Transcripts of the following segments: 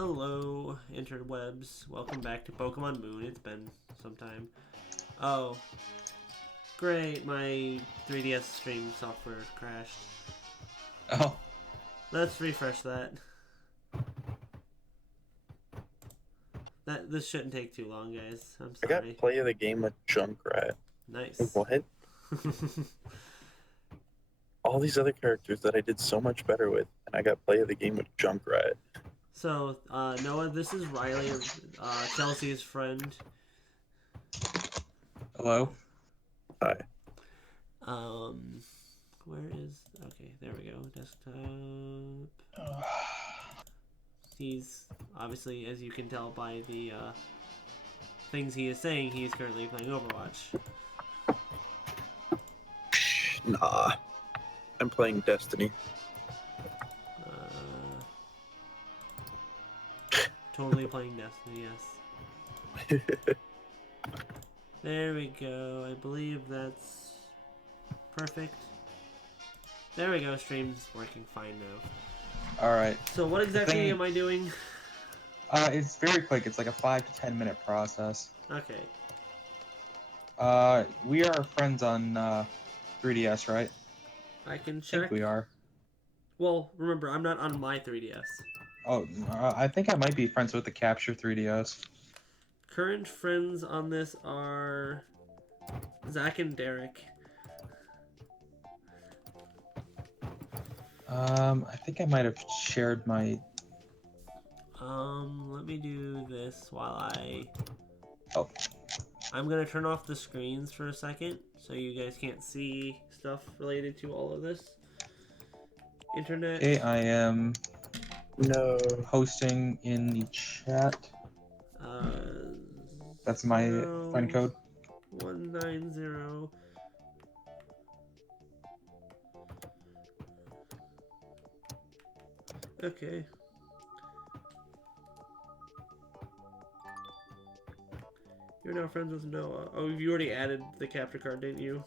Hello, interwebs. Welcome back to Pokemon Moon. It's been some time. Oh, great. My 3DS stream software crashed. Oh, Let's refresh that. This shouldn't take too long, guys. I'm I got sorry. play of the game with Junkrat. Nice. What? All these other characters that I did so much better with, and I got play of the game with Junkrat. So, Noah, this is Riley, Chelsea's friend. hello. Hi. Where is... Okay, there we go. Desktop. He's, obviously, as you can tell by the, things he is saying, he is currently playing Overwatch. Nah. I'm playing Destiny. Totally playing Destiny, yes. There we go. I believe that's perfect. There we go. Stream's working fine now. All right. So what exactly am I doing? It's very quick. It's like a 5 to 10 minute process. Okay. We are friends on 3DS, right? I can I check. think we are. Well, remember, I'm not on my 3DS. Oh, I think I might be friends with the Capture 3DS. Current friends on this are Zach and Derek. I think I might have shared my. Let me do this while I. Oh. I'm gonna turn off the screens for a second so you guys can't see stuff related to all of this. Internet. Okay, I am. No. Posting in the chat. That's my friend code. 190. Okay. You're now friends with Noah. Oh, you already added the capture card, didn't you?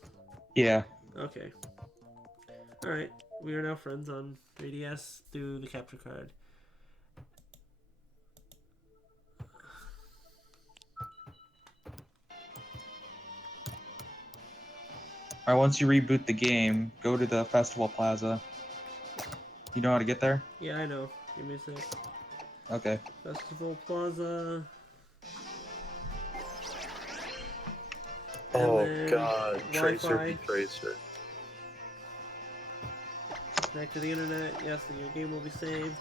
Yeah. Okay. Alright. We are now friends on 3DS through the capture card. Alright, once you reboot the game, go to the Festival Plaza. You know how to get there? Yeah, I know. Give me a sec. Okay. Festival Plaza. Oh god, Tracer Wi-Fi. be Tracer. Connect to the internet. Yes, and your game will be saved.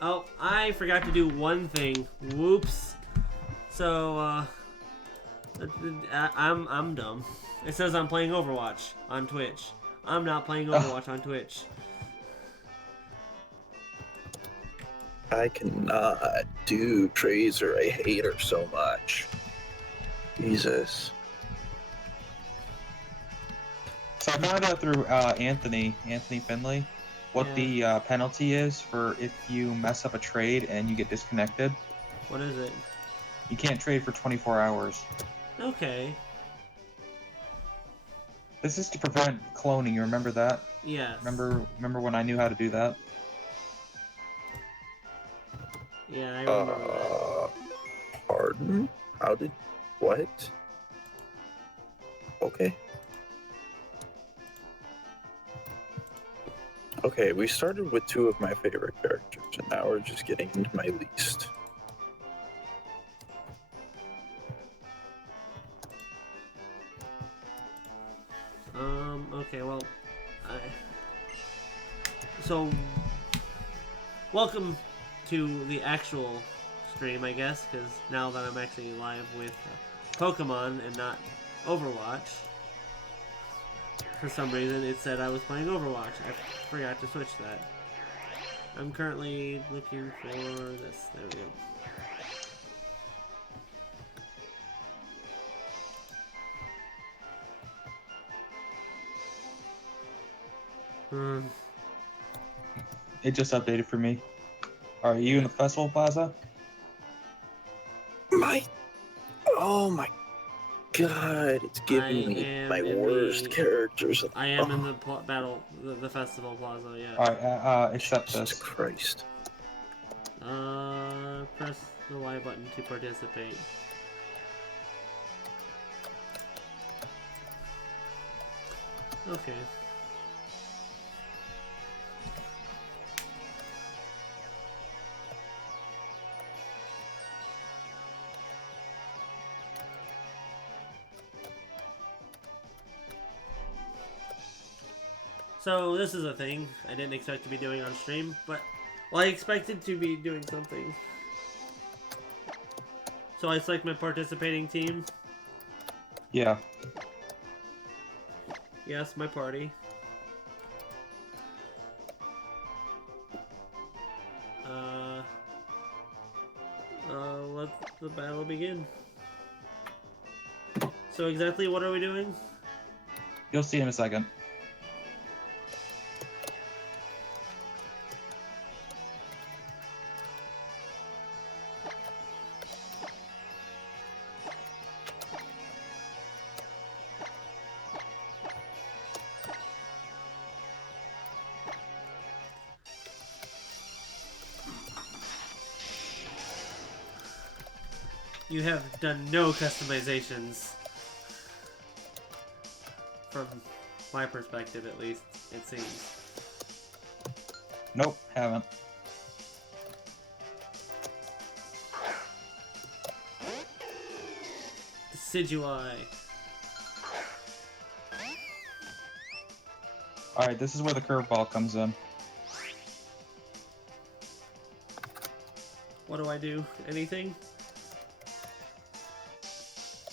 Oh, I forgot to do one thing. Whoops. So, I'm dumb. It says I'm playing Overwatch on Twitch. I'm not playing Overwatch on Twitch. I cannot do Tracer. I hate her so much. Jesus. So I found out through Anthony Finley, what the penalty is for if you mess up a trade and you get disconnected. What is it? You can't trade for 24 hours. Okay. This is to prevent cloning. You remember that? Yes. Remember when I knew how to do that? Yeah, I remember that. Pardon? How did... What? Okay. Okay, we started with two of my favorite characters, and now we're just getting into my least. Okay, well, so, welcome to the actual stream, I guess, because now that I'm actually live with Pokemon and not Overwatch, for some reason it said I was playing Overwatch. I forgot to switch that. I'm currently looking for this. There we go. It just updated for me. Are you in the Festival Plaza? Oh my... God, it's giving me my worst characters. I am in the battle, the festival plaza. Yeah. All right, accept Jesus this. Christ. Press the Y button to participate. Okay. So this is a thing I didn't expect to be doing on stream, but well, I expected to be doing something. So I select my participating team. Yeah. Yes, my party. Let the battle begin. So exactly what are we doing? You'll see in a second. You have done no customizations. From my perspective, at least, it seems. Nope, haven't. Decidui. All right, this is where the curveball comes in. What do I do? Anything?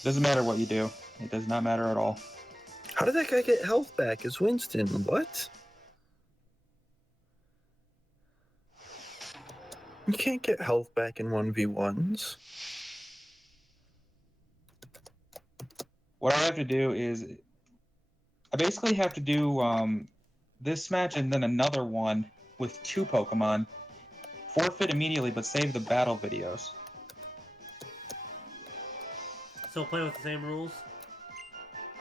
Doesn't matter what you do. It does not matter at all. How did that guy get health back as Winston? What? You can't get health back in 1v1s. What I have to do is, I basically have to do this match and then another one with 2 Pokemon. Forfeit immediately, but save the battle videos. So play with the same rules?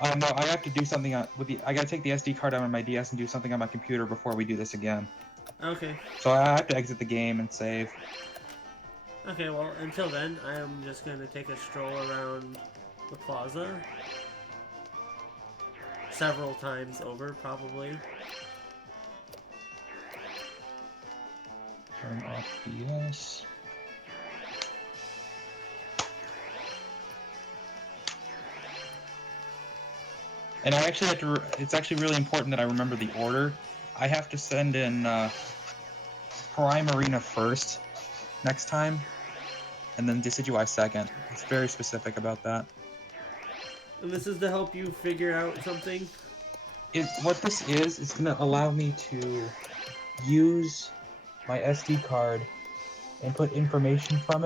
No, I have to do something with the. I gotta take the SD card out of my DS and do something on my computer before we do this again. Okay. So I have to exit the game and save. Okay, well, until then, I am just going to take a stroll around the plaza. Several times over, probably. Turn off DS. And I actually have to. It's actually really important that I remember the order. I have to send in Prime Arena first next time, and then Decidueye second. It's very specific about that. And this is to help you figure out something? What this is going to allow me to use my SD card and put information from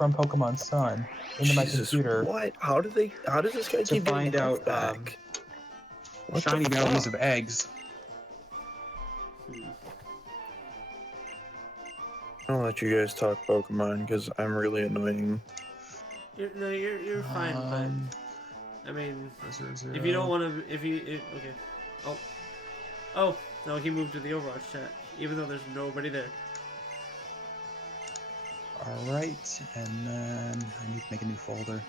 Pokemon Sun into my computer. What? How does this guy keep getting find health out back? What shiny the values fuck? of eggs. I'll let you guys talk Pokemon because I'm really annoying. You're fine, but I mean, 0, if you don't want to, okay. Oh, no, he moved to the Overwatch chat, even though there's nobody there. Alright, and then I need to make a new folder.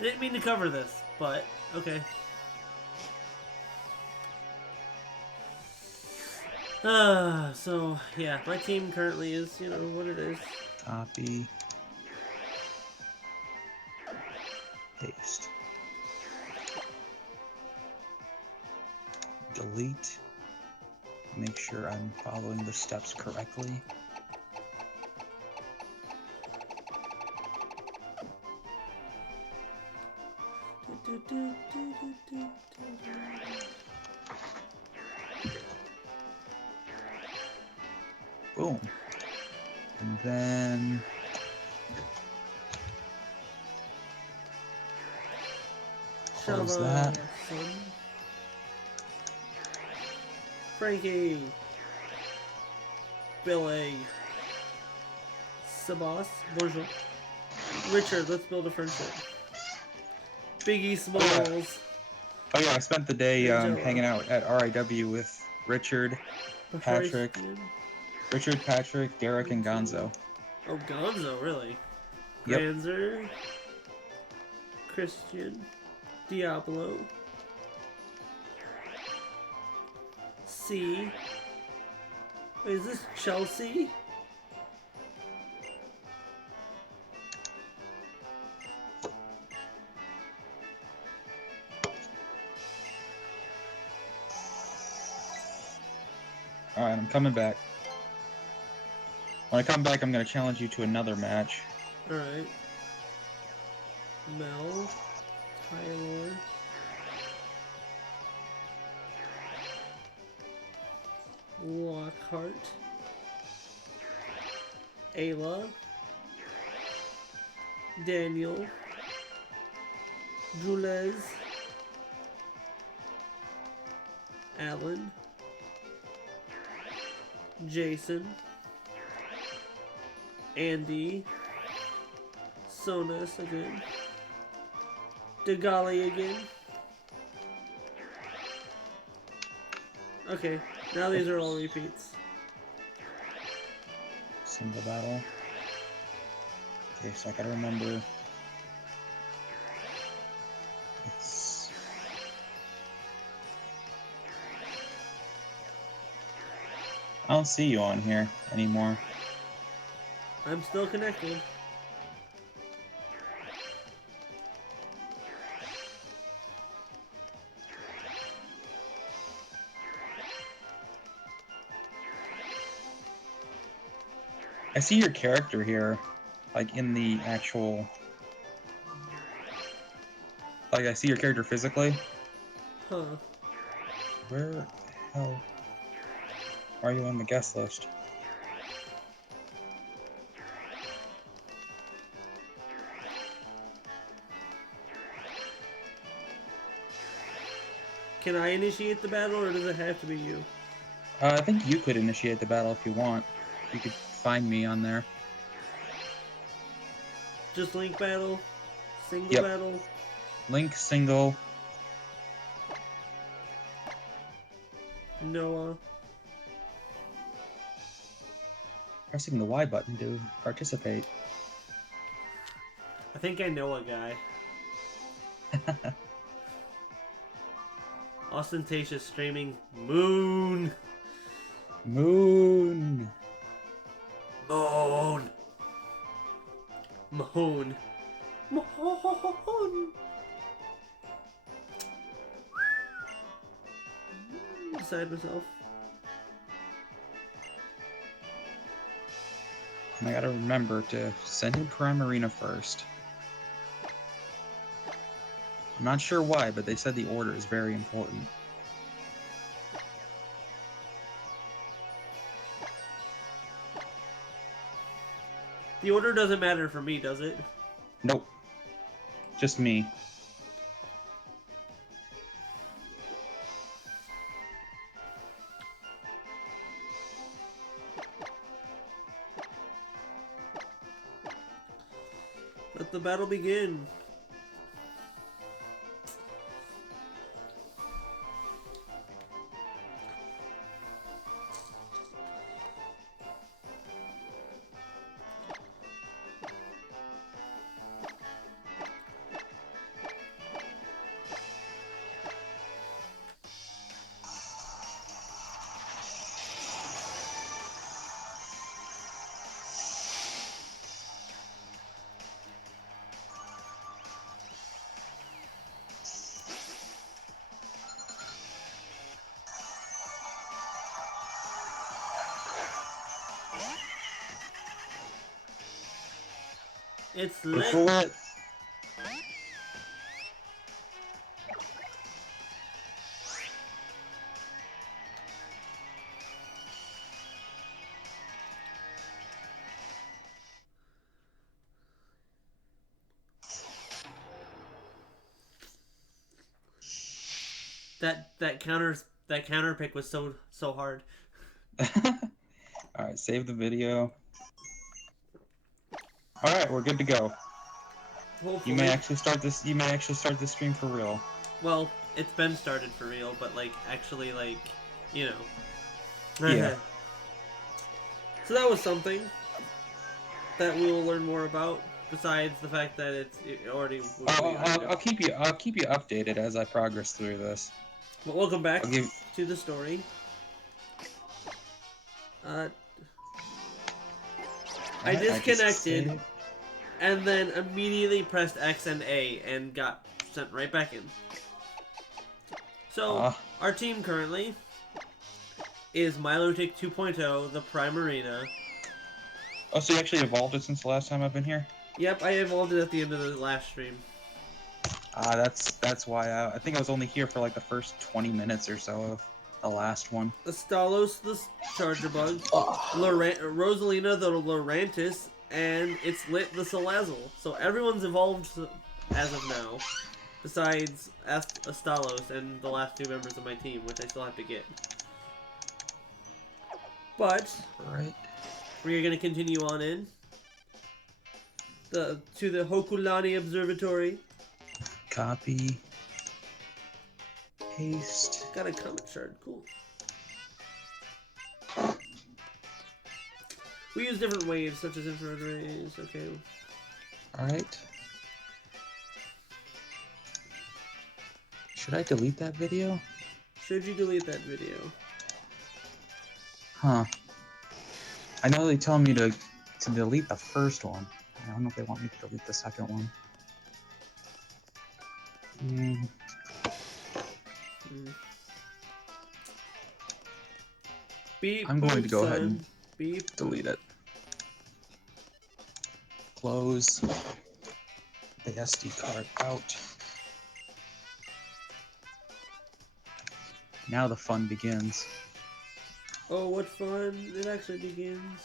I didn't mean to cover this, but okay. So yeah, my team currently is, you know, what it is. Copy. Paste. Delete. Make sure I'm following the steps correctly. Boom. And then close that. Frankie, Billy, Sabas, bonjour, Richard. Let's build a friendship. Biggie Smalls. Oh yeah, I spent the day Angela. hanging out at RIW with Richard, Patrick, Derek, and Gonzo. Oh, Gonzo, really? Yep. Granzer, Christian, Diablo, C. Wait, is this Chelsea? Alright, I'm coming back. When I come back, I'm going to challenge you to another match. Alright. Mel, Tyler, Lockhart, Ayla, Daniel, Julez, Alan, Jason, Andy, Sonas again, Degali again. Okay, now these are all repeats. Single battle. Okay, so I gotta remember. It's... I don't see you on here anymore. I'm still connected. I see your character here, like in the actual... Like, I see your character physically. Huh. Where the hell are you on the guest list? Can I initiate the battle, or does it have to be you? I think you could initiate the battle if you want. You could find me on there. Just link battle? Single Yep. battle? Link, single. Noah. Pressing the Y button to participate. I think I know a guy. Ostentatious streaming. Moon. Moon. Moon. Moon. Moon. Beside myself. And I gotta remember to send in Primarina first. I'm not sure why, but they said the order is very important. The order doesn't matter for me, does it? Nope. Just me. Let the battle begin. It's lit. It's lit. That counter pick was so hard. Alright, save the video. Alright, we're good to go. hopefully. You may actually start this. You may actually start this stream for real. Well, it's been started for real, but like actually, like, you know. Yeah. So that was something that we will learn more about. Besides the fact that it already. I'll keep you. I'll keep you updated as I progress through this. But welcome back I'll give. to the story. I disconnected and then immediately pressed X and A and got sent right back in. So, our team currently is Milotic 2.0, the Primarina. Oh, so you actually evolved it since the last time I've been here? Yep, I evolved it at the end of the last stream. That's why I think I was only here for like the first 20 minutes or so of the last one. The Stalos, the Charger Bug, Rosalina, the Lorantis, and it's Lit, the Salazzle. So everyone's evolved as of now, besides Stalos and the last two members of my team, which I still have to get. But right, we're gonna continue on in to the Hokulani Observatory. Copy. Paste. Got a comet shard, cool. We use different waves, such as infrared rays, okay. Alright. Should I delete that video? Should you delete that video? Huh. I know they tell me to delete the first one. I don't know if they want me to delete the second one. Beep, I'm going to go ahead and beep. Delete it. Close the SD card out. Now the fun begins. Oh, what fun! It actually begins.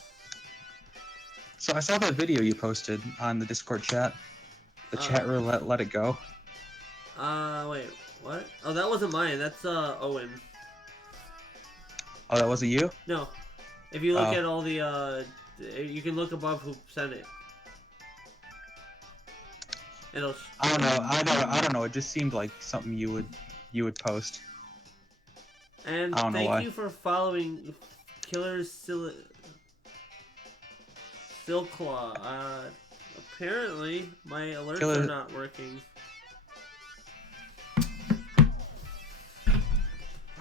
So I saw that video you posted on the Discord chat. The chat roulette, let it go. Wait, what? Oh, that wasn't mine. That's Owen. Oh, that wasn't you? No. If you look at all the you can look above who sent it. It'll. I don't know. It just seemed like something you would post. And thank you for following Killer Silklaw. Apparently my alerts are not working.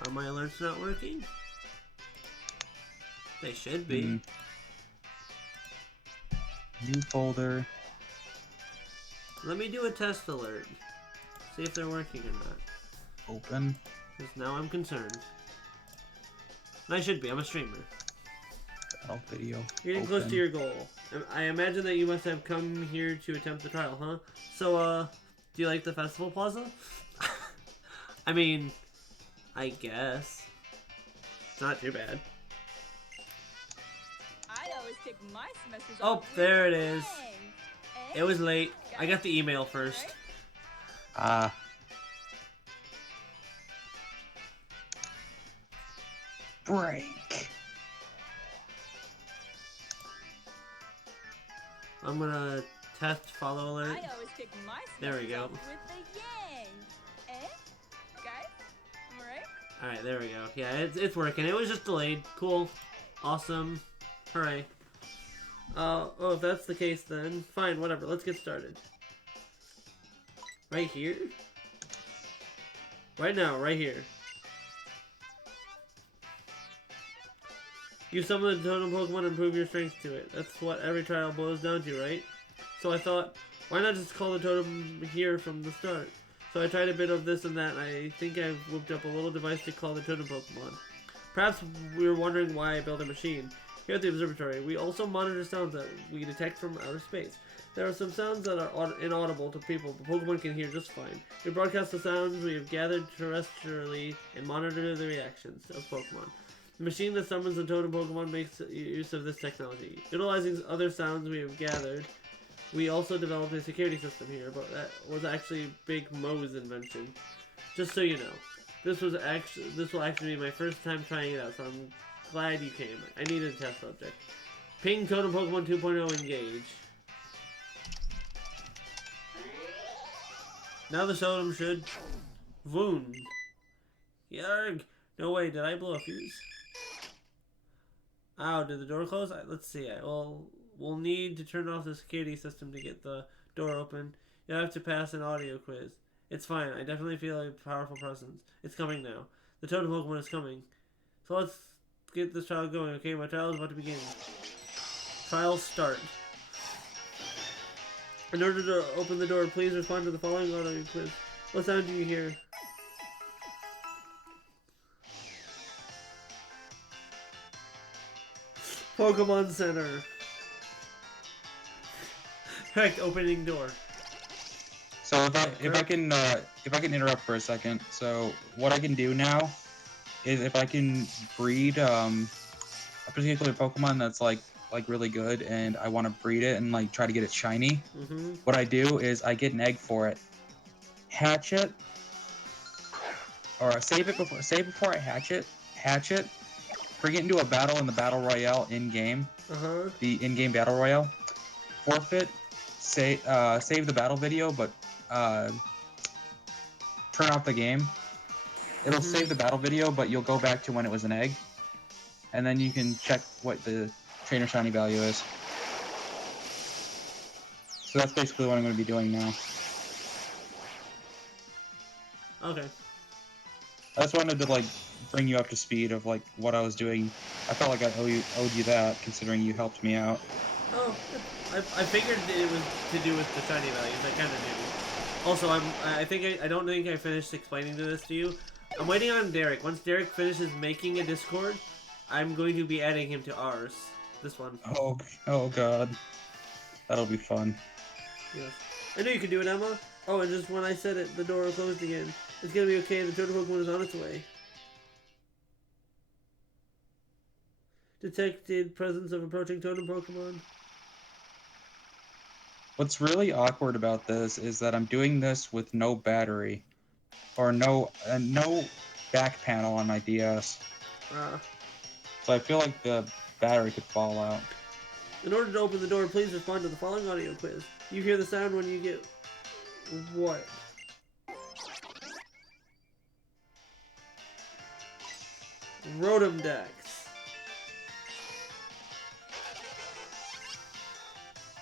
Are my alerts not working? They should be. New folder. Let me do a test alert. See if they're working or not. Open. Because now I'm concerned. And I should be. I'm a streamer. Video. You're getting close to your goal. I imagine that you must have come here to attempt the trial, huh? So, do you like the festival plaza? I mean, I guess. It's not too bad. Oh, there it is. It was late. I got the email first. Break. I'm gonna test follow alert. There we go. Alright, there we go. Yeah, it's working. It was just delayed. Cool. Awesome. Hooray. Oh, if that's the case then, fine, whatever. Let's get started. Right here? Right now, right here. You summon the totem Pokemon and improve your strength to it. That's what every trial boils down to, right? So I thought, why not just call the totem here from the start? So I tried a bit of this and that, and I think I whipped up a little device to call the totem Pokemon. Perhaps we were wondering why I built a machine. Here at the observatory, we also monitor sounds that we detect from outer space. There are some sounds that are inaudible to people, but Pokemon can hear just fine. We broadcast the sounds we have gathered terrestrially and monitor the reactions of Pokemon. The machine that summons the totem Pokemon makes use of this technology. Utilizing other sounds we have gathered, we also developed a security system here, but that was actually Big Mo's invention. Just so you know, this will actually be my first time trying it out, so I'm glad you came. I needed a test subject. Ping Totem Pokemon 2.0 engage. Now the totem should wound. Yarg! No way, did I blow a fuse? Ow, did the door close? Let's see. We'll need to turn off the security system to get the door open. You'll have to pass an audio quiz. It's fine. I definitely feel a powerful presence. It's coming now. The totem Pokemon is coming. So let's get this trial going. Okay, my trial is about to begin. Trial start. In order to open the door, please respond to the following audio quiz. What sound do you hear? Pokemon Center. Correct, opening door. So if I can interrupt for a second, so what I can do now is if I can breed a particular Pokemon that's like really good, and I want to breed it and like try to get it shiny. Mm-hmm. What I do is I get an egg for it, hatch it, or save before I hatch it, bring it into a battle in the battle royale in game, the in-game battle royale, forfeit, save the battle video, but turn off the game. It'll save the battle video, but you'll go back to when it was an egg, and then you can check what the trainer shiny value is. So that's basically what I'm going to be doing now. Okay. I just wanted to like bring you up to speed of like what I was doing. I felt like I owed you that, considering you helped me out. Oh, I figured it was to do with the shiny values. I kind of knew. Also, I don't think I finished explaining this to you. I'm waiting on Derek. Once Derek finishes making a Discord, I'm going to be adding him to ours. This one. Oh god. That'll be fun. Yes. I knew you could do it, Emma. Oh, and just when I said it, the door closed again. It's gonna be okay. The totem Pokemon is on its way. Detected presence of approaching totem Pokemon. What's really awkward about this is that I'm doing this with no battery, or no back panel on my DS. So I feel like the battery could fall out. In order to open the door, please respond to the following audio quiz. You hear the sound when you get what? Rotom Dex.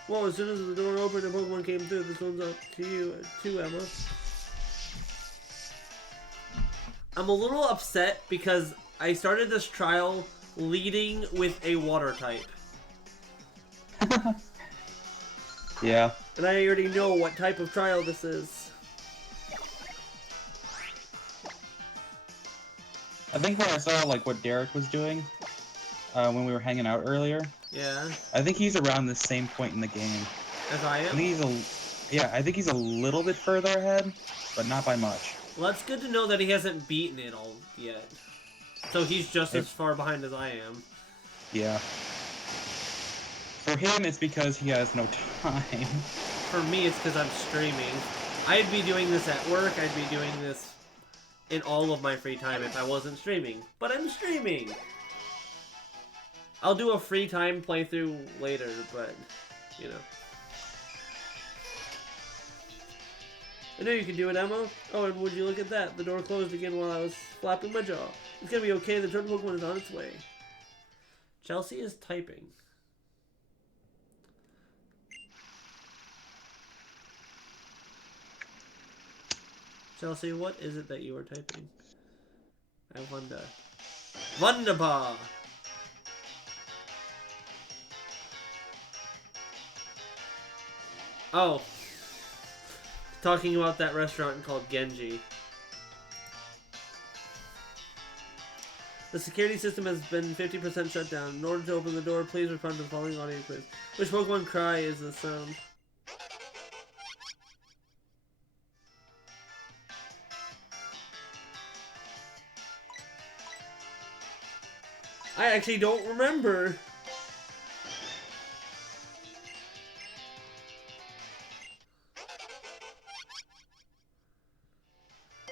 Well, as soon as the door opened and Pokemon came through, this one's up to you, too, Emma. I'm a little upset because I started this trial leading with a water type. Yeah. And I already know what type of trial this is. I think when I saw like what Derek was doing when we were hanging out earlier. Yeah. I think he's around the same point in the game. As I am? I think he's a little bit further ahead, but not by much. Well, that's good to know that he hasn't beaten it all yet. So he's just as far behind as I am. Yeah. For him, it's because he has no time. For me, it's because I'm streaming. I'd be doing this at work, I'd be doing this in all of my free time if I wasn't streaming. But I'm streaming! I'll do a free time playthrough later, but, you know. I know you can do it, Emma. Oh, and would you look at that? The door closed again while I was flapping my jaw. It's gonna be okay, the turtle Pokemon is on its way. Chelsea is typing. Chelsea, what is it that you are typing? I wonder. Wunderbar! Oh. Talking about that restaurant called Genji. The security system has been 50% shut down. In order to open the door, please respond to the following audio quiz. Which Pokemon cry is the sound? I actually don't remember.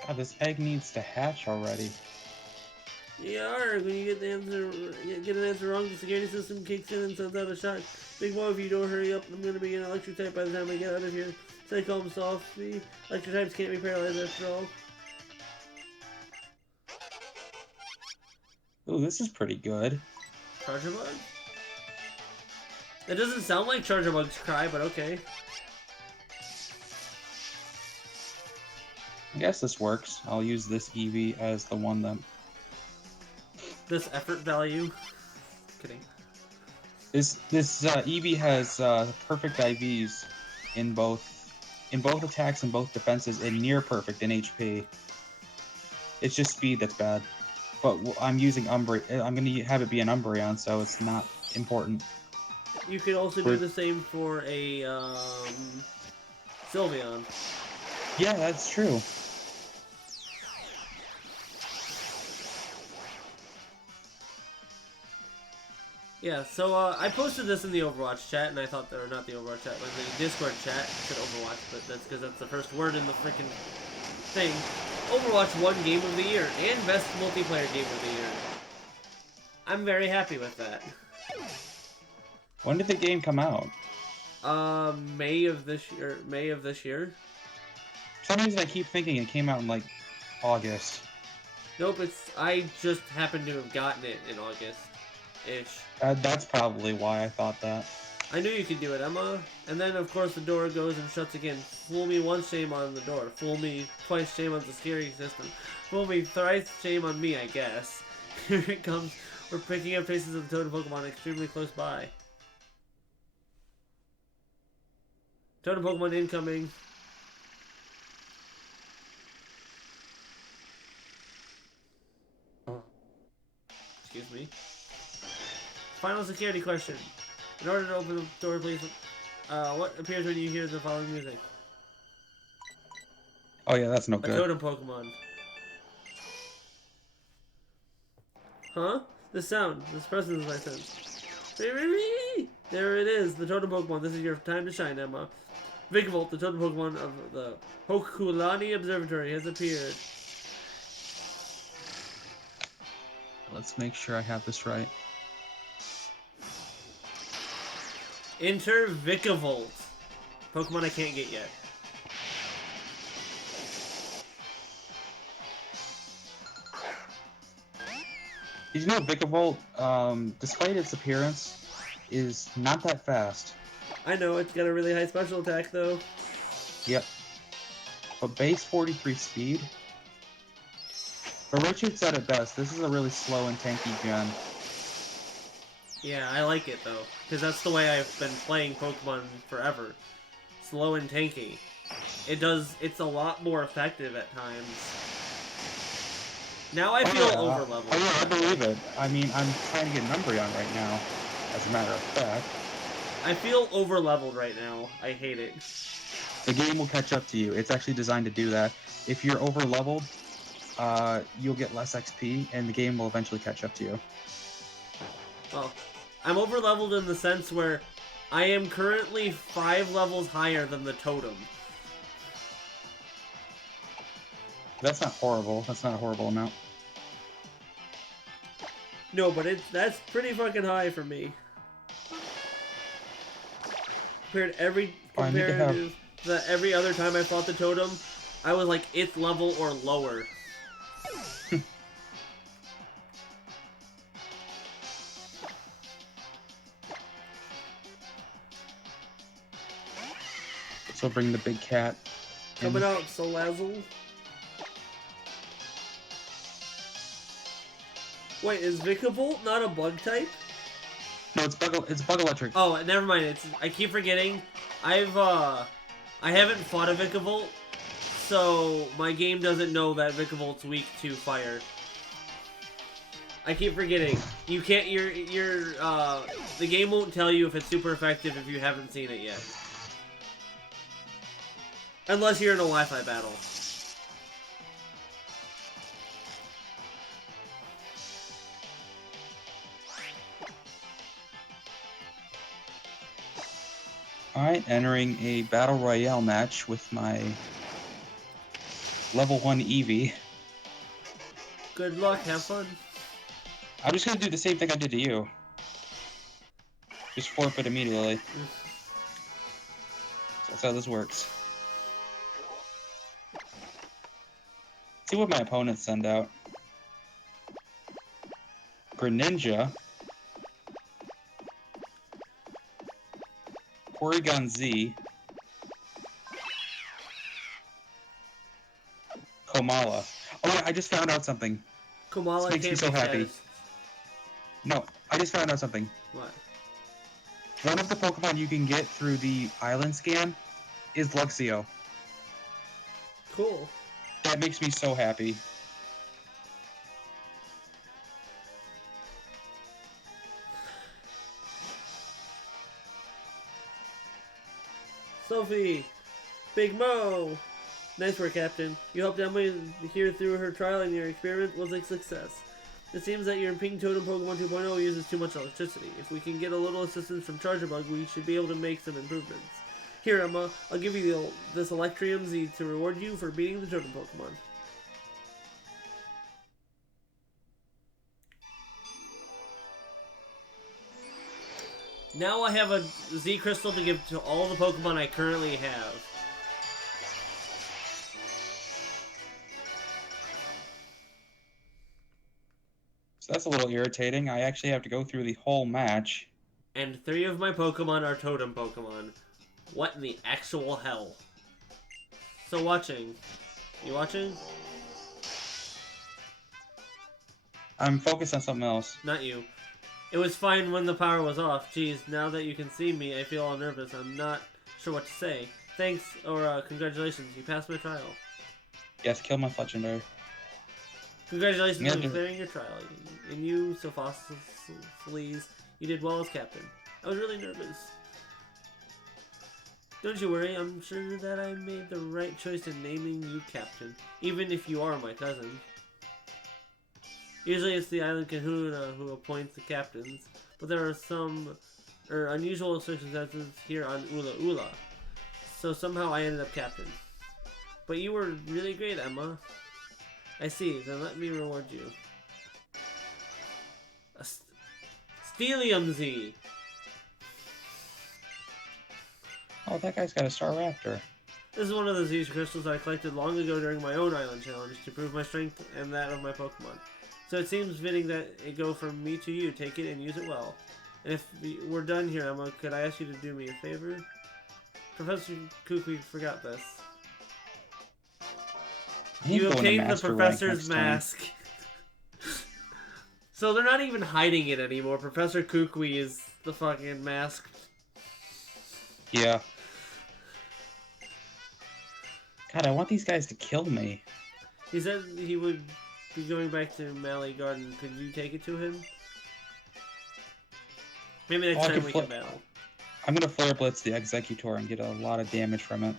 God, this egg needs to hatch already. Yeah, when you get the answer, get an answer wrong, the security system kicks in and sends out a shock. Big boy, if you don't hurry up, I'm gonna begin electric type by the time I get out of here. Stay calm, softly. Electric types can't be paralyzed after all. Ooh, this is pretty good. Charger bug? It doesn't sound like charger bugs cry, but okay. I guess this works. I'll use this Eevee as the one that... This effort value. Kidding. This Eevee has perfect IVs in both attacks and both defenses, and near perfect in HP. It's just speed that's bad. But I'm using Umbreon. I'm gonna have it be an Umbreon, so it's not important. You could also do the same for a Sylveon. Yeah, that's true. Yeah, so I posted this in the Overwatch chat, and I thought, or not the Overwatch chat, but the Discord chat. I said Overwatch, but that's because that's the first word in the freaking thing. Overwatch won Game of the Year and Best Multiplayer Game of the Year. I'm very happy with that. When did the game come out? May of this year. May of this year. For some reason, I keep thinking it came out in like August. Nope, I just happened to have gotten it in August-ish. That's probably why I thought that. I knew you could do it, Emma. And then, of course, the door goes and shuts again. Fool me once, shame on the door. Fool me twice, shame on the security system. Fool me thrice, shame on me, I guess. Here it comes. We're picking up traces of the totem Pokemon extremely close by. Totem Pokemon incoming. Excuse me. Final security question. In order to open the door, please. What appears when you hear the following music? Oh yeah, that's no A good. totem Pokemon. Huh? The sound. This person is my sense. There it is, the totem Pokemon. This is your time to shine, Emma. Vikavolt, the totem Pokemon of the Hokulani Observatory, has appeared. Let's make sure I have this right. Enter Vikavolt. Pokemon I can't get yet. Did you know Vikavolt, despite its appearance, is not that fast? I know, it's got a really high special attack, though. Yep. But base 43 speed? But Richard said it best. This is a really slow and tanky gen. Yeah, I like it, though. Because that's the way I've been playing Pokemon forever. Slow and tanky. It's a lot more effective at times. Now I feel over-leveled. Oh yeah, I believe it. I mean, I'm trying to get an Umbreon right now, as a matter of fact. I feel over-leveled right now. I hate it. The game will catch up to you. It's actually designed to do that. If you're over-leveled, you'll get less XP, and the game will eventually catch up to you. Well, I'm over-leveled in the sense where I am currently 5 levels higher than the totem. That's not horrible. That's not a horrible amount. No, but that's pretty fucking high for me. Compared to every other time I fought the totem, I was like its level or lower. So bring the big cat. Coming out, Salazzle. Wait, is Vikavolt not a bug type? No, it's bug electric. Oh, never mind. I keep forgetting. I haven't fought a Vikavolt, so my game doesn't know that Vikavolt's weak to fire. I keep forgetting. You can't. The game won't tell you if it's super effective if you haven't seen it yet. Unless you're in a Wi-Fi battle. Alright, entering a Battle Royale match with my level 1 Eevee. Good luck, have fun. I'm just gonna do the same thing I did to you. Just forfeit immediately. So that's how this works. See what my opponents send out. Greninja. Porygon Z. Komala. Oh yeah, I just found out something. Kamala This makes me can't so be happy. status. No, I just found out something. What? One of the Pokemon you can get through the island scan is Luxio. Cool. That makes me so happy. Sophie! Big Mo! Nice work, Captain. You helped Emily here through her trial and your experiment was a success. It seems that your Pink Totem Pokemon 2.0 uses too much electricity. If we can get a little assistance from Charjabug, we should be able to make some improvements. Here, Emma, I'll give you this Electrium Z to reward you for beating the Totem Pokemon. Now I have a Z Crystal to give to all the Pokemon I currently have. So that's a little irritating. I actually have to go through the whole match. And 3 of my Pokemon are Totem Pokemon. What in the actual hell? So watching. You watching? I'm focused on something else. Not you. It was fine when the power was off. Geez, now that you can see me, I feel all nervous. I'm not sure what to say. Thanks, or congratulations. You passed my trial. Yes, kill my Fletchender. Congratulations Yeah, on clearing your trial. And you, Sophocles, you did well as captain. I was really nervous. Don't you worry, I'm sure that I made the right choice in naming you captain, even if you are my cousin. Usually it's the Island Kahuna who appoints the captains, but there are some unusual circumstances here on Ula Ula, so somehow I ended up captain. But you were really great, Emma. I see, then let me reward you. A Stelium Z! Oh, that guy's got a Star Raptor. This is one of the Z crystals I collected long ago during my own island challenge to prove my strength and that of my Pokemon. So it seems fitting that it go from me to you. Take it and use it well. And if we're done here, Emma, could I ask you to do me a favor? Professor Kukui forgot this. You obtained the professor's mask. So they're not even hiding it anymore. Professor Kukui is the fucking mask. Yeah. God, I want these guys to kill me. He said he would be going back to Mally Garden. Could you take it to him? Maybe next time we can battle. I'm gonna Flare Blitz the Executor and get a lot of damage from it.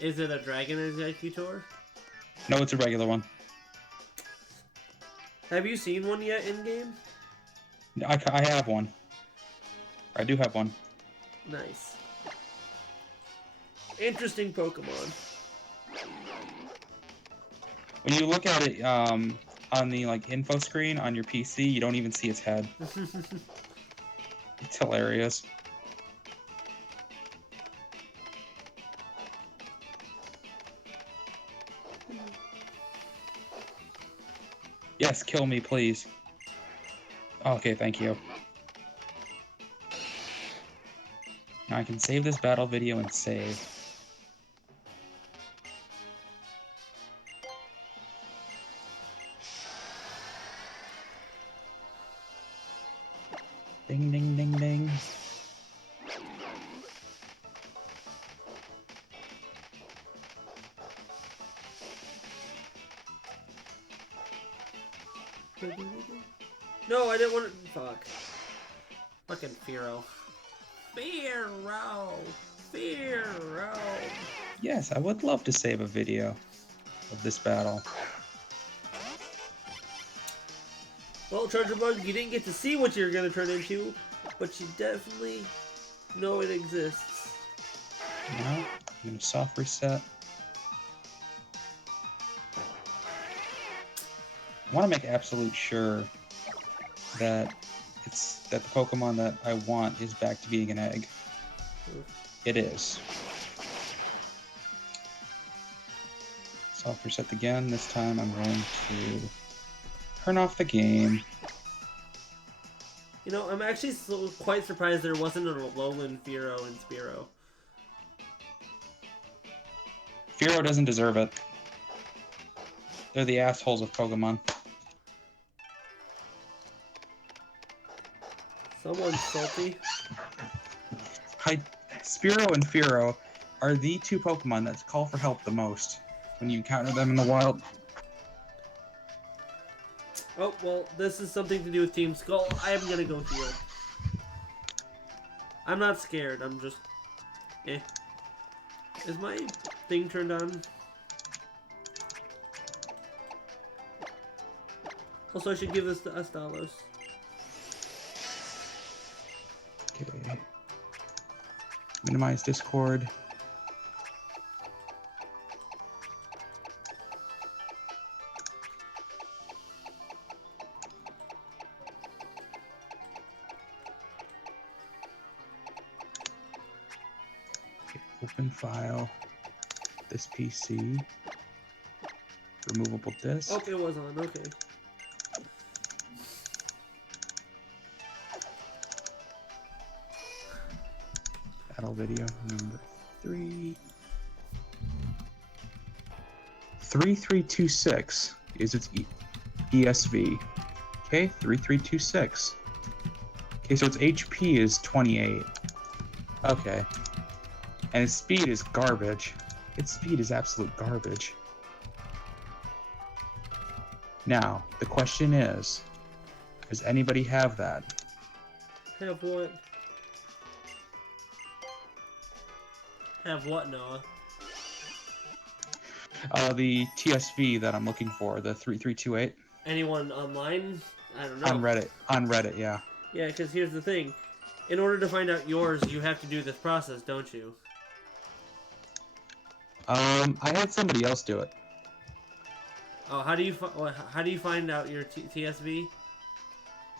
Is it a Dragon Executor? No, it's a regular one. Have you seen one yet in game? I have one. I do have one. Nice. Interesting Pokemon. When you look at it on the info screen on your PC, you don't even see its head. It's hilarious. Yes, kill me, please. Okay, thank you. Now I can save this battle video and save. Ding, ding, ding, ding. No, I didn't want to. Fuck. Fucking Fearow. Fearow! Fearow! Yes, I would love to save a video of this battle. Well, Charjabug, you didn't get to see what you're gonna turn into, but you definitely know it exists. Now, I'm gonna soft reset. I want to make absolute sure that the Pokemon that I want is back to being an egg. It is. So I'll reset again. This time I'm going to turn off the game. You know, I'm actually quite surprised there wasn't a Alolan Fearow and Spearow. Fearow doesn't deserve it. They're the assholes of Pokemon. Someone's salty. Spearow and Fearow are the two Pokemon that call for help the most when you encounter them in the wild. Oh, well, this is something to do with Team Skull. I am gonna go heal. I'm not scared, I'm just... eh. Is my thing turned on? Also, I should give this to Astalos. Okay. Minimize Discord. Okay, open file. This PC. Removable disk. Oh, it was on, okay. Battle video number 3. 3326 is its ESV. Okay, 3326. Okay, so its HP is 28. Okay. And its speed is garbage. Its speed is absolute garbage. Now, the question is, does anybody have that? Have what? Have what, Noah? The TSV that I'm looking for, the 3328. Anyone online? I don't know. On Reddit. On Reddit, yeah. Yeah, because here's the thing. In order to find out yours, you have to do this process, don't you? I had somebody else do it. Oh, how do you find out your TSV?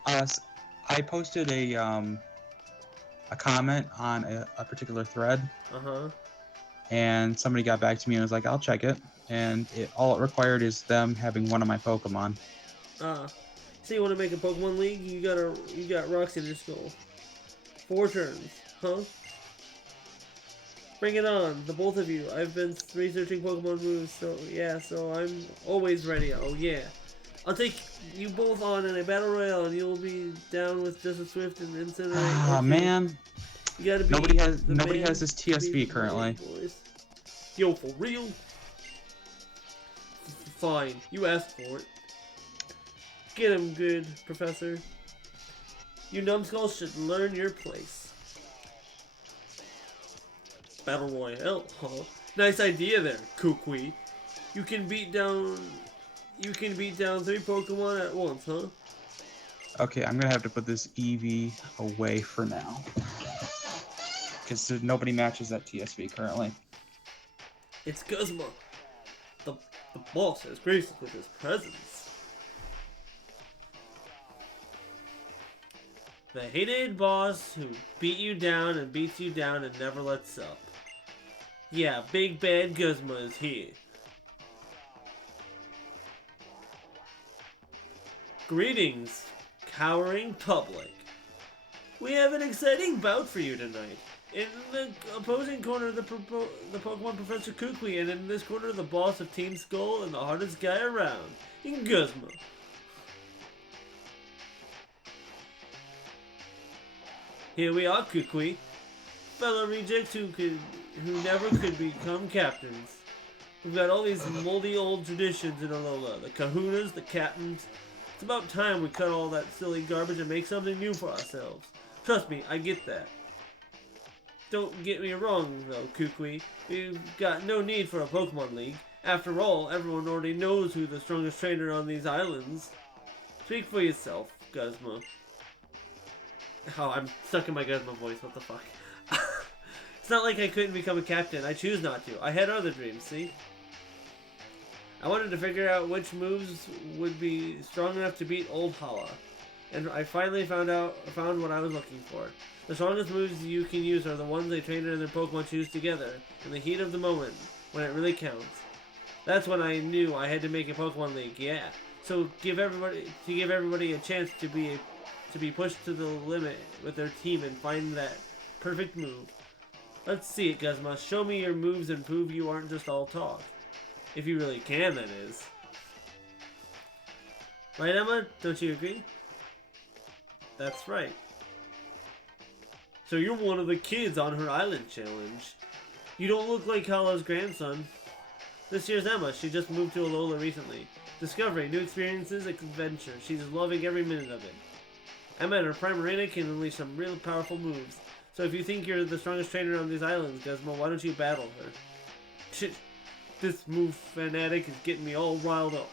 I posted a comment on a particular thread. Uh-huh. And somebody got back to me and was like, I'll check it. And all it required is them having one of my Pokemon. So you want to make a Pokemon League? You got rocks in your skull. 4 turns, huh? Bring it on, the both of you. I've been researching Pokemon moves, so yeah, so I'm always ready. Oh yeah. I'll take you both on in a battle royale, and you'll be down with just a Swift and Incinerate. Ah, man. You gotta be nobody has this TSV currently. Boys. Yo, for real? Fine, you asked for it. Get him good, Professor. You numbskulls should learn your place. Battle Royale, huh? Nice idea there, Kukui. You can beat down 3 Pokemon at once, huh? Okay, I'm gonna have to put this Eevee away for now. Because nobody matches that TSV currently. It's Guzma. The boss has graced us with his presence. The hated boss who beat you down and beats you down and never lets up. Yeah, Big Bad Guzma is here. Greetings, cowering public. We have an exciting bout for you tonight. In the opposing corner, the Pokemon Professor Kukui, and in this corner, the boss of Team Skull and the hardest guy around, in Guzma. Here we are, Kukui. Fellow rejects who never could become captains. We've got all these moldy old traditions in Alola. The kahunas, the captains. It's about time we cut all that silly garbage and make something new for ourselves. Trust me, I get that. Don't get me wrong, though, Kukui. We've got no need for a Pokemon League. After all, everyone already knows who the strongest trainer on these islands. Speak for yourself, Guzma. Oh, I'm stuck in my Guzma voice, what the fuck. It's not like I couldn't become a captain. I choose not to. I had other dreams, see? I wanted to figure out which moves would be strong enough to beat Old Hala. And I finally found what I was looking for. The strongest moves you can use are the ones a trainer and their Pokemon choose together, in the heat of the moment, when it really counts. That's when I knew I had to make a Pokemon League, yeah. So give everybody a chance to be pushed to the limit with their team and find that perfect move. Let's see it, Guzma. Show me your moves and prove you aren't just all talk. If you really can, that is. Right, Emma? Don't you agree? That's right. So you're one of the kids on her island challenge. You don't look like Kala's grandson. This year's Emma. She just moved to Alola recently. Discovery, new experiences, adventure. She's loving every minute of it. Emma and her Primarina can unleash some real powerful moves. So if you think you're the strongest trainer on these islands, Guzma, why don't you battle her? Shit, this move fanatic is getting me all riled up.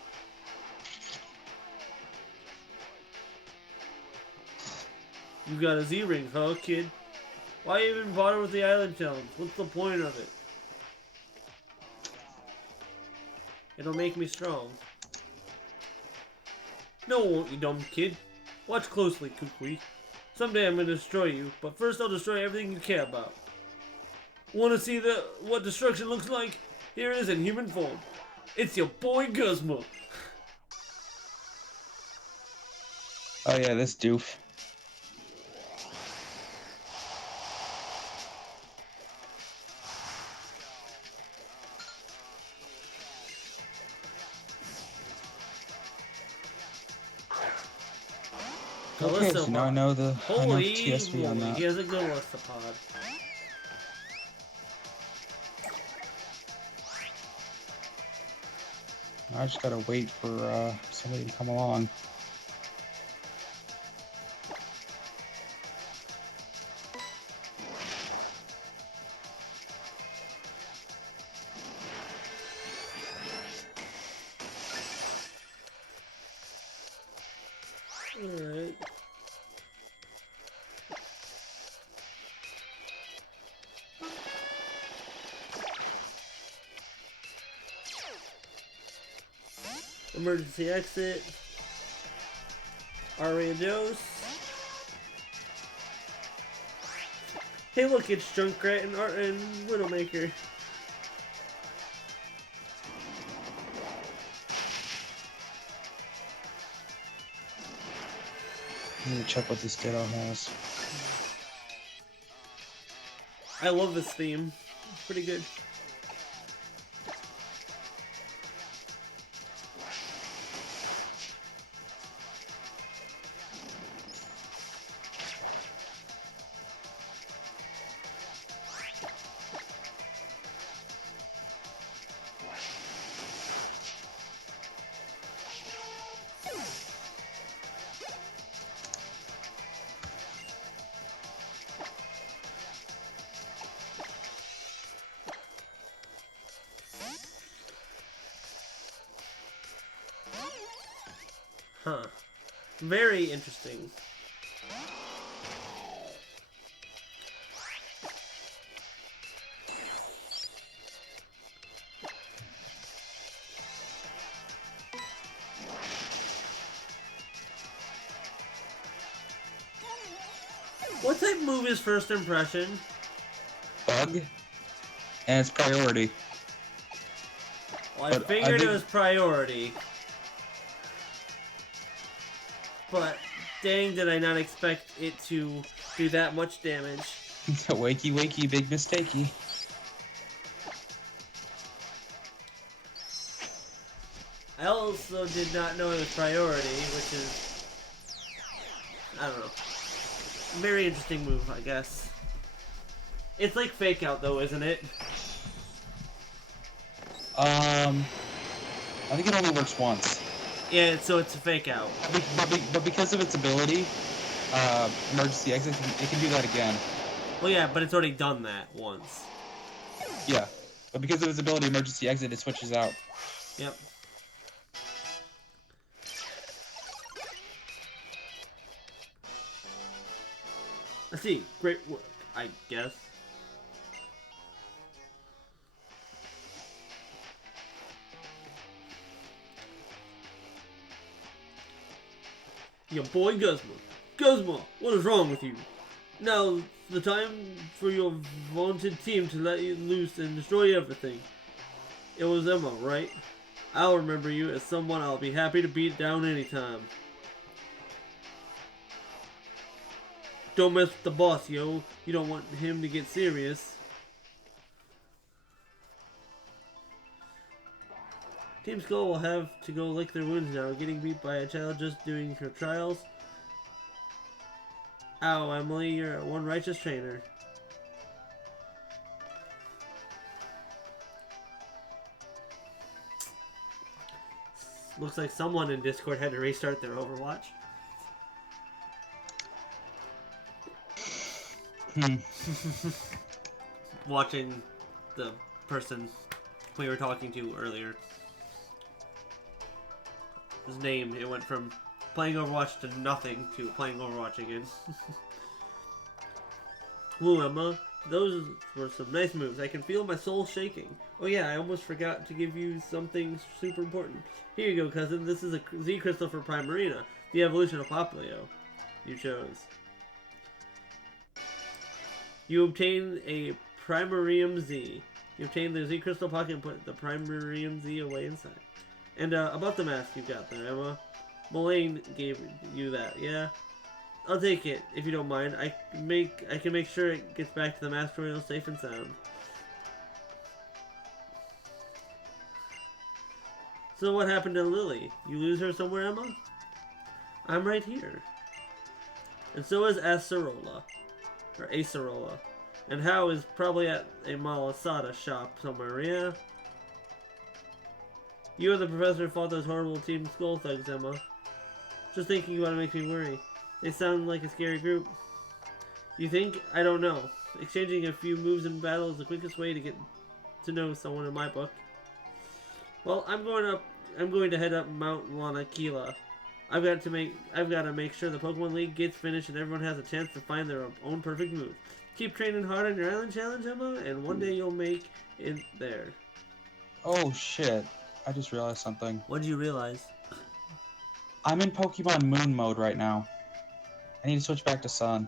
You got a Z-Ring, huh, kid? Why even bother with the island challenge? What's the point of it? It'll make me strong. No, it won't, you dumb kid. Watch closely, Kukui. Someday I'm gonna destroy you, but first I'll destroy everything you care about. Wanna see what destruction looks like? Here it is in human form. It's your boy Guzma. Oh yeah, this doof. Okay, so now I know the Holy TSV on moly, that. he has a Galissapod. I just gotta wait for somebody to come along. Alright. Emergency exit. Ariados. Hey look, it's Junkrat and Widowmaker. I need to check what this Ditto has. I love this theme. It's pretty good. Huh. Very interesting. What type move is first impression? Bug, and it's priority. Well, I But figured I it think- was priority. But dang, did I not expect it to do that much damage. Wakey, wakey, big mistakey. I also did not know it was priority, which is, I don't know, very interesting move, I guess. It's like fake out though, isn't it? I think it only works once. Yeah, so it's a fake out. But because of its ability, emergency exit, it can do that again. Well, yeah, but it's already done that once. Yeah, but because of its ability, emergency exit, it switches out. Yep. Let's see. Great work, I guess. Your boy Guzma. Guzma, what is wrong with you? Now's the time for your vaunted team to let you loose and destroy everything. It was Emma, right? I'll remember you as someone I'll be happy to beat down anytime. Don't mess with the boss, yo. You don't want him to get serious. Team Skull will have to go lick their wounds now, getting beat by a child just doing her trials. Ow, Emily, you're one righteous trainer. Looks like someone in Discord had to restart their Overwatch. Watching the person we were talking to earlier. His name, it went from playing Overwatch to nothing to playing Overwatch again. Woo, Emma. Those were some nice moves. I can feel my soul shaking. Oh yeah, I almost forgot to give you something super important. Here you go, cousin. This is a Z crystal for Primarina, the evolution of Poplio you chose. You obtain a Primarium Z. You obtain the Z crystal pocket and put the Primarium Z away inside. And about the mask you got there, Emma. Mullane gave you that, yeah? I'll take it, if you don't mind. I can make sure it gets back to the Master Royal safe and sound. So what happened to Lily? You lose her somewhere, Emma? I'm right here. And so is Acerola. Or Acerola. And Hao is probably at a Malasada shop somewhere, yeah? You and the professor fought those horrible Team Skull thugs, Emma. Just thinking about it makes me worry. They sound like a scary group. You think? I don't know. Exchanging a few moves in battle is the quickest way to get to know someone in my book. Well, I'm going to head up Mount Lanakila. I've got to make sure the Pokemon League gets finished and everyone has a chance to find their own perfect move. Keep training hard on your island challenge, Emma, and one day you'll make it there. Oh shit! I just realized something. What did you realize? I'm in Pokemon Moon mode right now. I need to switch back to Sun.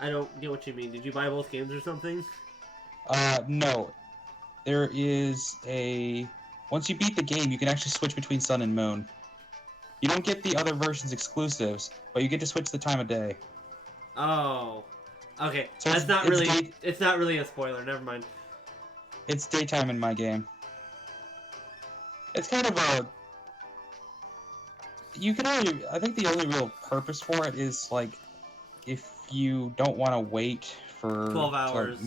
I don't get what you mean. Did you buy both games or something? No. There is a... Once you beat the game, you can actually switch between Sun and Moon. You don't get the other version's exclusives, but you get to switch the time of day. Oh. Okay. So That's not really... It's not really a spoiler. Never mind. It's daytime in my game. It's kind of a... You can only... I think the only real purpose for it is, like, if you don't want to wait for... 12 hours. To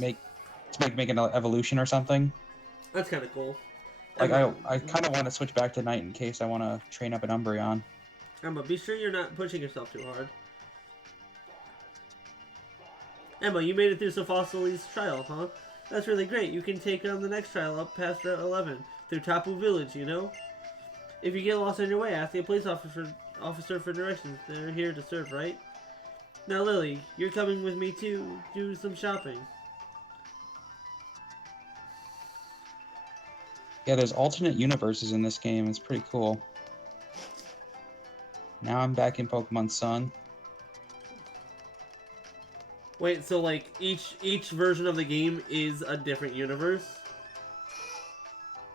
make an evolution or something. That's kind of cool. Like, I kind of want to switch back to night in case I want to train up an Umbreon. Emma, be sure you're not pushing yourself too hard. Emma, you made it through Sophostles' trial, huh? That's really great. You can take on the next trial up past Route 11 through Tapu Village, you know? If you get lost on your way, ask the police officer for directions. They're here to serve, right? Now, Lily, you're coming with me to do some shopping. Yeah, there's alternate universes in this game. It's pretty cool. Now I'm back in Pokemon Sun. Wait, so like each version of the game is a different universe?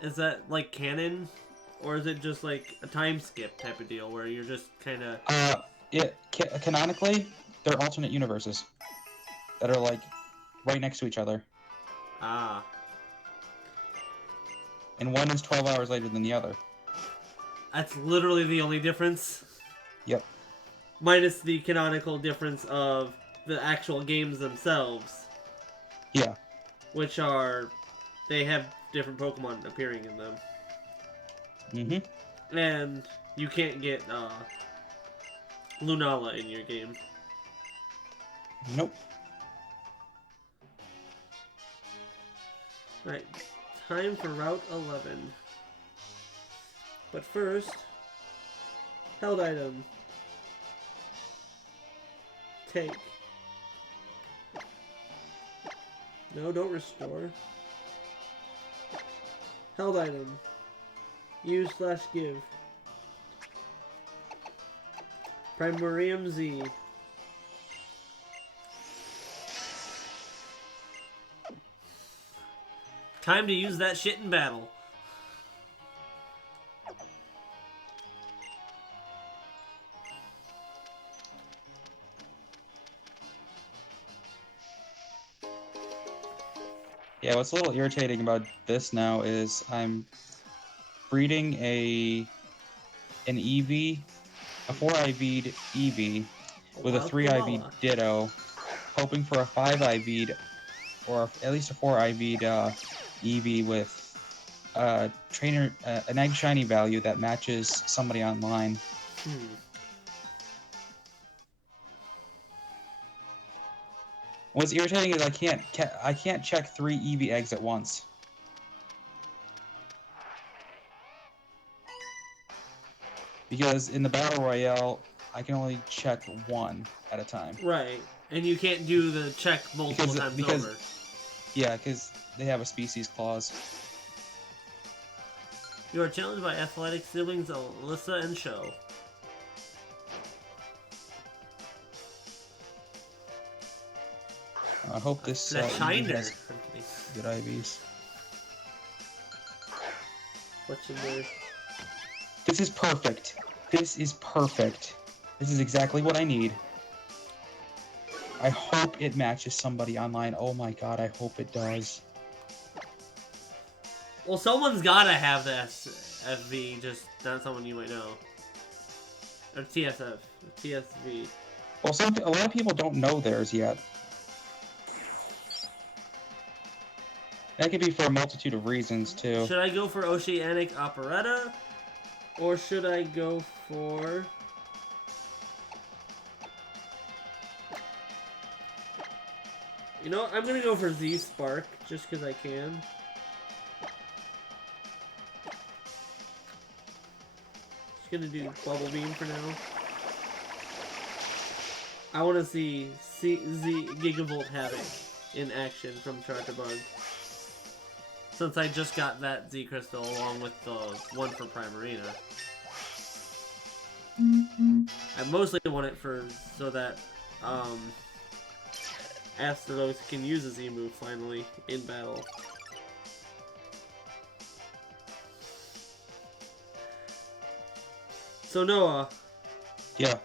Is that like canon? Or is it just like a time skip type of deal where you're just kind of... Canonically, they're alternate universes that are like right next to each other. Ah. And one is 12 hours later than the other. That's literally the only difference? Yep. Minus the canonical difference of the actual games themselves. Yeah. Which are... They have different Pokemon appearing in them. Mm-hmm. And you can't get Lunala in your game. Nope. Right. Time for Route 11. But first... Held item. Take. No, don't restore. Held item. Use/give. Primarium Z. Time to use that shit in battle. Yeah, what's a little irritating about this now is I'm breeding an EV, a 4 IV'd EV with a 3 IV'd Ditto, hoping for a 5 IV'd or at least a 4 IV'd EV with an egg shiny value that matches somebody online. What's irritating is I can't check 3 EV eggs at once. Because in the Battle Royale, I can only check 1 at a time. Right. And you can't do the check multiple times over. Yeah, because they have a species clause. You are challenged by athletic siblings Alyssa and Sho. I hope this EV has good IVs. Legendary. This is perfect. This is perfect. This is exactly what I need. I hope it matches somebody online. Oh my god, I hope it does. Well, someone's gotta have the FV, just not someone you might know. Or TSF. TSV. Well, a lot of people don't know theirs yet. That could be for a multitude of reasons, too. Should I go for Oceanic Operetta? Or should I go for... You know what? I'm gonna go for Z-Spark, just because I can. Just gonna do Bubble Beam for now. I want to see Z Gigavolt Havoc in action from Charge Bug. Since I just got that Z Crystal along with the one for Primarina. I mostly want it so that Astalos can use a Z move finally in battle. So Noah. Yeah.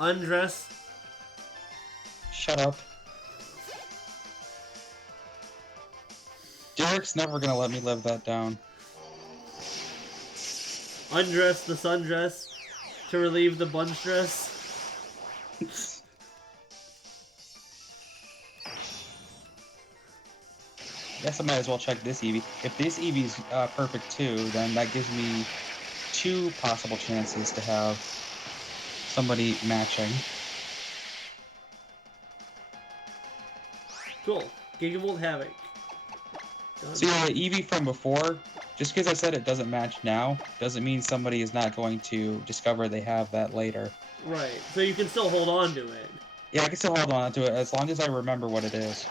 Undress. Shut up. Derek's never gonna let me live that down. Undress the sundress to relieve the bunch dress. Guess I might as well check this Eevee. If this Eevee's perfect too, then that gives me 2 possible chances to have somebody matching. Cool. Gigavolt Havoc. Done. See, the Eevee from before, just because I said it doesn't match now, doesn't mean somebody is not going to discover they have that later. Right. So you can still hold on to it. Yeah, I can still hold on to it as long as I remember what it is.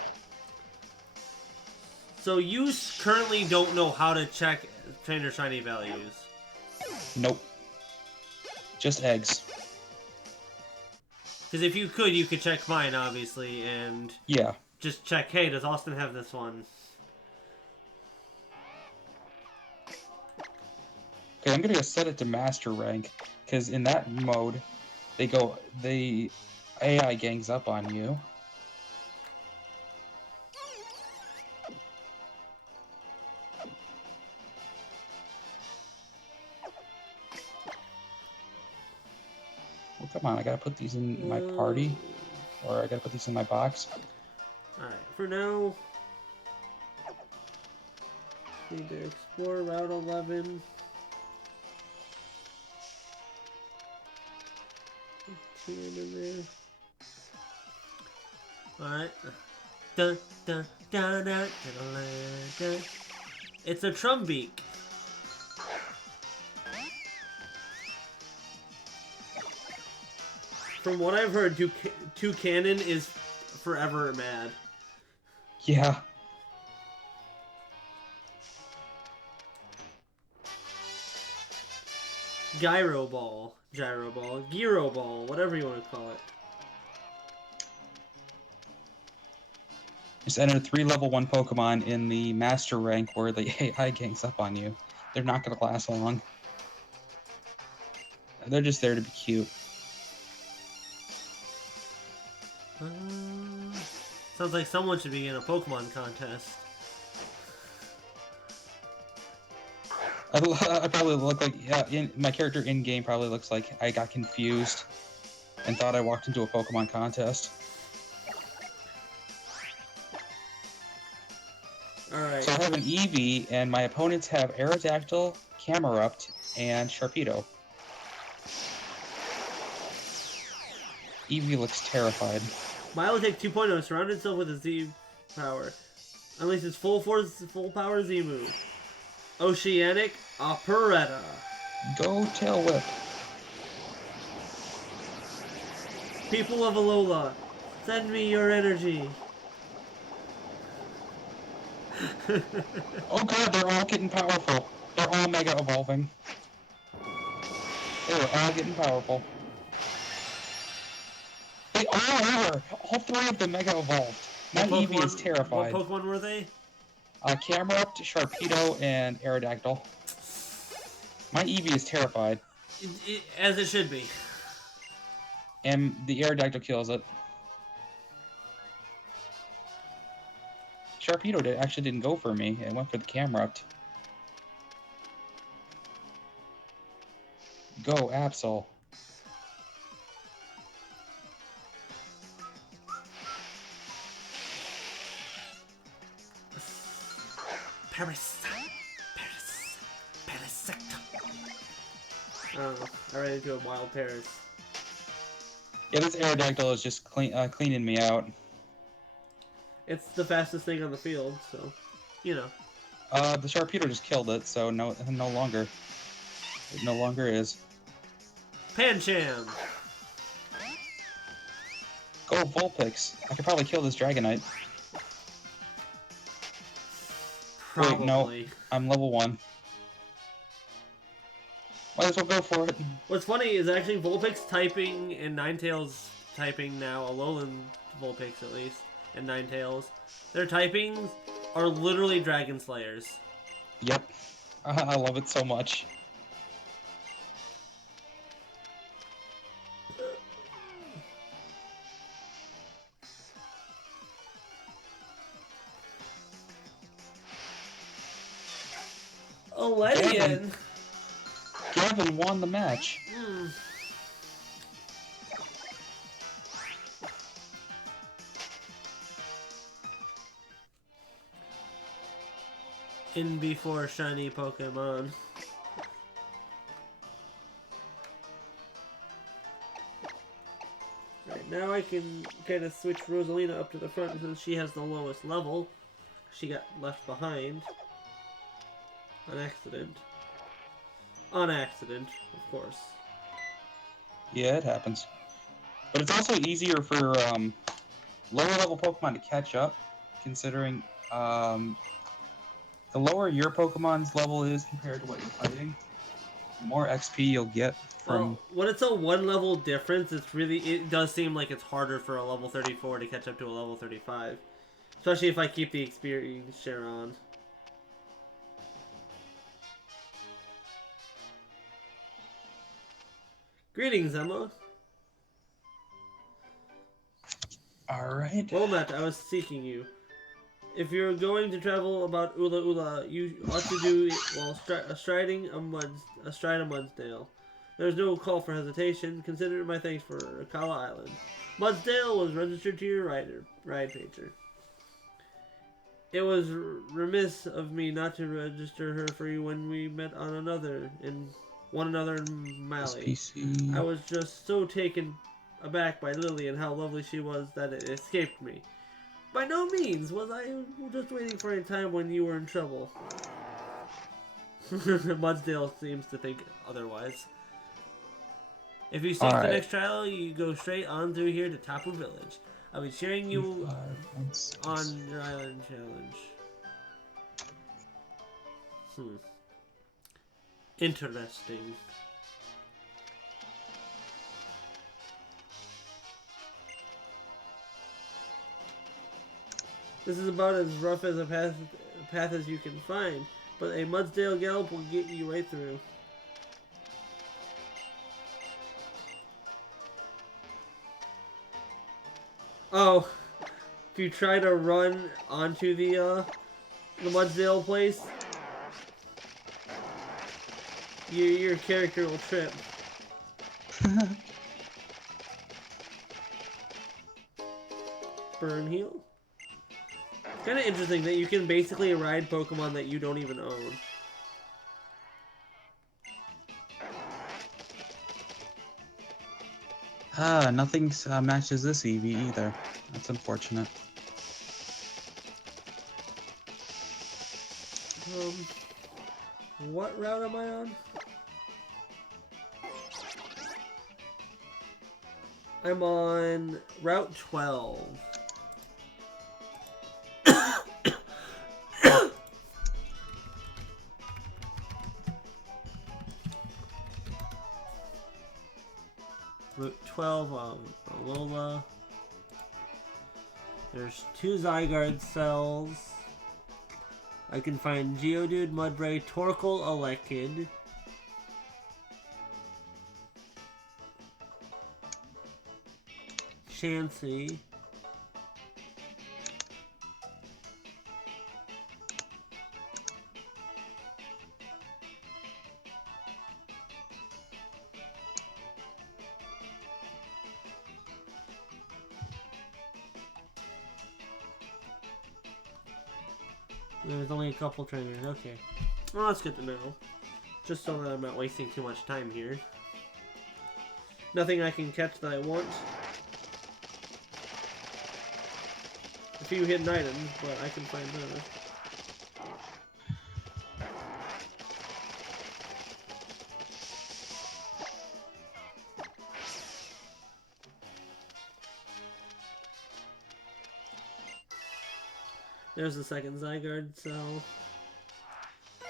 So you currently don't know how to check trainer shiny values? Nope. Just eggs. Because if you could check mine, obviously, and... Yeah. Just check, hey, does Austin have this one? Okay, I'm gonna set it to master rank, because in that mode, the AI gangs up on you. Well, come on, I gotta put these in my party, or I gotta put these in my box. Alright, for now, need to explore Route 11. 10 in there. Alright. Dun, dun, dun, dun, dun, dun, dun. It's a Trumbeak. From what I've heard, Toucanon is forever mad. Yeah. Gyro Ball. Gyro Ball, Gyro Ball, whatever you want to call it. Just enter 3 level 1 Pokemon in the Master rank where the AI gangs up on you. They're not going to last long. They're just there to be cute. Sounds like someone should be in a Pokemon contest. I probably look like, my character in game probably looks like I got confused and thought I walked into a Pokemon contest. Alright. So I have an Eevee, and my opponents have Aerodactyl, Camerupt, and Sharpedo. Eevee looks terrified. Milotic 2.0 surrounded itself with a Z power. Unleashes its full power Z move. Oceanic Operetta. Go Tail Whip. People of Alola, send me your energy. Oh god, they're all getting powerful. They're all Mega Evolving. They're all getting powerful. They all are! All 3 of them Mega Evolved. My Eevee is terrified. What Pokemon were they? Camerupt, Sharpedo, and Aerodactyl. My Eevee is terrified. As it should be. And the Aerodactyl kills it. Sharpedo actually didn't go for me. It went for the Camerupt. Go, Absol. Parasect. I don't know. I ran into a wild Paris. Yeah, this Aerodactyl is just cleaning me out. It's the fastest thing on the field, so, you know. The Sharpedo just killed it, so no longer. It no longer is. Pancham! Go Vulpix. I could probably kill this Dragonite. Probably. Wait, no. I'm level 1. Might as well go for it. What's funny is actually Vulpix typing and Ninetales typing now, Alolan Vulpix at least, and Ninetales. Their typings are literally Dragon Slayers. Yep. I love it so much. Oledian! Gavin won the match. In before shiny Pokemon. Right, now I can kind of switch Rosalina up to the front since she has the lowest level. She got left behind. On accident. On accident, of course. Yeah, it happens. But it's also easier for lower level Pokemon to catch up, considering the lower your Pokemon's level is compared to what you're fighting, the more XP you'll get from... Well, when it's a 1 level difference, it does seem like it's harder for a level 34 to catch up to a level 35. Especially if I keep the experience share on. Greetings, Emma. Alright. Well met, I was seeking you. If you're going to travel about Ula Ula, you ought to do it while astride a Mudsdale. There's no call for hesitation. Consider my thanks for Akala Island. Mudsdale was registered to your ride pager. It was remiss of me not to register her for you when we met on one another in Mali. SPC. I was just so taken aback by Lily and how lovely she was that it escaped me. By no means was I just waiting for a time when you were in trouble. Mudsdale seems to think otherwise. If you seek the next trial, you go straight on through here to Tapu Village. I'll be cheering you on your island challenge. Interesting. This is about as rough as a path as you can find, but a Mudsdale Gallop will get you right through. Oh, if you try to run onto the Mudsdale place, your character will trip. Burn heal. It's kind of interesting that you can basically ride Pokemon that you don't even own. Nothing matches this Eevee either. That's unfortunate. What route am I on? I'm on Route 12. Route 12 on Alola. There's 2 Zygarde cells. I can find Geodude, Mudbray, Torkoal, Elekid. Chansey. There's only a couple trainers, okay. Well, that's good to know. Just so that I'm not wasting too much time here. Nothing I can catch that I want. A few hidden items, but I can find those. There's the second Zygarde, so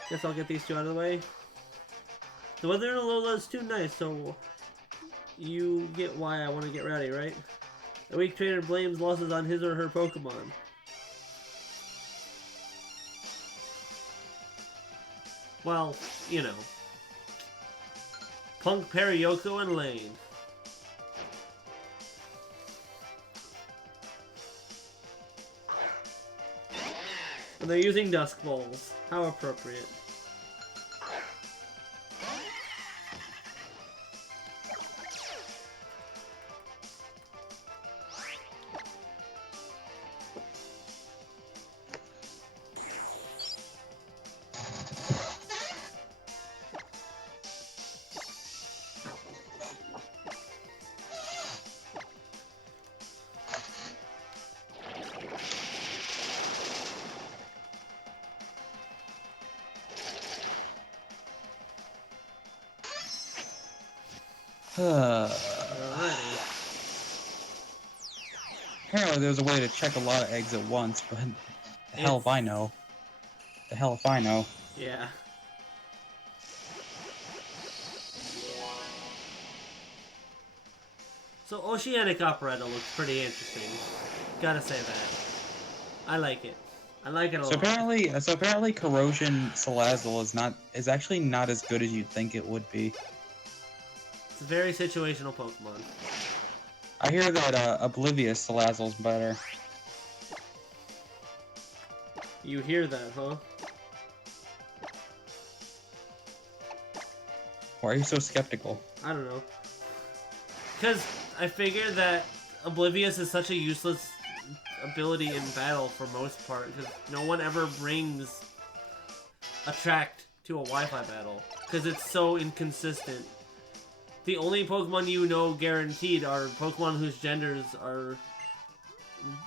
guess I'll get these 2 out of the way. The weather in Alola is too nice, so you get why I want to get ready, right? A weak trainer blames losses on his or her Pokemon. Well, you know. Punk, Perioko, and Lane. And they're using Dusk Balls. How appropriate. Alrighty. Apparently there's a way to check a lot of eggs at once, but the hell if I know. The hell if I know. Yeah. So Oceanic Operetta looks pretty interesting. Gotta say that. I like it. I like it a lot. So apparently Corrosion Salazzle is actually not as good as you'd think it would be. It's a very situational Pokemon. I hear that Oblivious Salazzle's better. You hear that, huh? Why are you so skeptical? I don't know. Because I figure that Oblivious is such a useless ability in battle for most part, because no one ever brings Attract to a Wi-Fi battle, because it's so inconsistent. The only Pokemon you know guaranteed are Pokemon whose genders are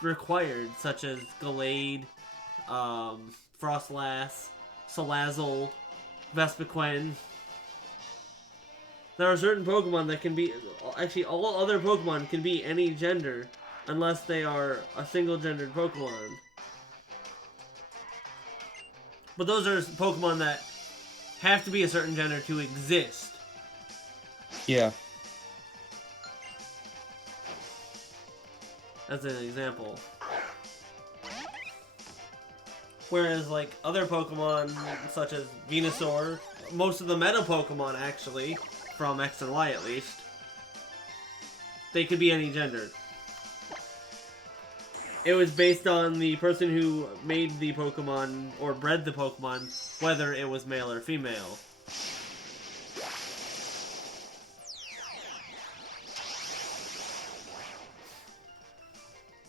required, such as Gallade, Frostlass, Salazzle, Vespiquen. There are certain Pokemon that can be... Actually, all other Pokemon can be any gender, unless they are a single-gendered Pokemon. But those are Pokemon that have to be a certain gender to exist. Yeah. As an example. Whereas, like, other Pokemon, such as Venusaur, most of the meta Pokemon, actually, from X and Y at least, they could be any gender. It was based on the person who made the Pokemon, or bred the Pokemon, whether it was male or female.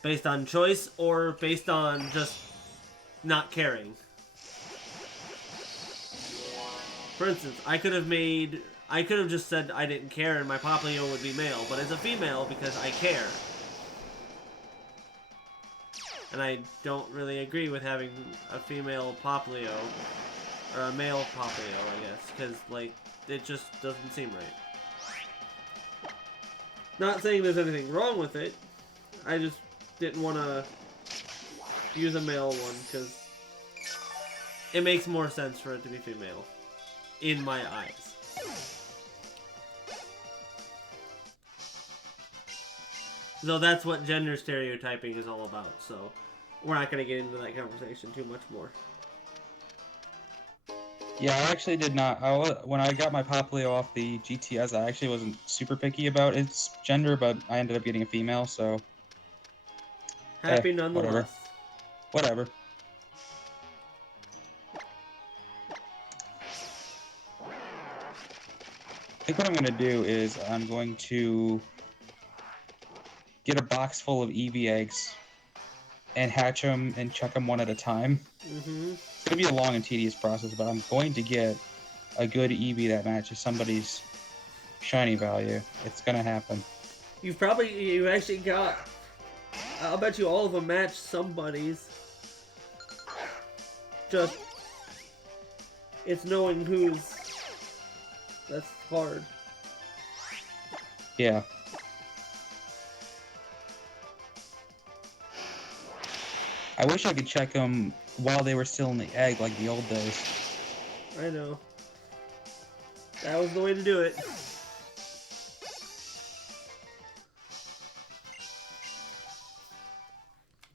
Based on choice, or based on just not caring. For instance, I could have just said I didn't care and my Popplio would be male, but it's a female because I care. And I don't really agree with having a female Popplio, or a male Popplio, I guess, because, like, it just doesn't seem right. Not saying there's anything wrong with it, I just didn't want to use a male one, because it makes more sense for it to be female, in my eyes. So that's what gender stereotyping is all about, so we're not going to get into that conversation too much more. Yeah, I actually did not. When I got my Popplio off the GTS, I actually wasn't super picky about its gender, but I ended up getting a female, so... Happy nonetheless. Whatever. I think what I'm going to do is I'm going to get a box full of Eevee eggs and hatch them and check them one at a time. Mm-hmm. It's going to be a long and tedious process, but I'm going to get a good Eevee that matches somebody's shiny value. It's going to happen. You actually got, I'll bet you all of them match somebody's. Just, it's knowing who's, that's hard. Yeah. I wish I could check them while they were still in the egg, like the old days. I know. That was the way to do it.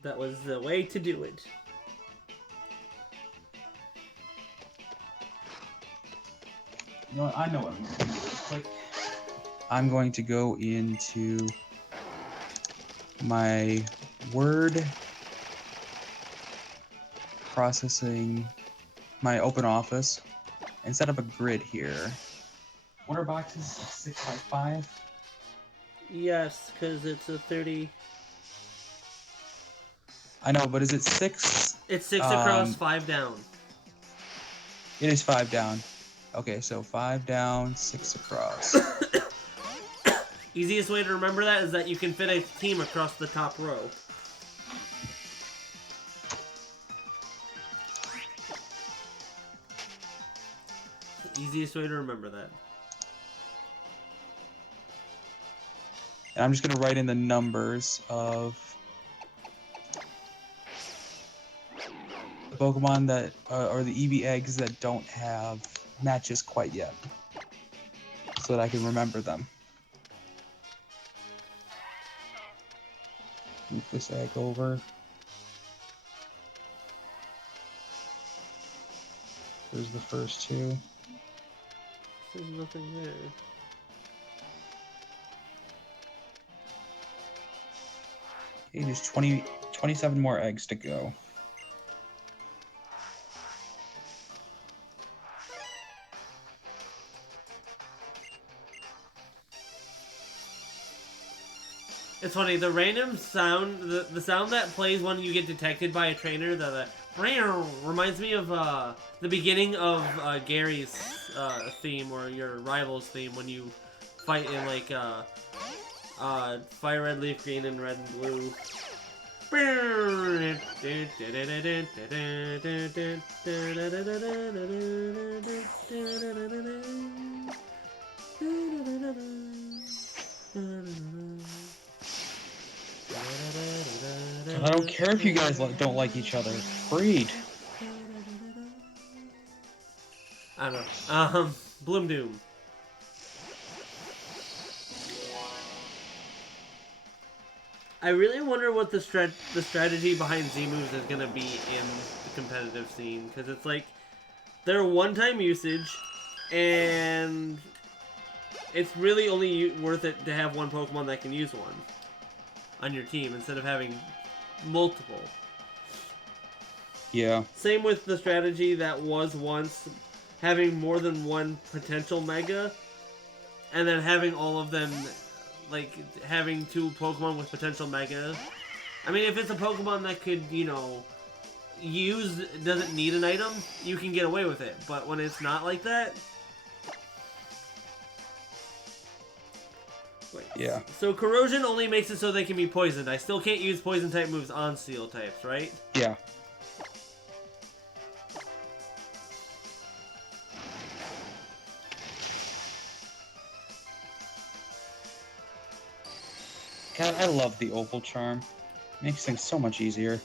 That was the way to do it. You know what? I know what I'm going to do real quick. I'm going to go into my word processing, my open office, and set up a grid here. What are boxes? 6 by 5? Yes, because it's a 30. I know, but is it 6? It's 6 across, 5 down. It is 5 down. Okay, so 5 down, 6 across. Easiest way to remember that is that you can fit a team across the top row. Easiest way to remember that. And I'm just going to write in the numbers of the Pokemon that, or the Eevee eggs that don't have matches quite yet, so that I can remember them. Move this egg over. There's the first 2. There's nothing there. Okay, there's 27 more eggs to go. It's funny, the random sound, the sound that plays when you get detected by a trainer, the reminds me of the beginning of Gary's theme, or your rival's theme, when you fight in, like, Fire Red, Leaf Green, and Red and Blue. I don't care if you guys don't like each other. Breed. I don't know. Bloom Doom. I really wonder what the strategy behind Z moves is gonna be in the competitive scene, because it's like they're one-time usage, and it's really only worth it to have one Pokemon that can use one on your team instead of having multiple. Yeah. Same with the strategy that was once having more than one potential Mega, and then having all of them, like, having two Pokemon with potential Mega. I mean, if it's a Pokemon that could, you know, doesn't need an item, you can get away with it. But when it's not like that... Wait. Yeah. So Corrosion only makes it so they can be poisoned. I still can't use Poison-type moves on Steel types, right? Yeah. God, I love the Opal Charm. Makes things so much easier.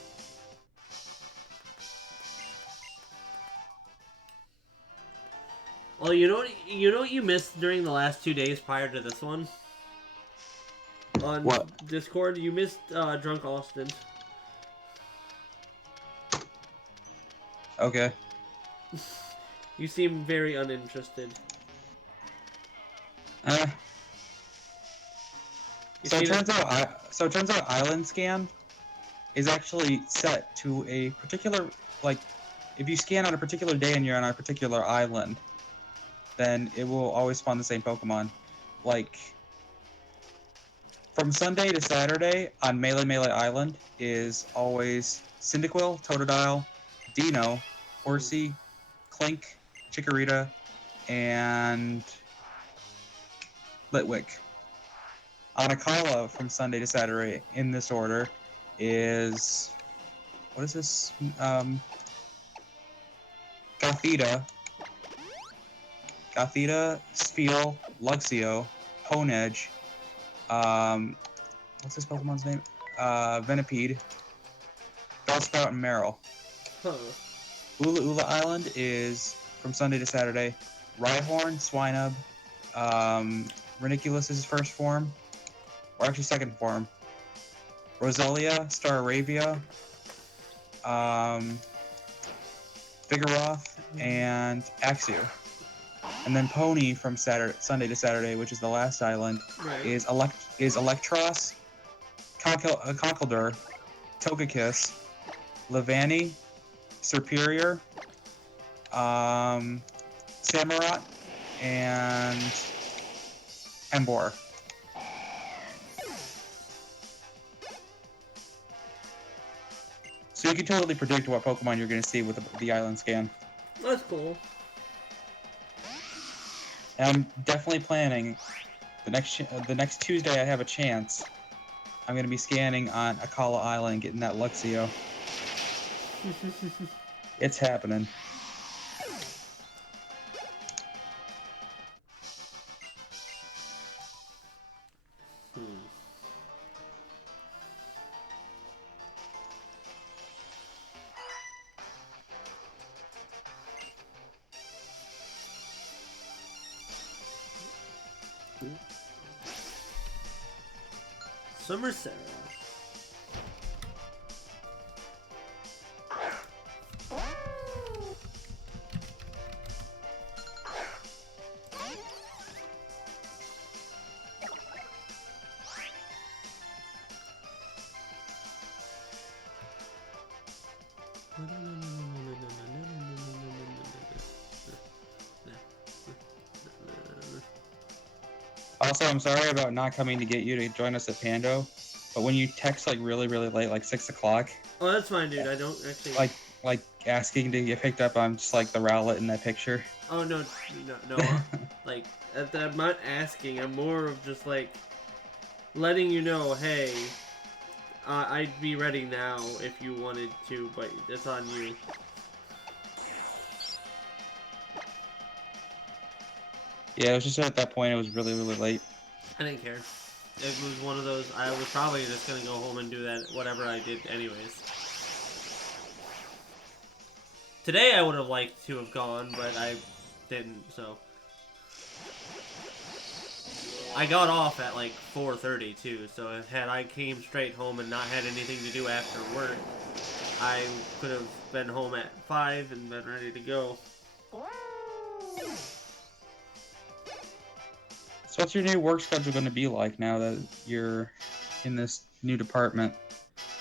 Well, you know what you missed during the last 2 days prior to this one? On What? Discord, you missed Drunk Austin. Okay. You seem very uninterested. Uh, You so it seen turns out Island Scan is actually set to a particular, like, if you scan on a particular day and you're on a particular island, then it will always spawn the same Pokemon. Like, from Sunday to Saturday on Melee Island is always Cyndaquil, Totodile, Dino, Horsey, Clink, Chikorita, and Litwick. On Akala from Sunday to Saturday in this order is, what is this? Gothita, Spheal, Luxio, Honedge, what's this Pokemon's name? Venipede, Bellsprout, and Marill. Huh. Ula Ula Island is from Sunday to Saturday. Rhyhorn, Swinub, Ranunculus' first form, or actually second form. Roselia, Staravia, Vigoroth, and Axew. And then Pony from Sunday to Saturday, which is the last island, Right. is Electros, Conkeldurr, Togekiss, Levani, Serperior, Samurott, and Emboar. So you can totally predict what Pokemon you're going to see with the Island Scan. That's cool. And I'm definitely planning the next Tuesday I have a chance. I'm going to be scanning on Akala Island, getting that Luxio. It's happening. Summer Sarah. Also, I'm sorry about not coming to get you to join us at Pando, but when you text like really late, like 6 o'clock, Oh, that's fine, dude. I don't actually... like asking to get picked up, I'm just like the Rowlet in that picture. Oh, no. Like, I'm not asking. I'm more of just, like, letting you know, hey, I'd be ready now if you wanted to, but it's on you. Yeah, it was just at that point, it was really late. I didn't care. It was one of those, I was probably just gonna go home and do that, whatever I did anyways. Today I would have liked to have gone, but I didn't, so. I got off at like 4:30 too, so had I came straight home and not had anything to do after work, I could have been home at 5 and been ready to go. So what's your new work schedule going to be like now that you're in this new department?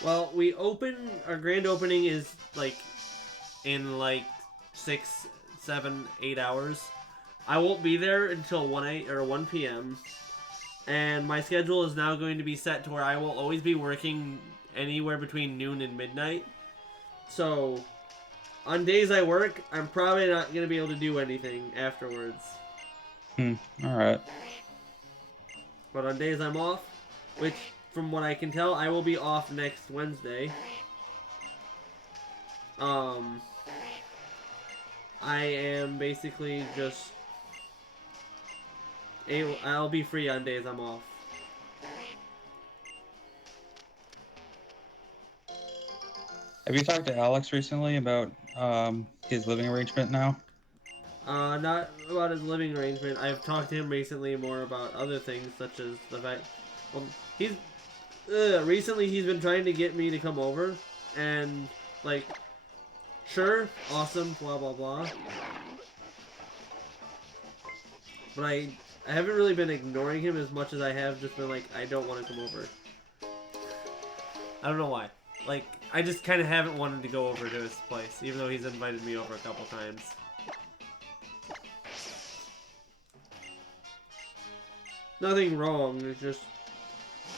Well, our grand opening is like in like 6, 7, 8 hours. I won't be there until 1 p.m. And my schedule is now going to be set to where I will always be working anywhere between noon and midnight. So, on days I work, I'm probably not going to be able to do anything afterwards. Alright. But on days I'm off, which, from what I can tell, I will be off next Wednesday. I am basically just... I'll be free on days I'm off. Have you talked to Alex recently about his living arrangement now? Not about his living arrangement. I've talked to him recently more about other things, such as the fact... Well, recently he's been trying to get me to come over, and, like, sure, awesome, blah, blah, blah. But I haven't really been ignoring him as much as I have just been like, I don't want to come over. I don't know why. Like, I just kind of haven't wanted to go over to his place, even though he's invited me over a couple times. Nothing wrong, it's just,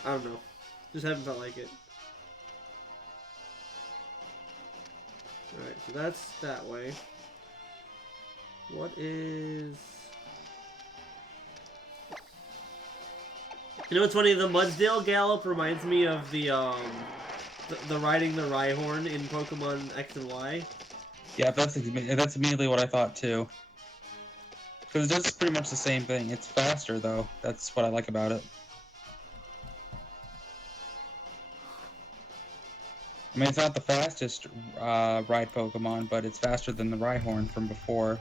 I don't know. Just haven't felt like it. Alright, so that's that way. What is... You know what's funny? The Mudsdale Gallop reminds me of the riding the Rhyhorn in Pokemon X and Y. Yeah, that's immediately what I thought too. Because it does pretty much the same thing. It's faster though. That's what I like about it. I mean, it's not the fastest ride Pokemon, but it's faster than the Rhyhorn from before.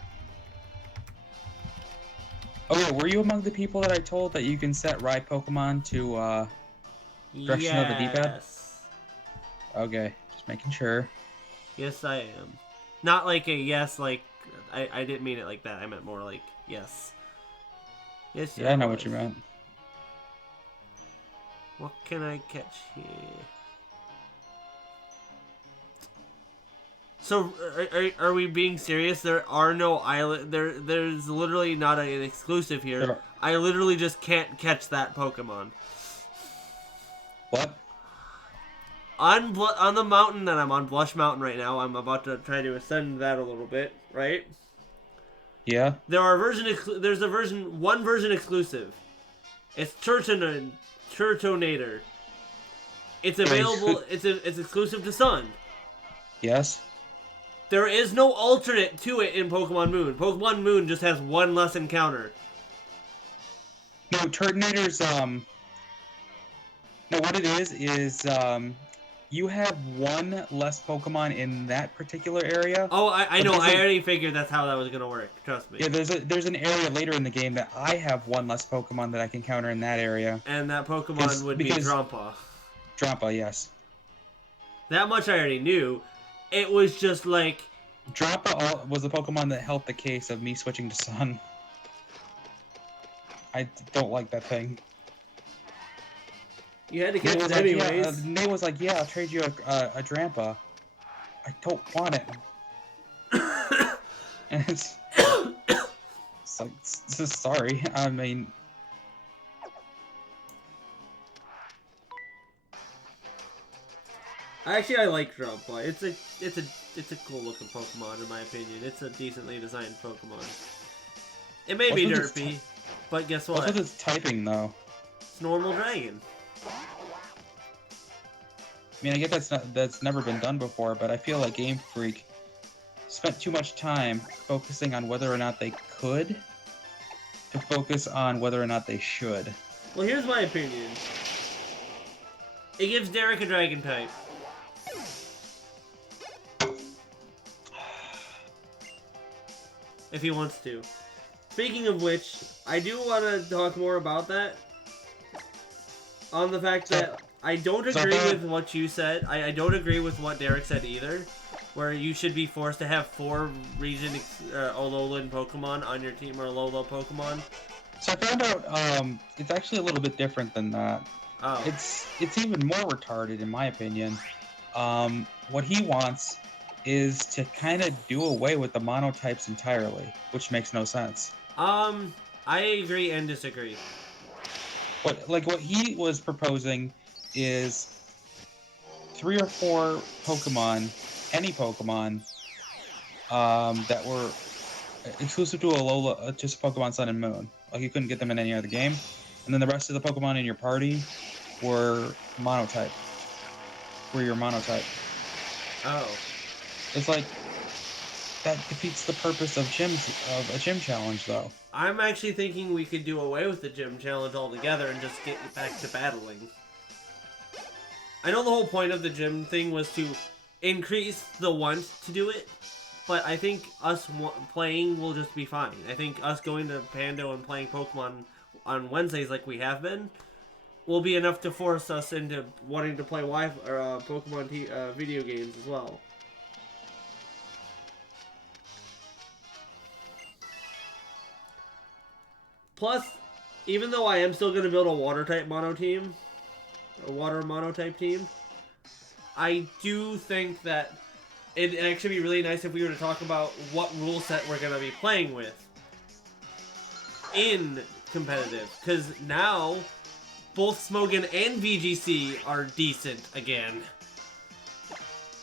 Oh yeah, were you among the people that I told that you can set ride Pokemon to direction of the D-pad? Yes. Okay, just making sure. Yes, I am. Not like a yes, like, I didn't mean it like that. I meant more like, yes. Yes, Yeah, I know what you meant. What can I catch here? So, are we being serious? There are no island. There's literally not an exclusive here. Sure. I literally just can't catch that Pokemon. What? On the mountain that I'm on, Blush Mountain right now, I'm about to try to ascend that a little bit, right? Yeah. There's one version exclusive. It's Turtonator. It's available. It's exclusive to Sun. Yes. There is no alternate to it in Pokemon Moon. Pokemon Moon just has one less encounter. No, Turtonator's no, what it is you have one less Pokemon in that particular area. Oh, I know. I already figured that's how that was gonna work. Trust me. Yeah, there's an area later in the game that I have one less Pokemon that I can counter in that area. And that Pokemon would be Drampa. Drampa, yes. That much I already knew. It was just like... Drampa was the Pokemon that helped the case of me switching to Sun. I don't like that thing. You had to catch it anyways. Nate was like, yeah, I'll trade you a Drampa. I don't want it. And it's like, sorry. I mean... Actually, I like Drampa. It's a cool looking Pokemon in my opinion. It's a decently designed Pokemon. It may be derpy, but guess what? What's with its typing though? It's normal dragon. I mean, I get that's never been done before, but I feel like Game Freak spent too much time focusing on whether or not they could to focus on whether or not they should. Well, here's my opinion. It gives Derek a dragon type. If he wants to. Speaking of which, I do want to talk more about that. On the fact that I don't agree with what you said. I don't agree with what Derek said either. Where you should be forced to have 4 region Alolan Pokemon on your team or Alola Pokemon. So I found out it's actually a little bit different than that. Oh. It's even more retarded in my opinion. What he wants is to kind of do away with the monotypes entirely, which makes no sense. I agree and disagree. What he was proposing is 3 or 4 Pokemon, any Pokemon, that were exclusive to Alola, just Pokemon Sun and Moon. Like you couldn't get them in any other game, and then the rest of the Pokemon in your party were monotype. Were your monotype? Oh. It's like that defeats the purpose of a gym challenge, though. I'm actually thinking we could do away with the gym challenge altogether and just get back to battling. I know the whole point of the gym thing was to increase the want to do it, but I think us playing will just be fine. I think us going to Pando and playing Pokemon on Wednesdays like we have been will be enough to force us into wanting to play Pokemon video games as well. Plus, even though I am still going to build a water-type mono team, a water mono-type team, I do think that it'd actually be really nice if we were to talk about what rule set we're going to be playing with in competitive. Because now, both Smogon and VGC are decent again.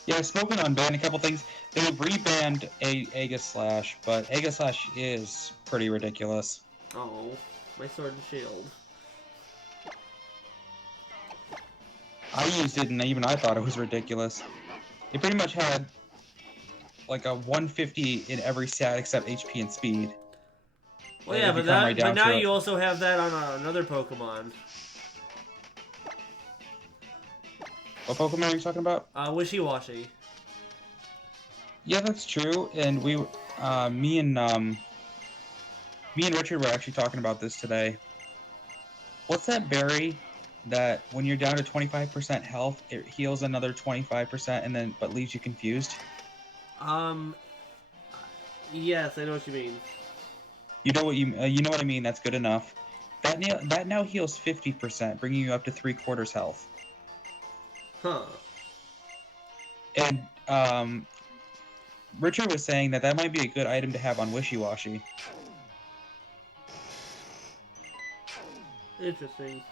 Yeah, Smogon unbanned a couple things. They rebanned Aegislash, but Aegislash is pretty ridiculous. Oh, my Sword and Shield. I used it and even I thought it was ridiculous. It pretty much had like a 150 in every stat except HP and speed. Well, yeah, but now you also have that on another Pokemon. What Pokemon are you talking about? Wishy-Washy. Yeah, that's true. And me and Richard were actually talking about this today. What's that berry that when you're down to 25% health, it heals another 25% but leaves you confused? Yes, I know what you mean. You know what I mean. That's good enough. That now heals 50%, bringing you up to 3/4 health. Huh. And Richard was saying that might be a good item to have on Wishy-Washy. Interesting.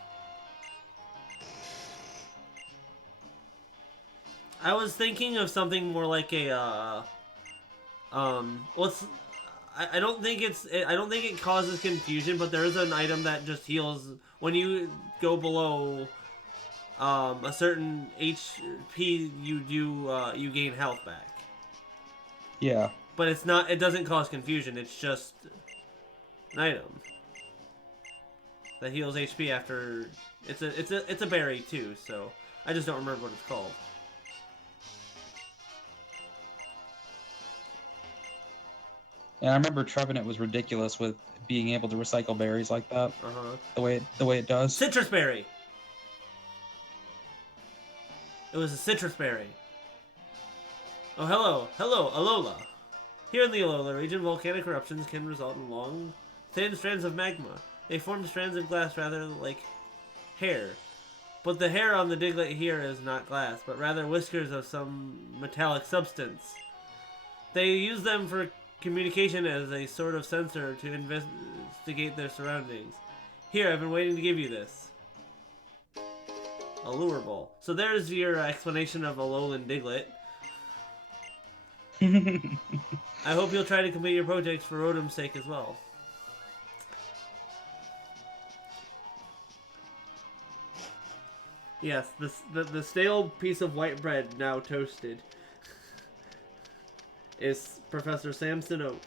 I was thinking of something more like a I don't think it causes confusion, but there is an item that just heals when you go below a certain HP. You gain health back. Yeah. But it doesn't cause confusion. It's just an item that heals HP after. It's a berry too. So I just don't remember what it's called. And I remember Trevenant was ridiculous with being able to recycle berries like that. The way it does. Citrus berry. It was a citrus berry. Oh, hello, Alola. Here in the Alola region, volcanic eruptions can result in long, thin strands of magma. They form strands of glass rather like hair. But the hair on the Diglett here is not glass, but rather whiskers of some metallic substance. They use them for communication as a sort of sensor to investigate their surroundings. Here, I've been waiting to give you this. A lure ball. So there's your explanation of Alolan Diglett. I hope you'll try to complete your projects for Rotom's sake as well. Yes, the stale piece of white bread now toasted is Professor Samson Oak.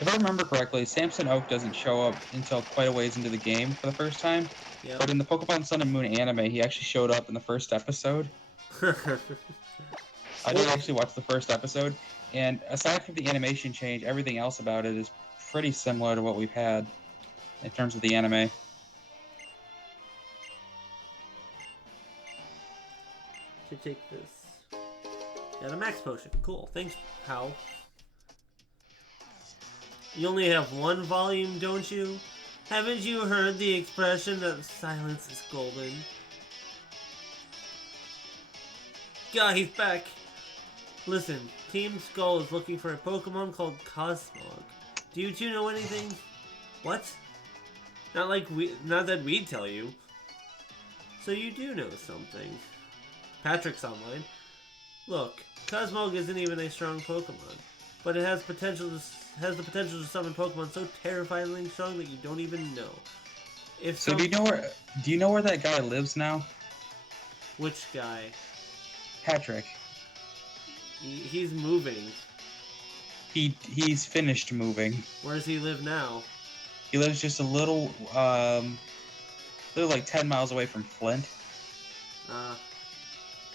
If I remember correctly, Samson Oak doesn't show up until quite a ways into the game for the first time. Yep. But in the Pokemon Sun and Moon anime, he actually showed up in the first episode. I did actually watch the first episode, and aside from the animation change, everything else about it is pretty similar to what we've had in terms of the anime. Should take this. Got a max potion. Cool. Thanks, Hal. You only have one volume, don't you? Haven't you heard the expression that silence is golden? God, he's back. Listen, Team Skull is looking for a Pokemon called Cosmog. Do you two know anything? What? Not that we'd tell you. So you do know something. Patrick's online. Look, Cosmog isn't even a strong Pokemon, but it has the potential to summon Pokemon so terrifyingly strong that you don't even know. Do you know where that guy lives now? Which guy? Patrick. He's moving. He's finished moving. Where does he live now? He lives just a little like 10 miles away from Flint.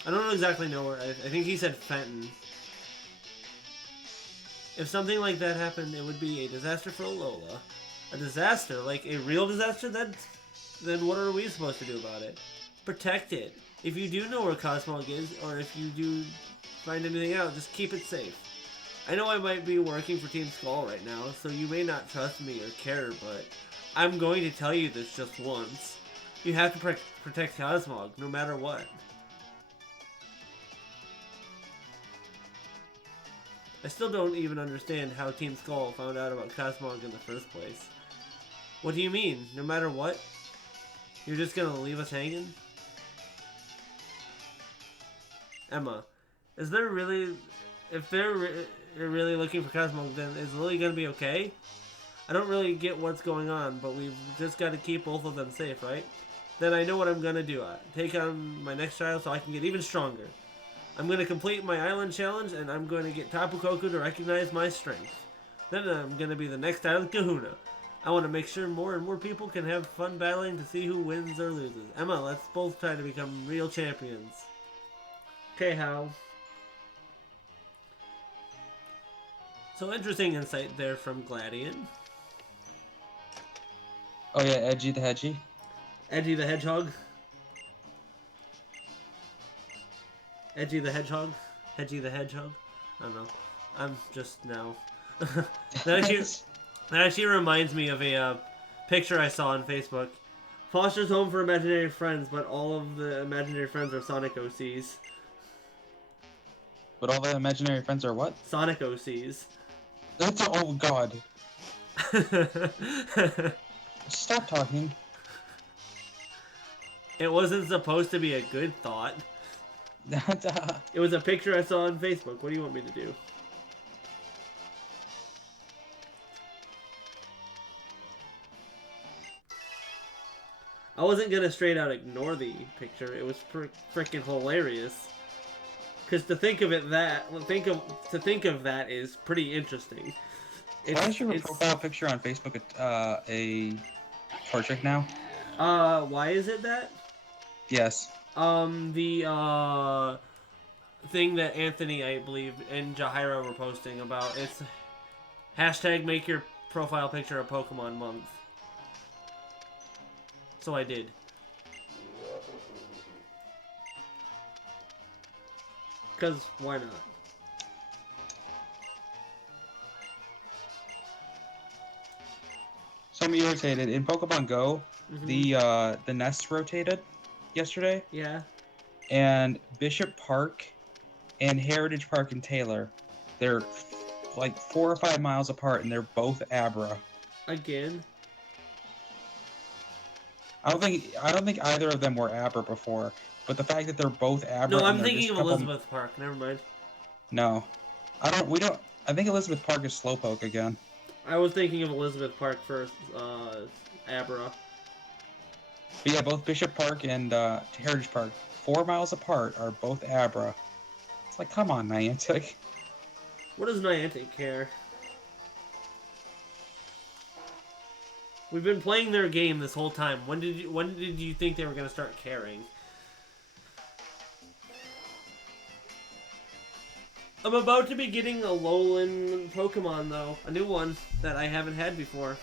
I don't exactly know where. I think he said Fenton. If something like that happened, it would be a disaster for Alola. A disaster? Like a real disaster? Then what are we supposed to do about it? Protect it. If you do know where Cosmog is, or if you do find anything out, just keep it safe. I know I might be working for Team Skull right now, so you may not trust me or care, but I'm going to tell you this just once. You have to protect Cosmog, no matter what. I still don't even understand how Team Skull found out about Cosmog in the first place. What do you mean? No matter what? You're just gonna leave us hanging? Emma, if they're really looking for Cosmog, then is Lily gonna be okay? I don't really get what's going on, but we've just got to keep both of them safe, right? Then I know what I'm gonna do. Take on my next child so I can get even stronger. I'm going to complete my island challenge, and I'm going to get Tapu Koko to recognize my strength. Then I'm going to be the next Island Kahuna. I want to make sure more and more people can have fun battling to see who wins or loses. Emma, let's both try to become real champions. Okay, Hal. So interesting insight there from Gladian. Oh yeah, Edgy the Hedgy. Edgy the Hedgehog. Edgy the Hedgehog? Hedgy the Hedgehog? I don't know. I'm just now. that actually reminds me of a picture I saw on Facebook. Foster's home for imaginary friends, but all of the imaginary friends are Sonic OCs. But all the imaginary friends are what? Sonic OCs. Oh god. Stop talking. It wasn't supposed to be a good thought. It was a picture I saw on Facebook. What do you want me to do? I wasn't gonna straight out ignore the picture. It was freaking hilarious. Because to think of that is pretty interesting. Why is your profile picture on Facebook a portrait now? Why is it that? Yes. The thing that Anthony, I believe, and Jahaira were posting about, it's hashtag make your profile picture a Pokemon month. So I did. Because why not? So I'm irritated. In Pokemon Go, the nests rotated yesterday. Yeah. And Bishop Park and Heritage Park in Taylor, they're like 4 or 5 miles apart, and they're both Abra. Again. I don't think either of them were Abra before, but the fact that they're both Abra. No, I'm thinking of Elizabeth Park. Never mind. No, I think Elizabeth Park is Slowpoke again. I was thinking of Elizabeth Park first, Abra. But yeah, both Bishop Park and Heritage Park, 4 miles apart, are both Abra. It's like, come on, Niantic. What does Niantic care? We've been playing their game this whole time. When did you think they were gonna start caring? I'm about to be getting a Alolan Pokemon though, a new one that I haven't had before.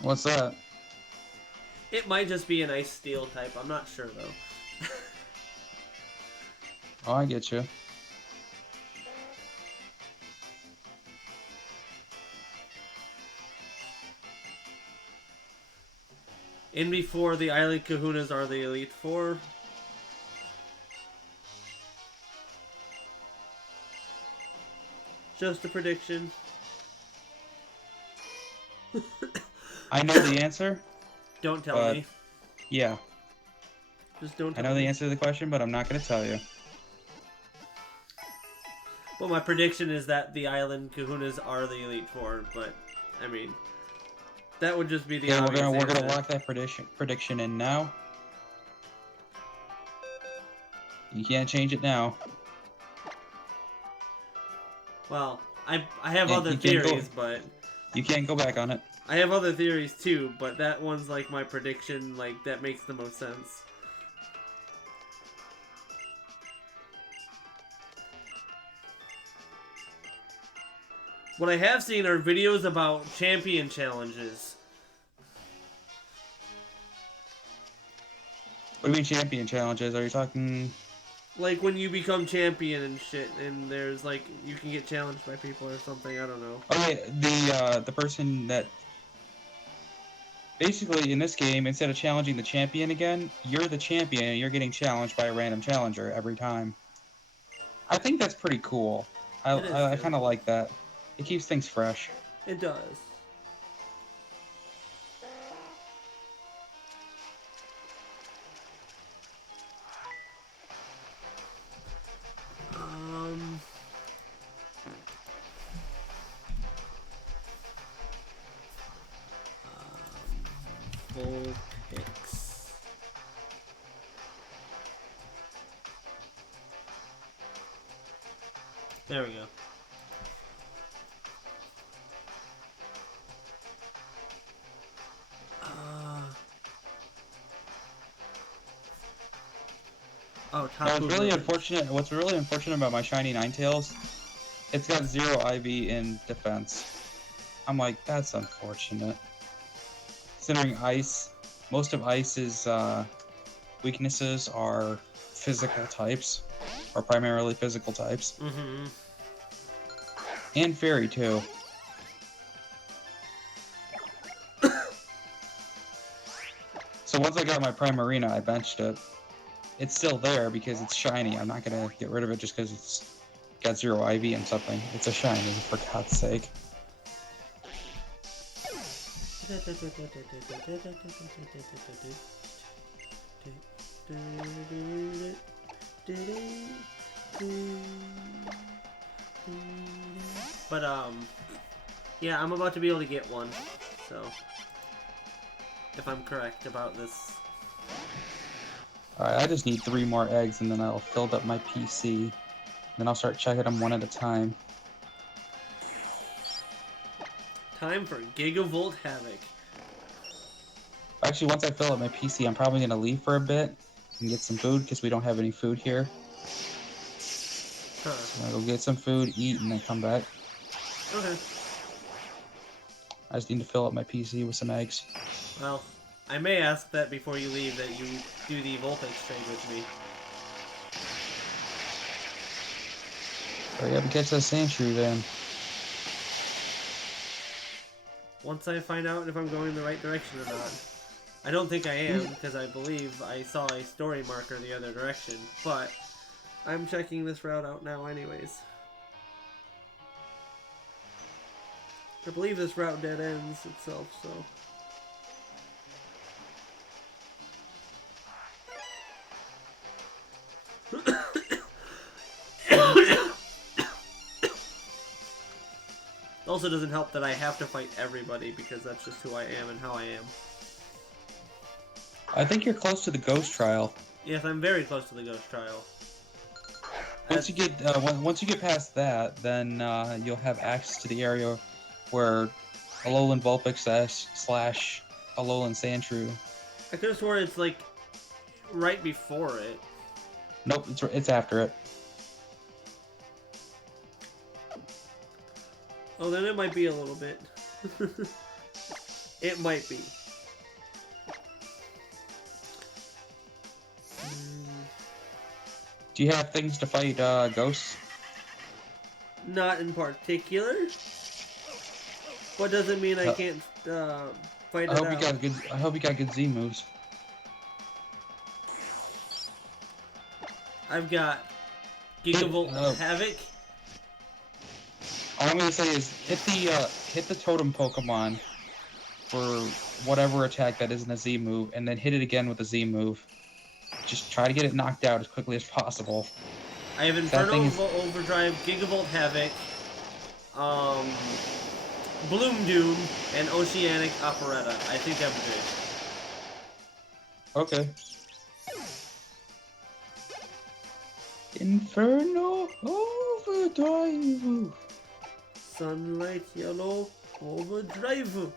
What's that? It might just be an Ice Steel type. I'm not sure though. Oh, I get you. In before the Island Kahunas are the Elite Four. Just a prediction. I know the answer. Don't tell me. Yeah. Just don't I tell know me. the answer to the question, but I'm not going to tell you. Well, my prediction is that the Island Kahunas are the Elite Four, but, I mean, that would just be the Yeah, obvious we're gonna answer. lock that prediction in now. You can't change it now. Well, I have Yeah, other you can't go- theories, but... You can't go back on it. I have other theories too, but that one's like my prediction, like, that makes the most sense. What I have seen are videos about champion challenges. What do you mean champion challenges? Are you talking... Like when you become champion and shit, and there's like, you can get challenged by people or something, I don't know. Okay, the person that... Basically, in this game, instead of challenging the champion again, you're the champion and you're getting challenged by a random challenger every time. I think that's pretty cool. It is I good. kind of like that. It keeps things fresh. It does. Full picks. There we go. Oh, No, Tapu what's really Lily. unfortunate. What's really unfortunate about my shiny Ninetales, it's got 0 IV in defense. I'm like, that's unfortunate. Considering Ice, most of Ice's weaknesses are physical types, or primarily physical types, Mm-hmm. and Fairy too. So once I got my Primarina, I benched it. It's still there because it's shiny. I'm not gonna get rid of it just because it's got 0 IV and something. It's a shiny, for God's sake. But yeah, I'm about to be able to get one, so if I'm correct about this. Alright, I just need 3 more eggs and then I'll fill up my PC. Then I'll start checking them one at a time. Time for Gigavolt Havoc. Actually, once I fill up my PC, I'm probably going to leave for a bit and get some food because we don't have any food here. Huh. So I'll go get some food, eat, and then come back. Okay. I just need to fill up my PC with some eggs. Well, I may ask that before you leave that you do the Vulpix trade with me. Hurry up and catch that Sandshrew then. Once I find out if I'm going the right direction or not. I don't think I am, because I believe I saw a story marker the other direction, but I'm checking this route out now anyways. I believe this route dead ends itself, so... It also doesn't help that I have to fight everybody because that's just who I am and how I am. I think you're close to the ghost trial. Yes, I'm very close to the ghost trial. Once you get past that, then you'll have access to the area where Alolan Vulpix slash Alolan Sandshrew. I could have sworn it's like right before it. Nope, it's after it. Oh, then it might be a little bit. It might be. Do you have things to fight ghosts? Not in particular. What doesn't mean I can't fight I it hope out. you got good. I hope you got good Z moves. I've got Gigavolt Oh. Havoc. All I'm gonna say is hit the totem Pokemon for whatever attack that isn't a Z move, and then hit it again with a Z move. Just try to get it knocked out as quickly as possible. I have Inferno Overdrive, Gigavolt Havoc, Bloom Doom, and Oceanic Operetta. I think I'm good. Okay. Inferno Overdrive. Sunlight Yellow Overdrive.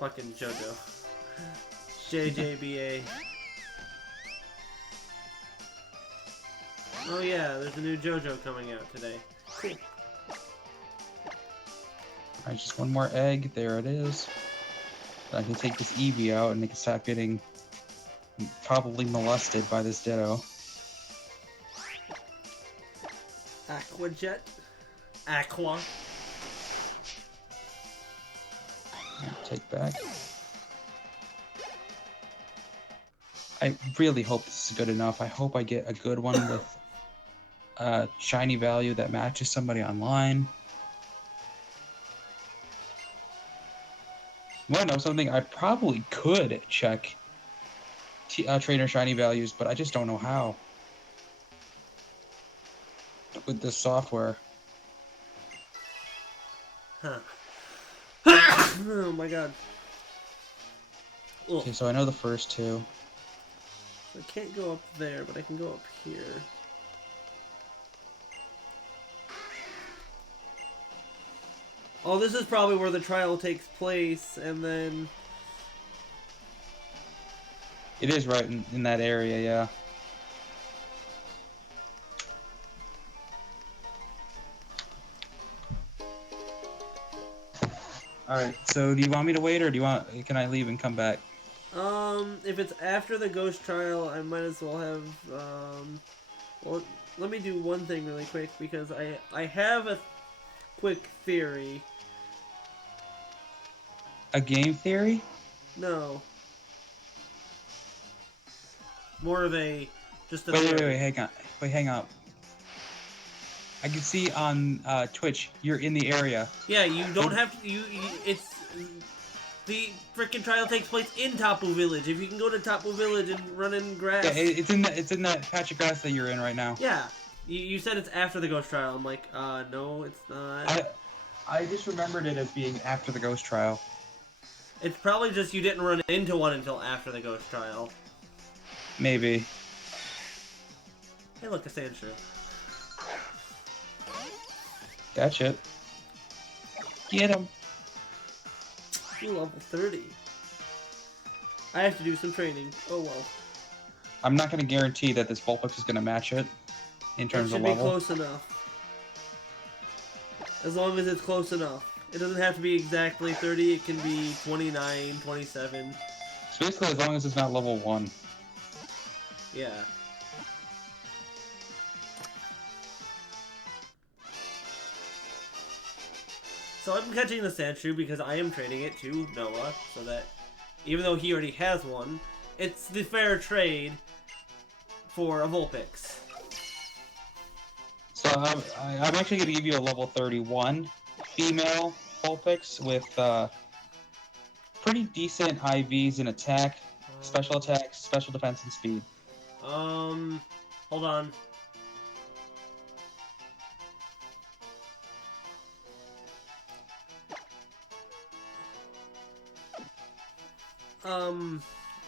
Fucking JoJo. JJBA. Oh yeah, there's a new JoJo coming out today. Cool. Alright, just one more egg. There it is. I can take this Eevee out and they can stop getting probably molested by this Ditto. Aqua Jet. Aqua. Take back. I really hope this is good enough. I hope I get a good one with shiny value that matches somebody online. You want to know something? I probably could check trainer shiny values, but I just don't know how with this software. Huh. Oh my god. Ugh. Okay, so I know the first two. I can't go up there, but I can go up here. Oh, this is probably where the trial takes place, and then... It is right in that area, yeah. Alright, so do you want me to wait, or can I leave and come back? If it's after the ghost trial, I might as well have, well, let me do one thing really quick, because I have a quick theory. A game theory? No. More of just a Wait, theory. hang on. I can see on Twitch, you're in the area. Yeah, you don't have to, it's, the frickin' trial takes place in Tapu Village. If you can go to Tapu Village and run in grass. Yeah, it's in that patch of grass that you're in right now. Yeah. You said it's after the ghost trial. I'm like, no, it's not. I just remembered it as being after the ghost trial. It's probably just you didn't run into one until after the ghost trial. Maybe. Hey, look, a Sandshrew. Gotcha. Get him. Ooh, level 30. I have to do some training. Oh well. I'm not going to guarantee that this Vulpix is going to match it in terms of It should level. be close enough. As long as it's close enough. It doesn't have to be exactly 30. It can be 29, 27. So basically, as long as it's not level 1. Yeah. So I'm catching the Sandshrew because I am trading it to Noah, so that even though he already has one, it's the fair trade for a Vulpix. So I'm actually going to give you a level 31 female Vulpix with pretty decent IVs in attack, special attacks, special defense, and speed. Hold on.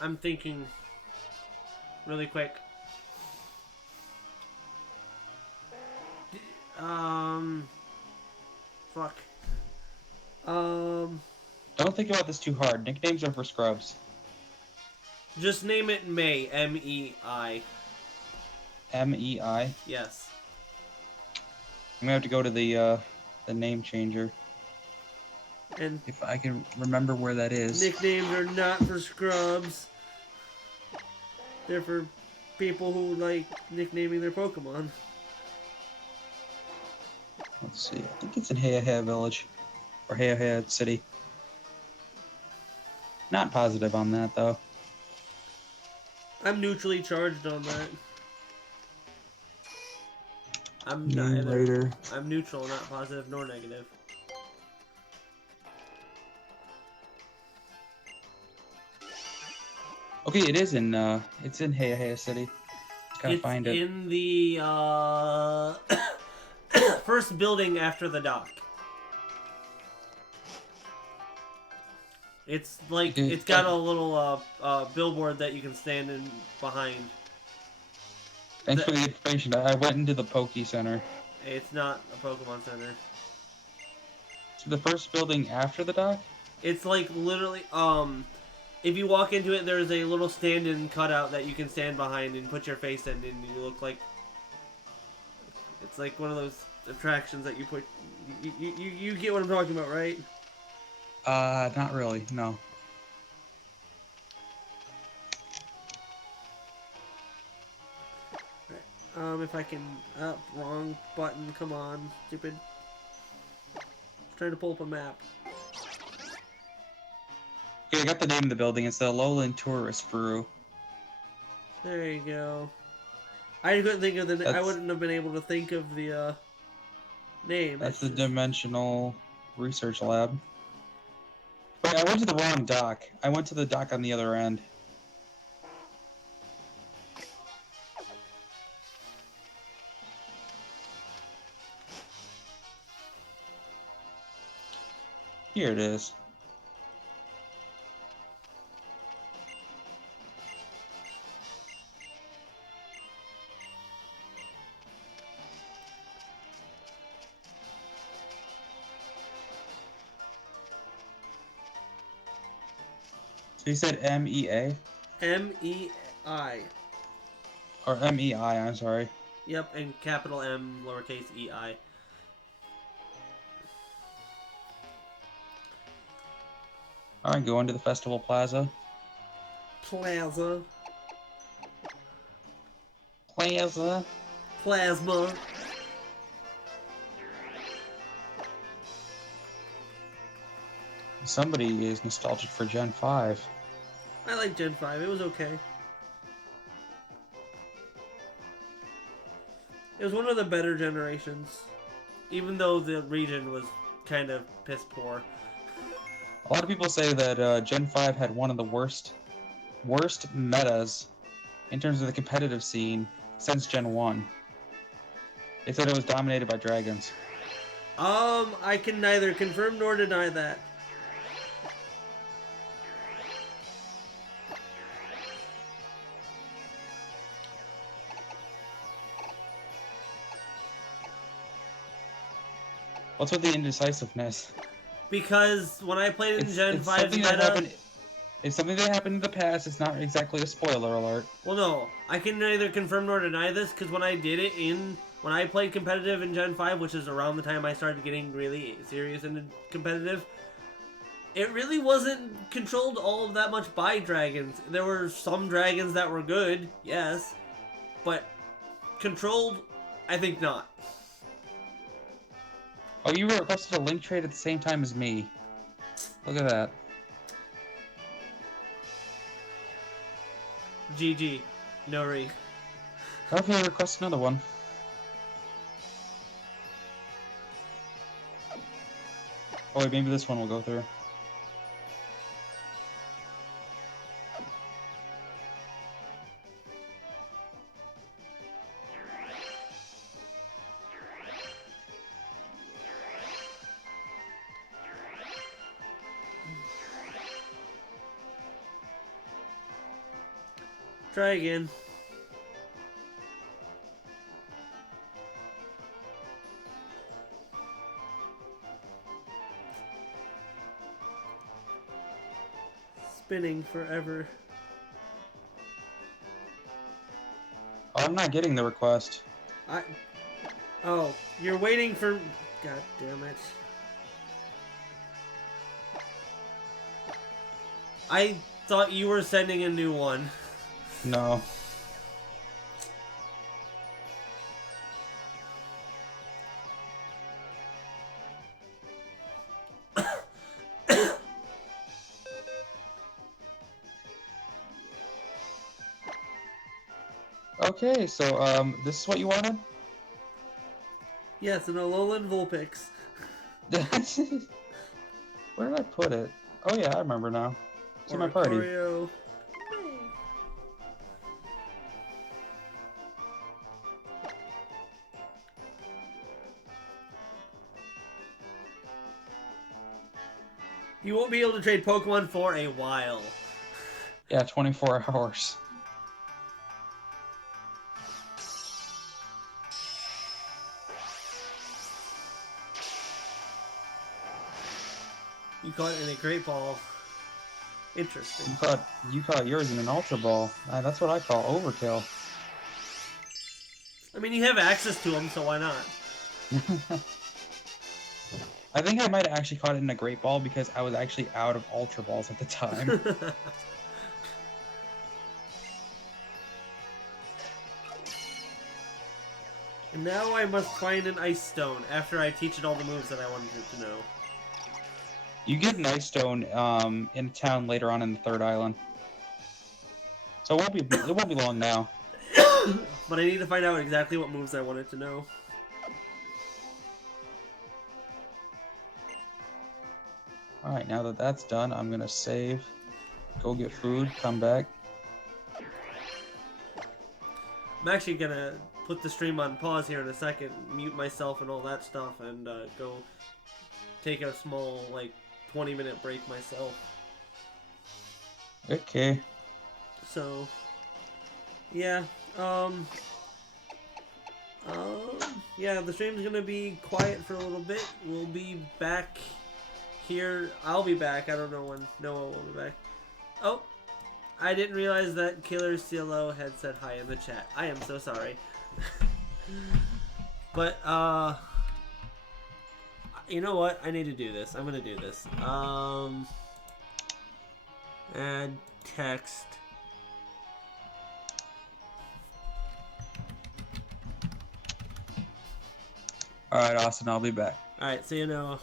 I'm thinking really quick. Fuck. Don't think about this too hard. Nicknames are for scrubs. Just name it Mei. M-E-I. M-E-I. Yes. I'm gonna have to go to the name changer. And If I can remember where that is. nicknames are not for scrubs. They're for people who like nicknaming their Pokemon. Let's see. I think it's in Heihei Village. Or Heihei City. Not positive on that, though. I'm neutrally charged on that. I'm Name neither. Raider. I'm neutral, not positive nor negative. Okay, it's in Heihei City. Just gotta It's find it. in the first building after the dock. It's like Okay, it's got a little billboard that you can stand in behind. Thanks for the information. I went into the Poke Center. It's not a Pokemon Center. So the first building after the dock? It's like literally if you walk into it, there's a little stand-in cutout that you can stand behind and put your face in, and you look like it's like one of those attractions that you put. You get what I'm talking about, right? Not really. No. If I can, wrong button. Come on, stupid. Trying to pull up a map. Okay, I got the name of the building. It's the Lowland Tourist Brew. There you go. I couldn't think of the. I That's- wouldn't have been able to think of the name. That's the It's just- Dimensional Research Lab. Wait, I went to the wrong dock. I went to the dock on the other end. Here it is. So you said M-E-A? M-E-I. Or M-E-I, I'm sorry. Yep, and capital M, lowercase e-I. Alright, go into the Festival Plaza. Plaza. Plaza. Plasma. Somebody is nostalgic for Gen 5. I like Gen 5. It was okay. It was one of the better generations. Even though the region was kind of piss poor. A lot of people say that Gen 5 had one of the worst metas in terms of the competitive scene since Gen 1. They said it was dominated by dragons. I can neither confirm nor deny that. What's with the indecisiveness? Because when I played in Gen 5's something that meta... happened. It's something that happened in the past. It's not exactly a spoiler alert. Well, no. I can neither confirm nor deny this, because when I did it when I played competitive in Gen 5, which is around the time I started getting really serious into competitive, it really wasn't controlled all that much by dragons. There were some dragons that were good, yes, but controlled, I think not. Oh, you requested a link trade at the same time as me. Look at that. GG. No re. How if I request another one? Oh wait, maybe this one will go through. Try again. spinning forever. Oh, I'm not getting the request. Oh, you're waiting for... God damn it. I thought you were sending a new one. No. Okay, so this is what you wanted? Yes, an Alolan Vulpix. Where did I put it? Oh yeah, I remember now. It's in my party. Oricorio. You won't be able to trade Pokemon for a while. Yeah, 24 hours. You caught it in a Great Ball. Interesting. You caught yours in an Ultra Ball. That's what I call overkill. I mean, you have access to them, so why not? I think I might have actually caught it in a Great Ball because I was actually out of Ultra Balls at the time. And now I must find an Ice Stone after I teach it all the moves that I wanted it to know. You get an Ice Stone in town later on in the third island. So it won't be long now. But I need to find out exactly what moves I want it to know. Alright, now that that's done, I'm gonna save, go get food, come back. I'm actually gonna put the stream on pause here in a second, mute myself and all that stuff, and go take a small, like, 20-minute break myself. Okay. So, yeah, yeah, the stream's gonna be quiet for a little bit. We'll be back here. I'll be back. I don't know when Noah will be back. Oh, I didn't realize that Killer CLO had said hi in the chat. I am so sorry. But, you know what? I need to do this. I'm gonna do this. Add text. Alright, Austin, I'll be back. Alright, so you know.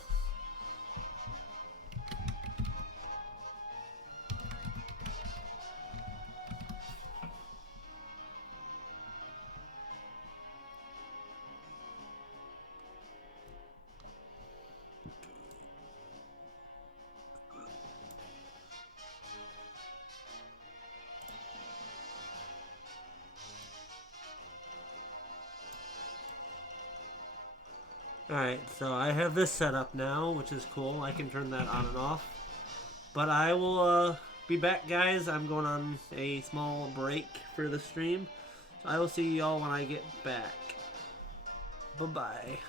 Alright, so I have this set up now, which is cool. I can turn that on and off. But I will be back, guys. I'm going on a small break for the stream. So I will see y'all when I get back. Bye-bye.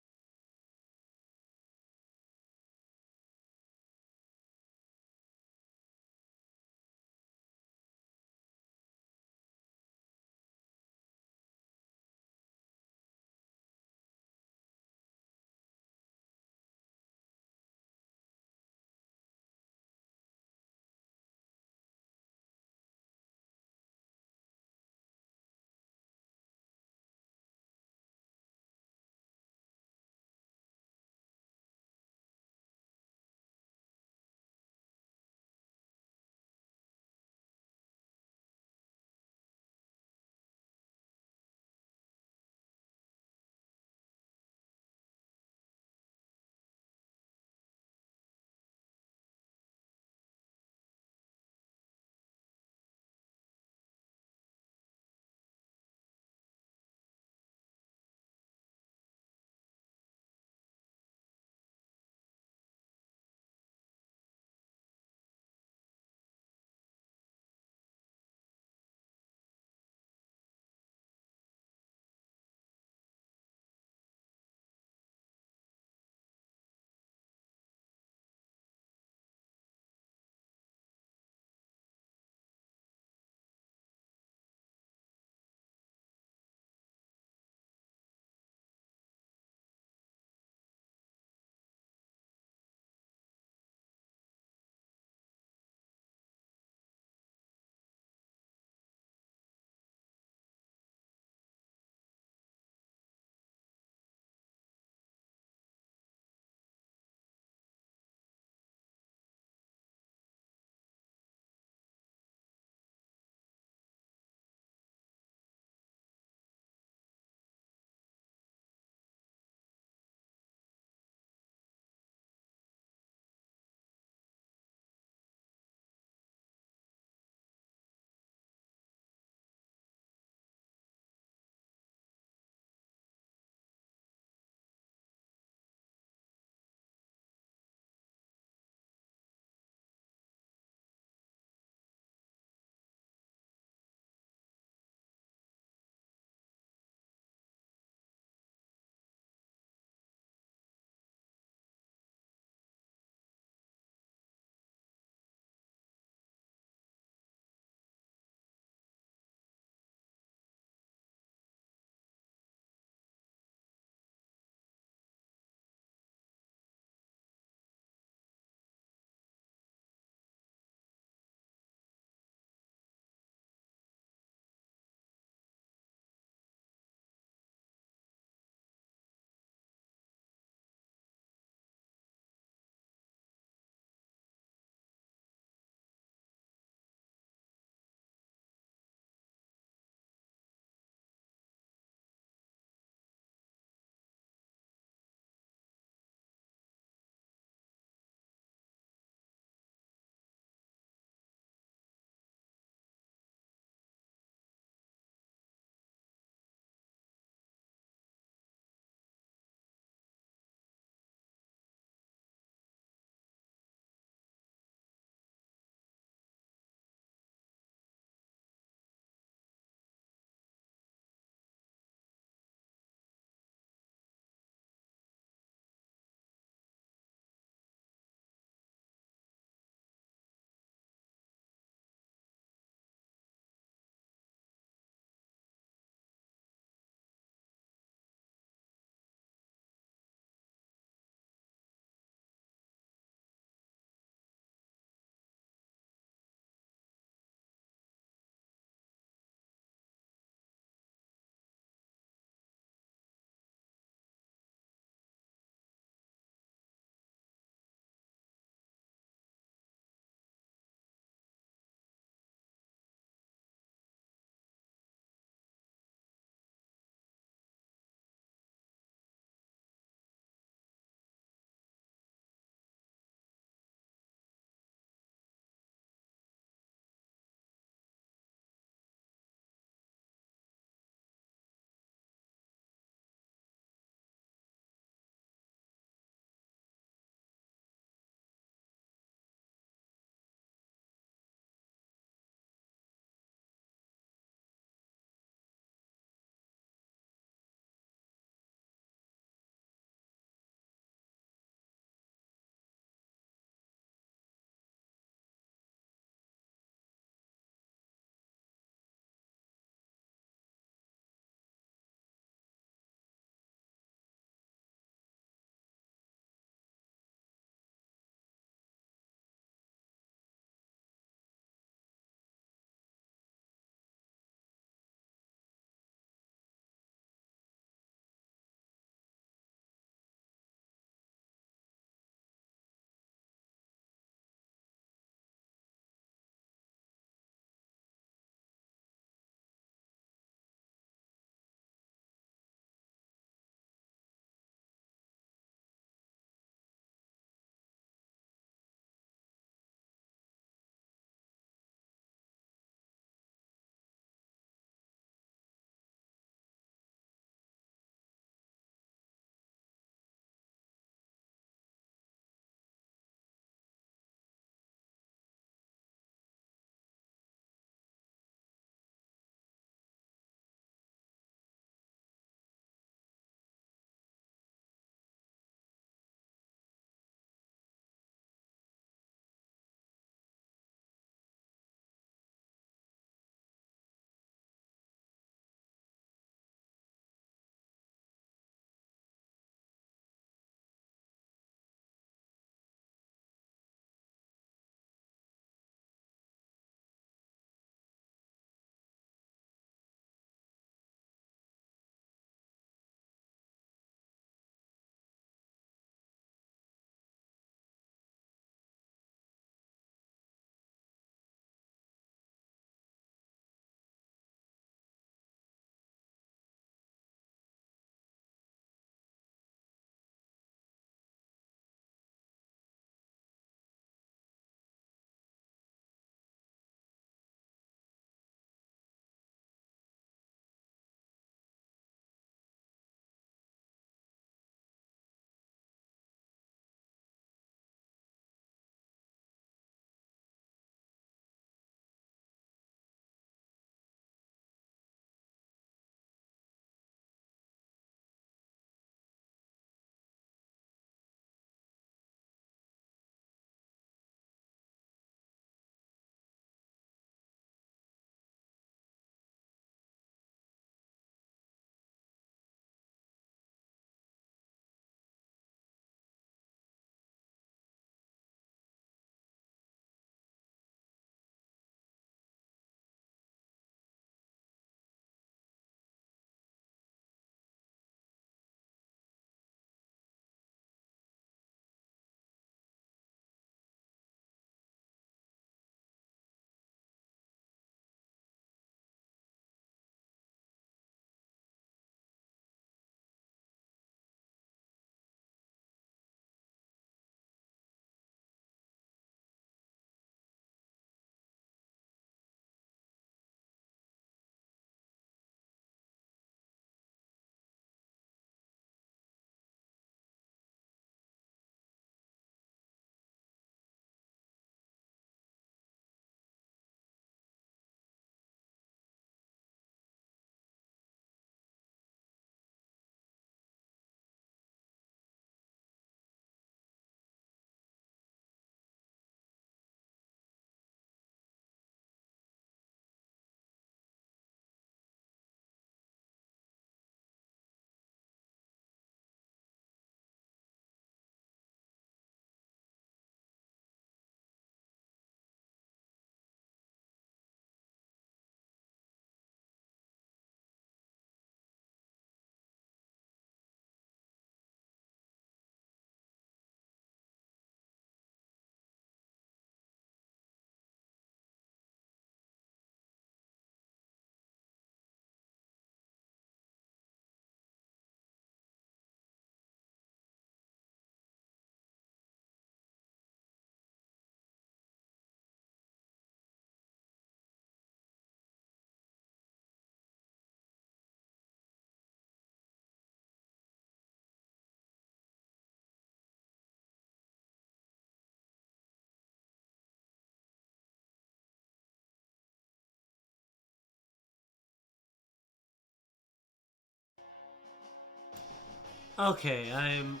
Okay, I'm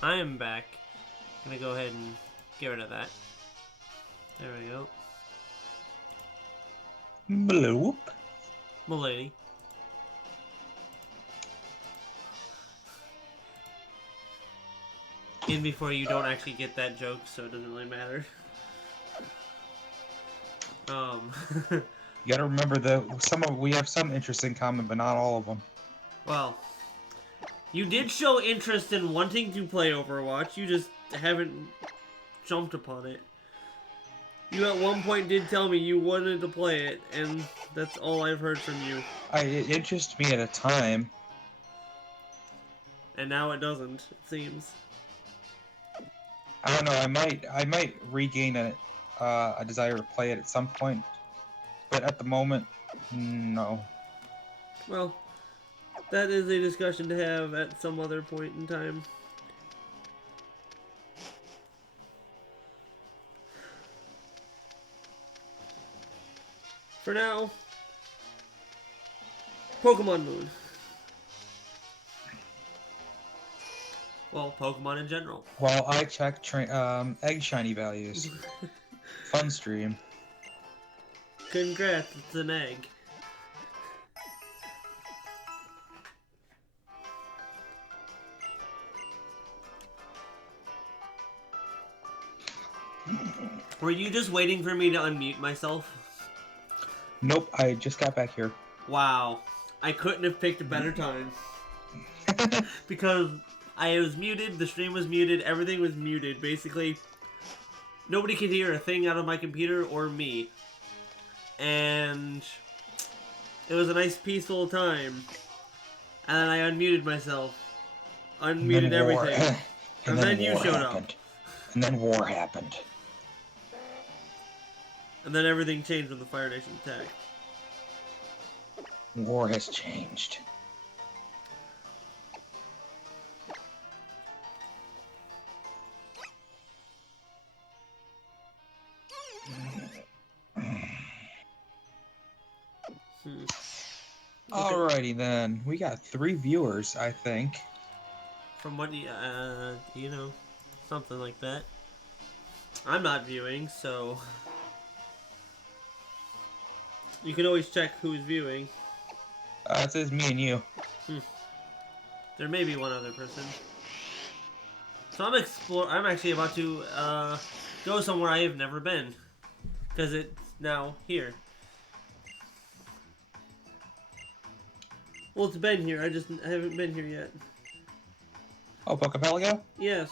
I am back. Gonna go ahead and get rid of that. There we go. Bloop. Milady. In before you don't actually get that joke, so it doesn't really matter. You gotta remember that we have some interests in common, but not all of them. Well, you did show interest in wanting to play Overwatch, you just haven't jumped upon it. You at one point did tell me you wanted to play it, and that's all I've heard from you. It interests me at a time. And now it doesn't, it seems. I don't know. I might regain a desire to play it at some point, but at the moment, no. Well, that is a discussion to have at some other point in time. For now, Pokemon Moon. Well, Pokemon in general. While I check egg shiny values. Fun stream. Congrats, it's an egg. Were you just waiting for me to unmute myself? Nope, I just got back here. Wow. I couldn't have picked a better time. Because I was muted, the stream was muted, everything was muted. Basically, nobody could hear a thing out of my computer or me. And it was a nice peaceful time. And then I unmuted myself. Unmuted everything. And then you showed up. And then war happened. And then everything changed when the Fire Nation attacked. War has changed. Alrighty then. We got 3 viewers, I think. From what you know, something like that. I'm not viewing, so you can always check who's viewing. It says me and you. There may be one other person. So I'm actually about to go somewhere I have never been, because it's now here. Well, it's been here. I haven't been here yet. Oh, Pokepelago? Yes.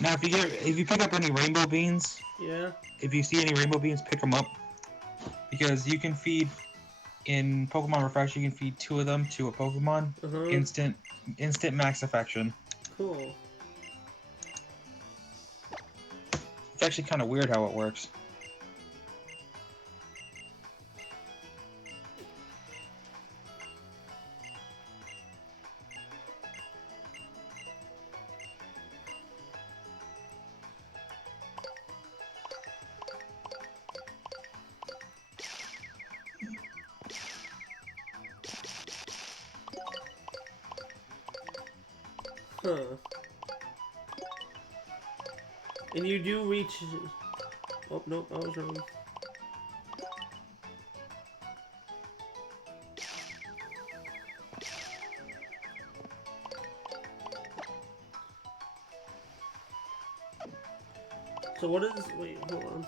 Now, if you pick up any rainbow beans, Yeah. if you see any rainbow beans, pick them up, because you can feed in Pokemon Refresh. You can feed 2 of them to a Pokemon. Instant max affection. Cool. It's actually kind of weird how it works. Huh. And you do reach... Oh, nope, I was wrong. So what is... Wait, hold on.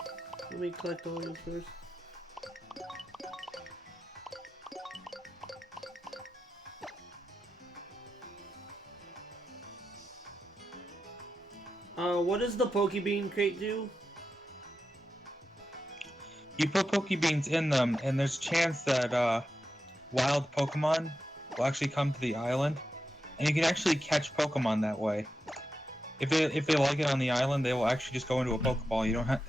Let me collect all these first. What does the Pokebean crate do? You put Pokebeans in them, and there's a chance that wild Pokemon will actually come to the island, and you can actually catch Pokemon that way. If they like it on the island, they will actually just go into a Pokeball. You don't have,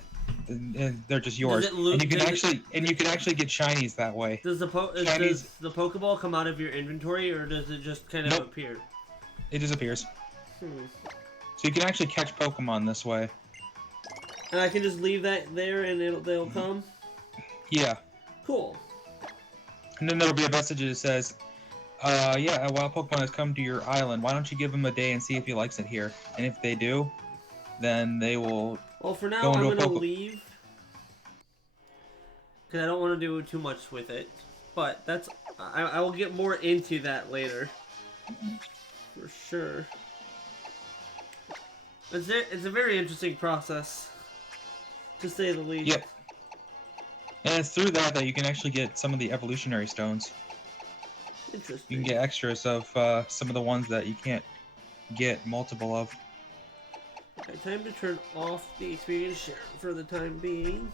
they're just yours. And you can actually get shinies that way. Does the Pokeball come out of your inventory, or does it just kind of appear? It disappears. So you can actually catch Pokemon this way. And I can just leave that there and they'll come? Yeah. Cool. And then there'll be a message that says, yeah, a wild Pokemon has come to your island. Why don't you give him a day and see if he likes it here? And if they do, then they will Well, for now, go I'm into a going to Poke... leave. Because I don't want to do too much with it. But that's... I will get more into that later. For sure. It's a very interesting process. To say the least. Yep. And it's through that you can actually get some of the evolutionary stones. Interesting. You can get extras of some of the ones that you can't get multiple of. Alright, time to turn off the experience share for the time being.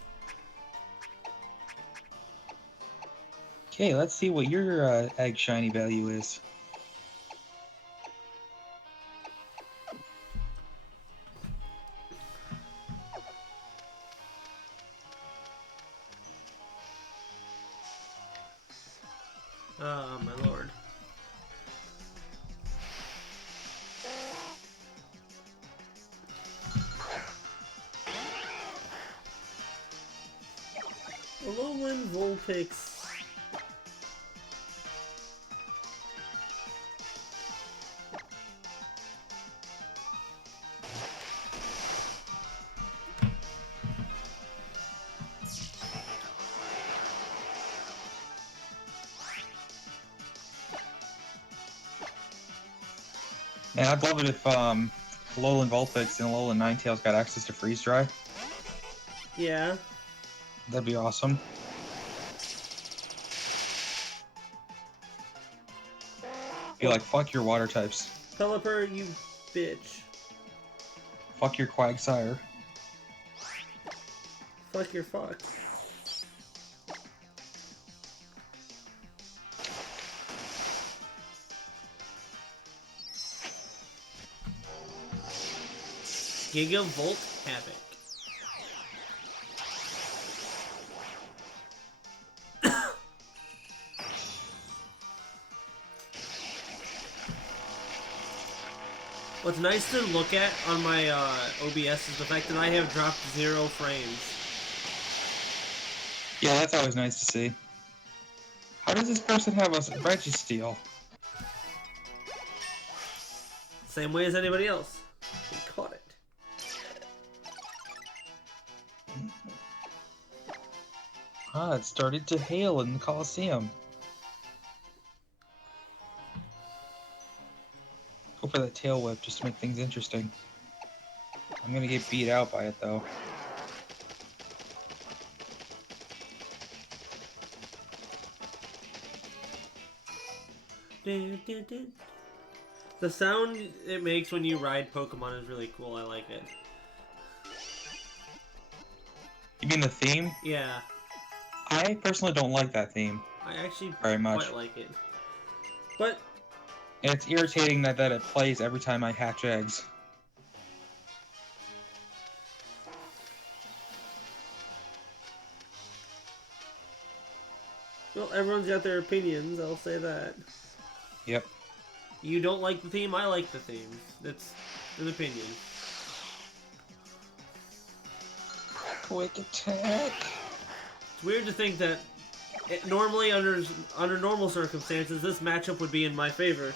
Okay, let's see what your egg shiny value is. Oh, my lord. Alolan Vulpix. And I'd love it if Alolan Vulpix and Alolan Ninetales got access to Freeze Dry. Yeah. That'd be awesome. Be like, fuck your water types. Pelipper, you bitch. Fuck your Quagsire. Fuck your fuck. Gigavolt Havoc. What's nice to look at on my OBS is the fact that I have dropped 0 frames. Yeah, that's always nice to see. How does this person have a Registeel? Same way as anybody else. They caught it. Ah, it started to hail in the Coliseum. Go for that tail whip just to make things interesting. I'm gonna get beat out by it though. The sound it makes when you ride Pokemon is really cool. I like it. You mean the theme? Yeah. I personally don't like that theme I actually very much. quite like it. But And it's irritating that it plays every time I hatch eggs. well, everyone's got their opinions, I'll say that. Yep. You don't like the theme, I like the theme. That's an opinion. Quick attack. It's weird to think that normally under normal circumstances this matchup would be in my favor.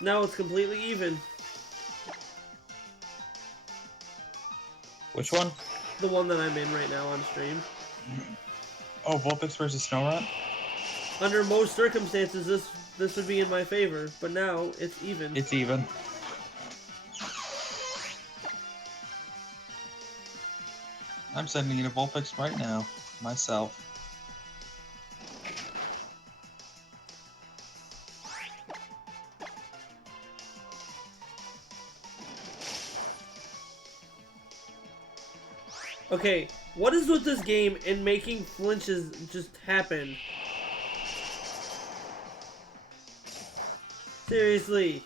Now it's completely even. Which one? The one that I'm in right now on stream. Oh, Vulpix versus Snorunt? Under most circumstances this would be in my favor, but now it's even. It's even. I'm sending in a Vulpix right now, myself. Okay, what is with this game and making flinches just happen? Seriously.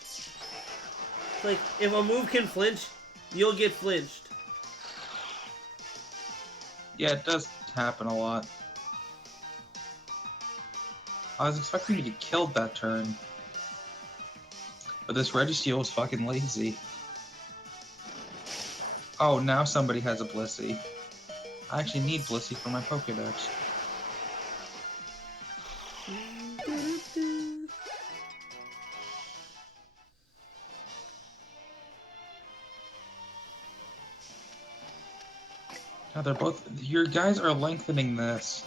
It's like, if a move can flinch, you'll get flinched. Yeah, it does happen a lot. I was expecting to get killed that turn. But this Registeel is fucking lazy. Oh, now somebody has a Blissey. I actually need Blissey for my Pokedex. Now they're both. Your guys are lengthening this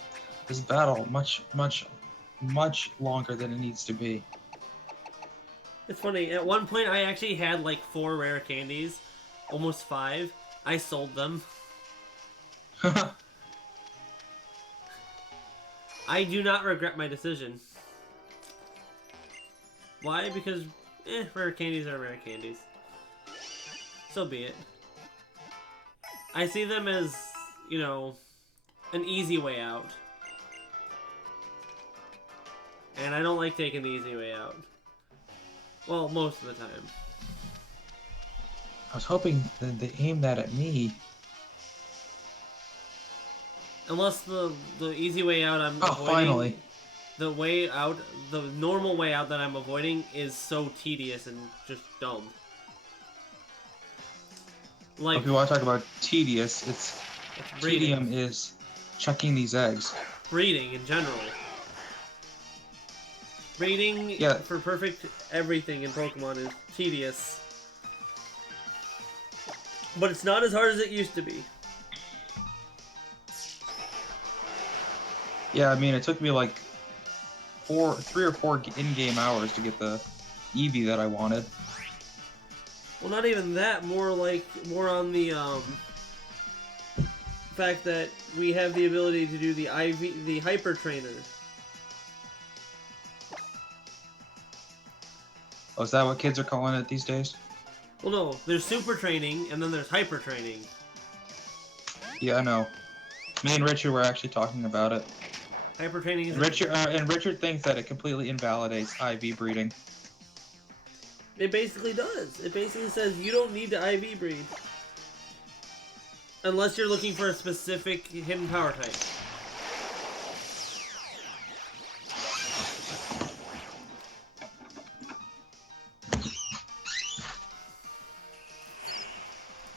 battle much longer than it needs to be. It's funny. At one point, I actually had like 4 rare candies, almost 5. I sold them. I do not regret my decision. Why? Because, rare candies are rare candies. So be it. I see them as, you know, an easy way out. And I don't like taking the easy way out. Well, most of the time. I was hoping that they aimed that at me. Unless the easy way out I'm avoiding... Finally. The way out, the normal way out that I'm avoiding is so tedious and just dumb. Like, if you want to talk about tedious, it's tedium is checking these eggs. Breeding in general. Breeding for perfect everything in Pokemon is tedious. But it's not as hard as it used to be. Yeah, I mean, it took me like 3 or 4 in-game hours to get the Eevee that I wanted. Well, not even that. More on the fact that we have the ability to do the Hyper Trainer. Oh, is that what kids are calling it these days? Well, no. There's Super Training, and then there's Hyper Training. Yeah, I know. Me and Richard were actually talking about it. Hyper Training is... Richard thinks that it completely invalidates IV breeding. It basically does. It basically says you don't need to IV breed. Unless you're looking for a specific hidden power type.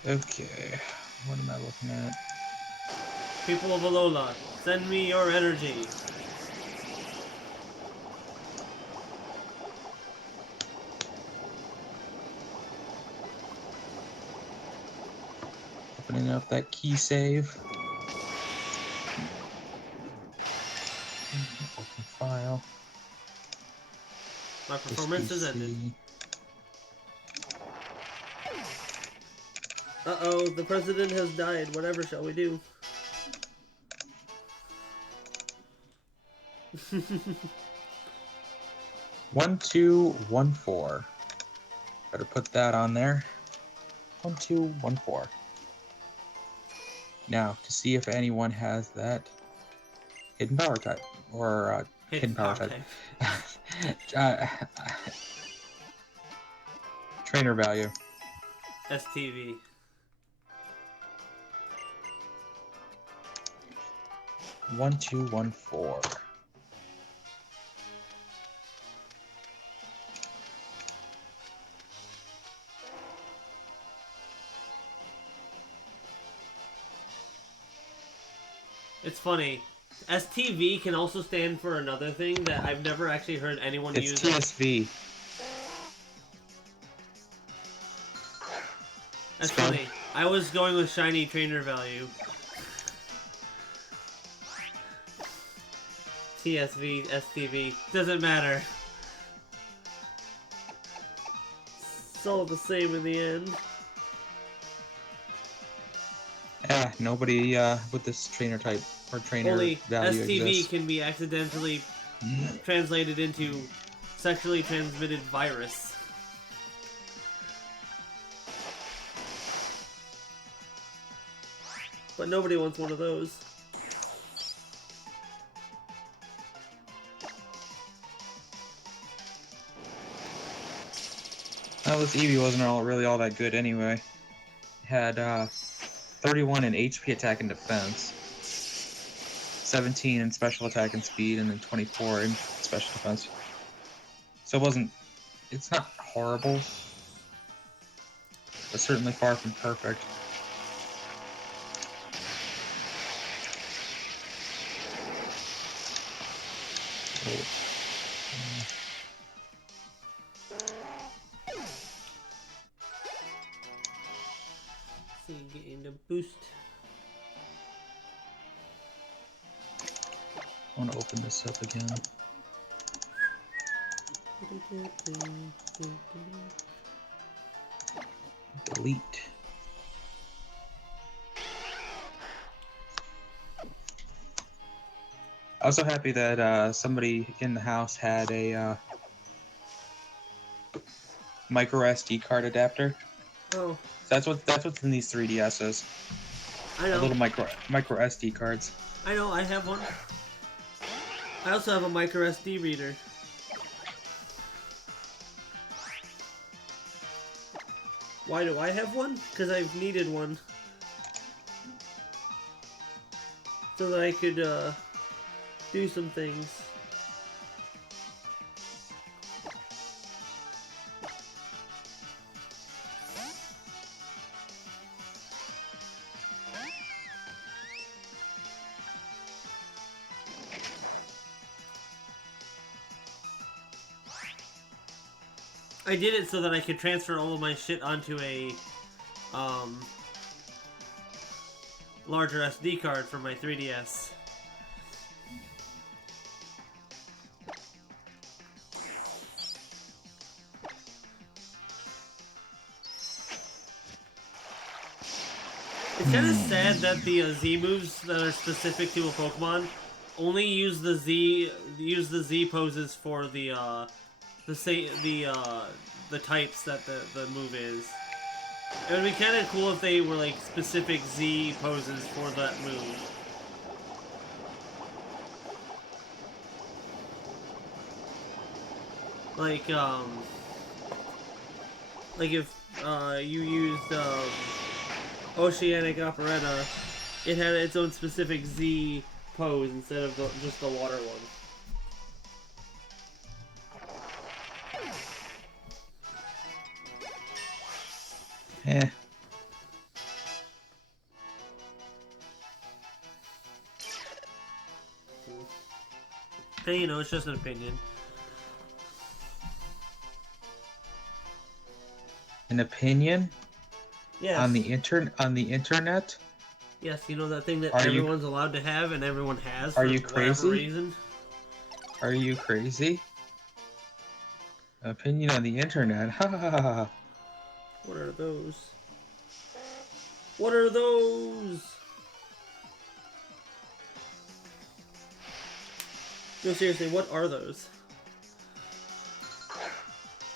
Okay, what am I looking at? People of Alola, send me your energy. Opening up that key save. Open file. My performance is ended. Uh-oh, the president has died. Whatever shall we do? 1214. Better put that on there. 1214. Now, to see if anyone has that hidden power type. Or hidden power type. Trainer value. STV. 1214. It's funny. STV can also stand for another thing that I've never actually heard anyone use. It's TSV. That's funny. I was going with shiny trainer value. TSV, STV, doesn't matter. It's all the same in the end. Nobody with this trainer type or trainer Only value STV exists. can be accidentally translated into sexually transmitted virus. But nobody wants one of those. Well, this Eevee wasn't really all that good anyway. It had 31 in HP attack and defense, 17 in special attack and speed, and then 24 in special defense. So it wasn't It's not horrible, but certainly far from perfect. So you get into boost. I want to open this up again. Delete. I was so happy that somebody in the house had a micro SD card adapter. Oh, So that's what's in these 3DSs. I A know. little micro SD cards. I know, I have one. I also have a micro SD reader. Why do I have one? Because I've needed one. So that I could, do some things. I did it so that I could transfer all of my shit onto a, larger SD card for my 3DS. It's kind of sad that the Z moves that are specific to a Pokemon only use the Z poses for the types that the move is. It would be kind of cool if they were like specific Z poses for that move. Like if you used Oceanic Operetta, it had its own specific Z pose instead of just the water one. Eh. Hey, you know, it's just an opinion. An opinion? Yes. On the internet? Yes, you know that thing that Are you- everyone's allowed to have and everyone has Are for you whatever crazy? reason? Are you crazy? Opinion on the internet? Ha ha ha ha. What are those? What are those? No, seriously, what are those?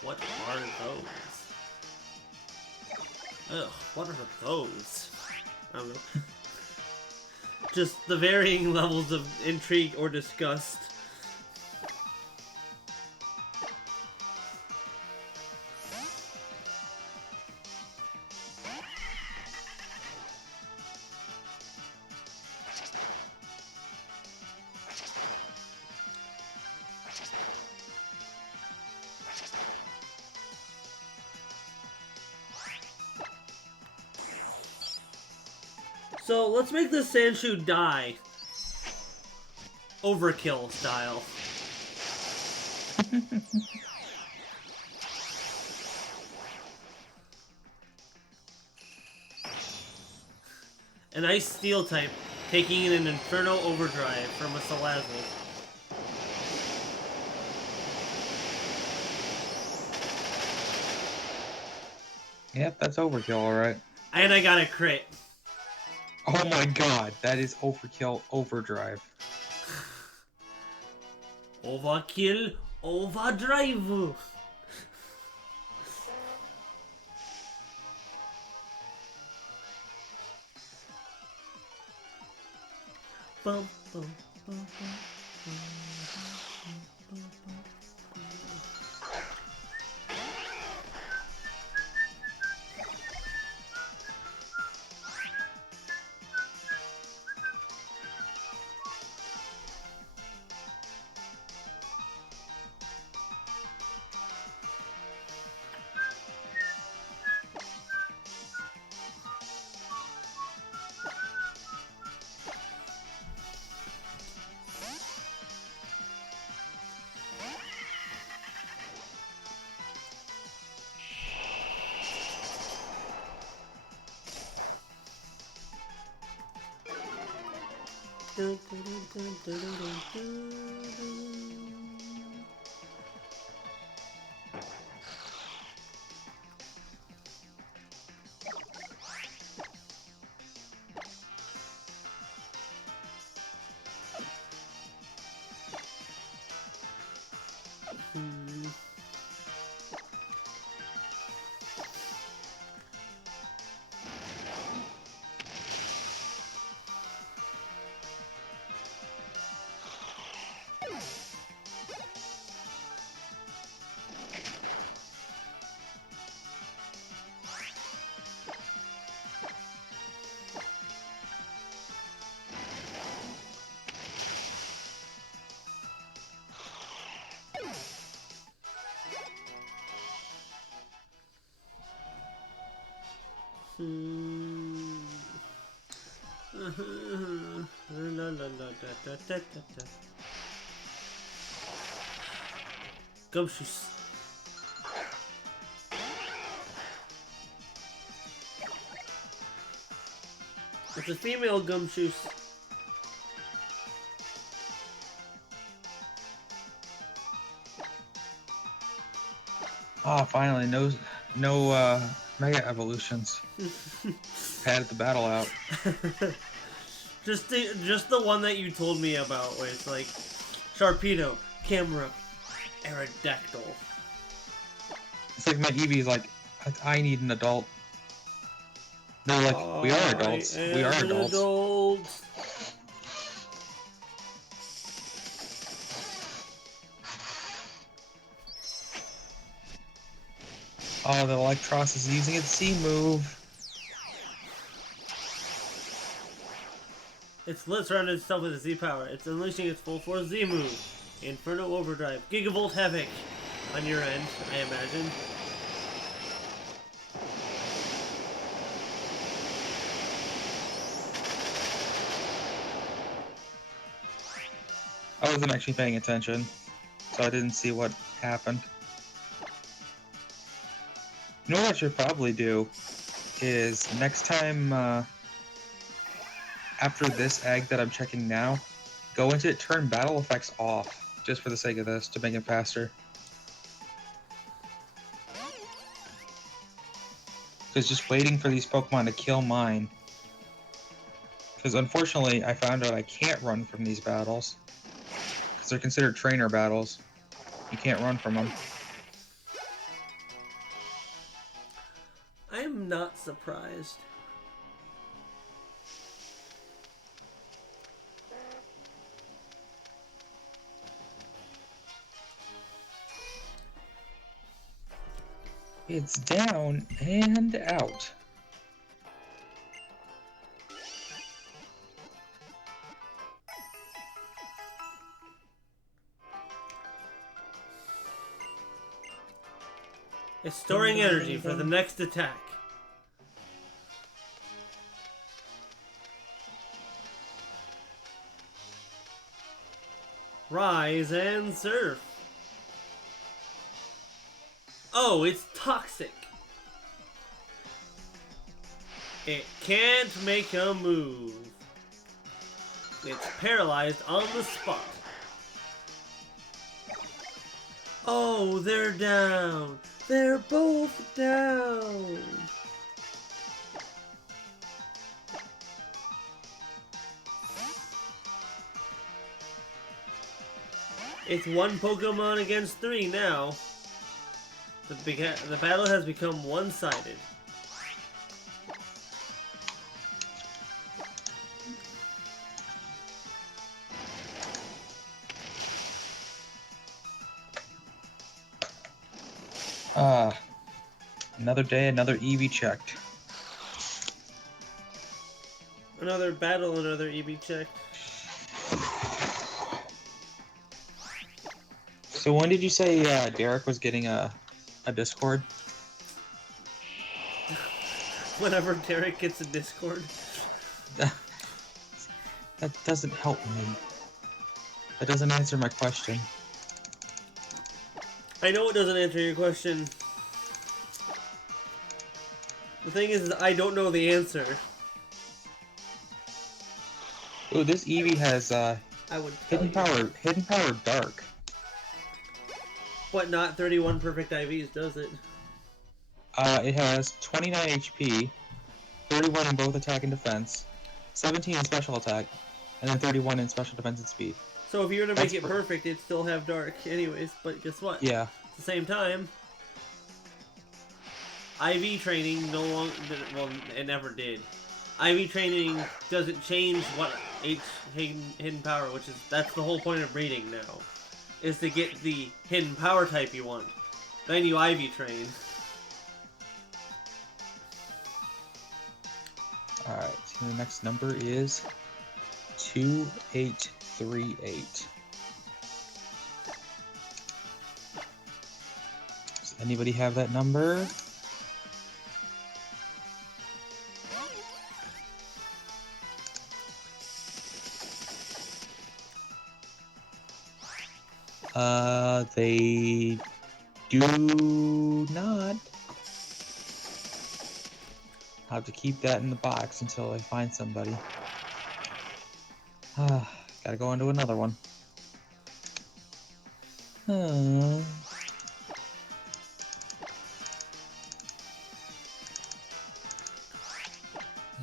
What are those? Ugh, what are those? I don't know. Just the varying levels of intrigue or disgust. So let's make this Sandshoe die. Overkill style. An Ice Steel type taking in an Inferno Overdrive from a Salazzle. Yep, that's overkill, alright. And I got a crit. Oh my god, that is overkill overdrive. Overkill Overdrive. Bum, bum, bum, bum, bum, bum, bum, bum. Gumshoes. It's a female gumshoes. Ah, finally, no mega evolutions. Padded the battle out. just the one that you told me about, where it's like Sharpedo, Camera, Aerodactyl. It's like my Eevee's like, I need an adult. They're like, we are adults. We are adults. Adult. Oh, the Electros is using its Z move. It's surrounded itself with a Z power. It's unleashing its full force Z move. Inferno Overdrive. Gigavolt Havoc. On your end, I imagine. I wasn't actually paying attention, so I didn't see what happened. You know what I should probably do is next time, after this egg that I'm checking now, go into it, turn battle effects off, just for the sake of this, to make it faster. Because just waiting for these Pokemon to kill mine. Because unfortunately, I found out I can't run from these battles. Because they're considered trainer battles. You can't run from them. I'm not surprised. It's down and out. It's storing energy for the next attack. Rise and surf. Oh, it's toxic. It can't make a move. It's paralyzed on the spot. Oh, they're down. They're both down. It's one Pokemon against 3 now. The battle has become one-sided. Another day, another Eevee checked. Another battle, another EV check. So when did you say Derek was getting a Discord? Whenever Derek gets a Discord. That doesn't help me. That doesn't answer my question. I know it doesn't answer your question. The thing is, I don't know the answer. Ooh, this Eevee has I would tell hidden you. power dark. But not 31 perfect IVs, does it? It has 29 HP, 31 in both attack and defense, 17 in special attack, and then 31 in special defense and speed. So if you were to make That's it perfect, it'd still have dark anyways. But guess what? Yeah. At the same time, IV training no longer, well, it never did. IV training doesn't change what hidden power, which is, that's the whole point of breeding now, is to get the hidden power type you want. Then you IV train. Alright, so the next number is 2838. Does anybody have that number? They do not. I'll have to keep that in the box until I find somebody. Gotta go into another one. So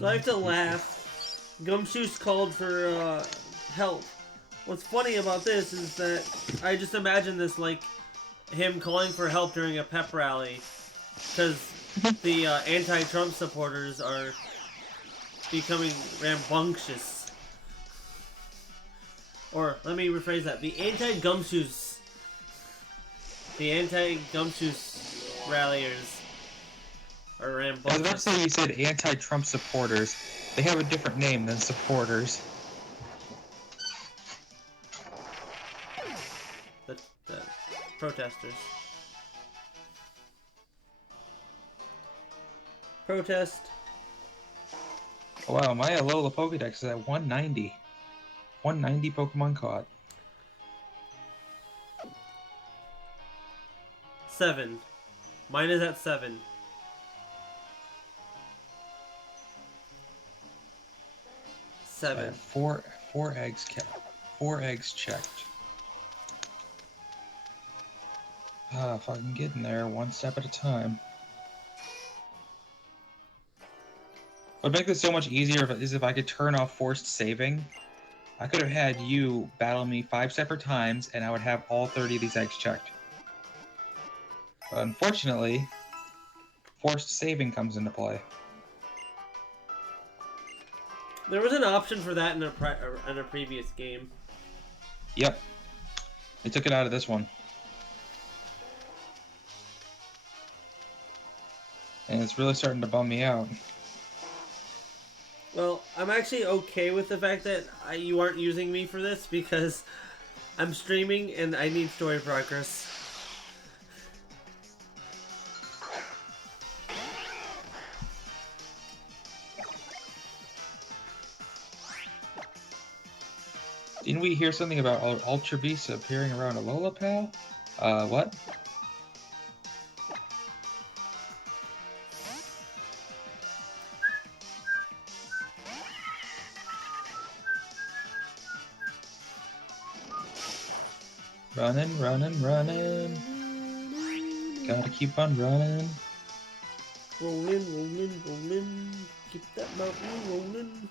I have to laugh. Gumshoes called for help. What's funny about this is that I just imagine this like him calling for help during a pep rally, because the anti-Trump supporters are becoming rambunctious. Or let me rephrase that: the anti-Gumshoes ralliers are rambunctious. I was about to say you said anti-Trump supporters. They have a different name than supporters. The protesters. Protest. Oh, wow, my Alola Pokedex is at 190. 190 Pokemon caught. 7. Mine is at 7. So I have four eggs kept. 4 eggs checked. If I can get in there one step at a time. What would make this so much easier is if I could turn off forced saving. I could have had you battle me 5 separate times, and I would have all 30 of these eggs checked. But unfortunately, forced saving comes into play. There was an option for that in a previous game. Yep. They took it out of this one. And it's really starting to bum me out. Well, I'm actually okay with the fact that you aren't using me for this, because I'm streaming and I need story progress. Didn't we hear something about Ultra Beasts appearing around Alola Pal? What? Running, running, running. Gotta keep on running. Rolling, rolling, rolling. Keep that mountain rolling.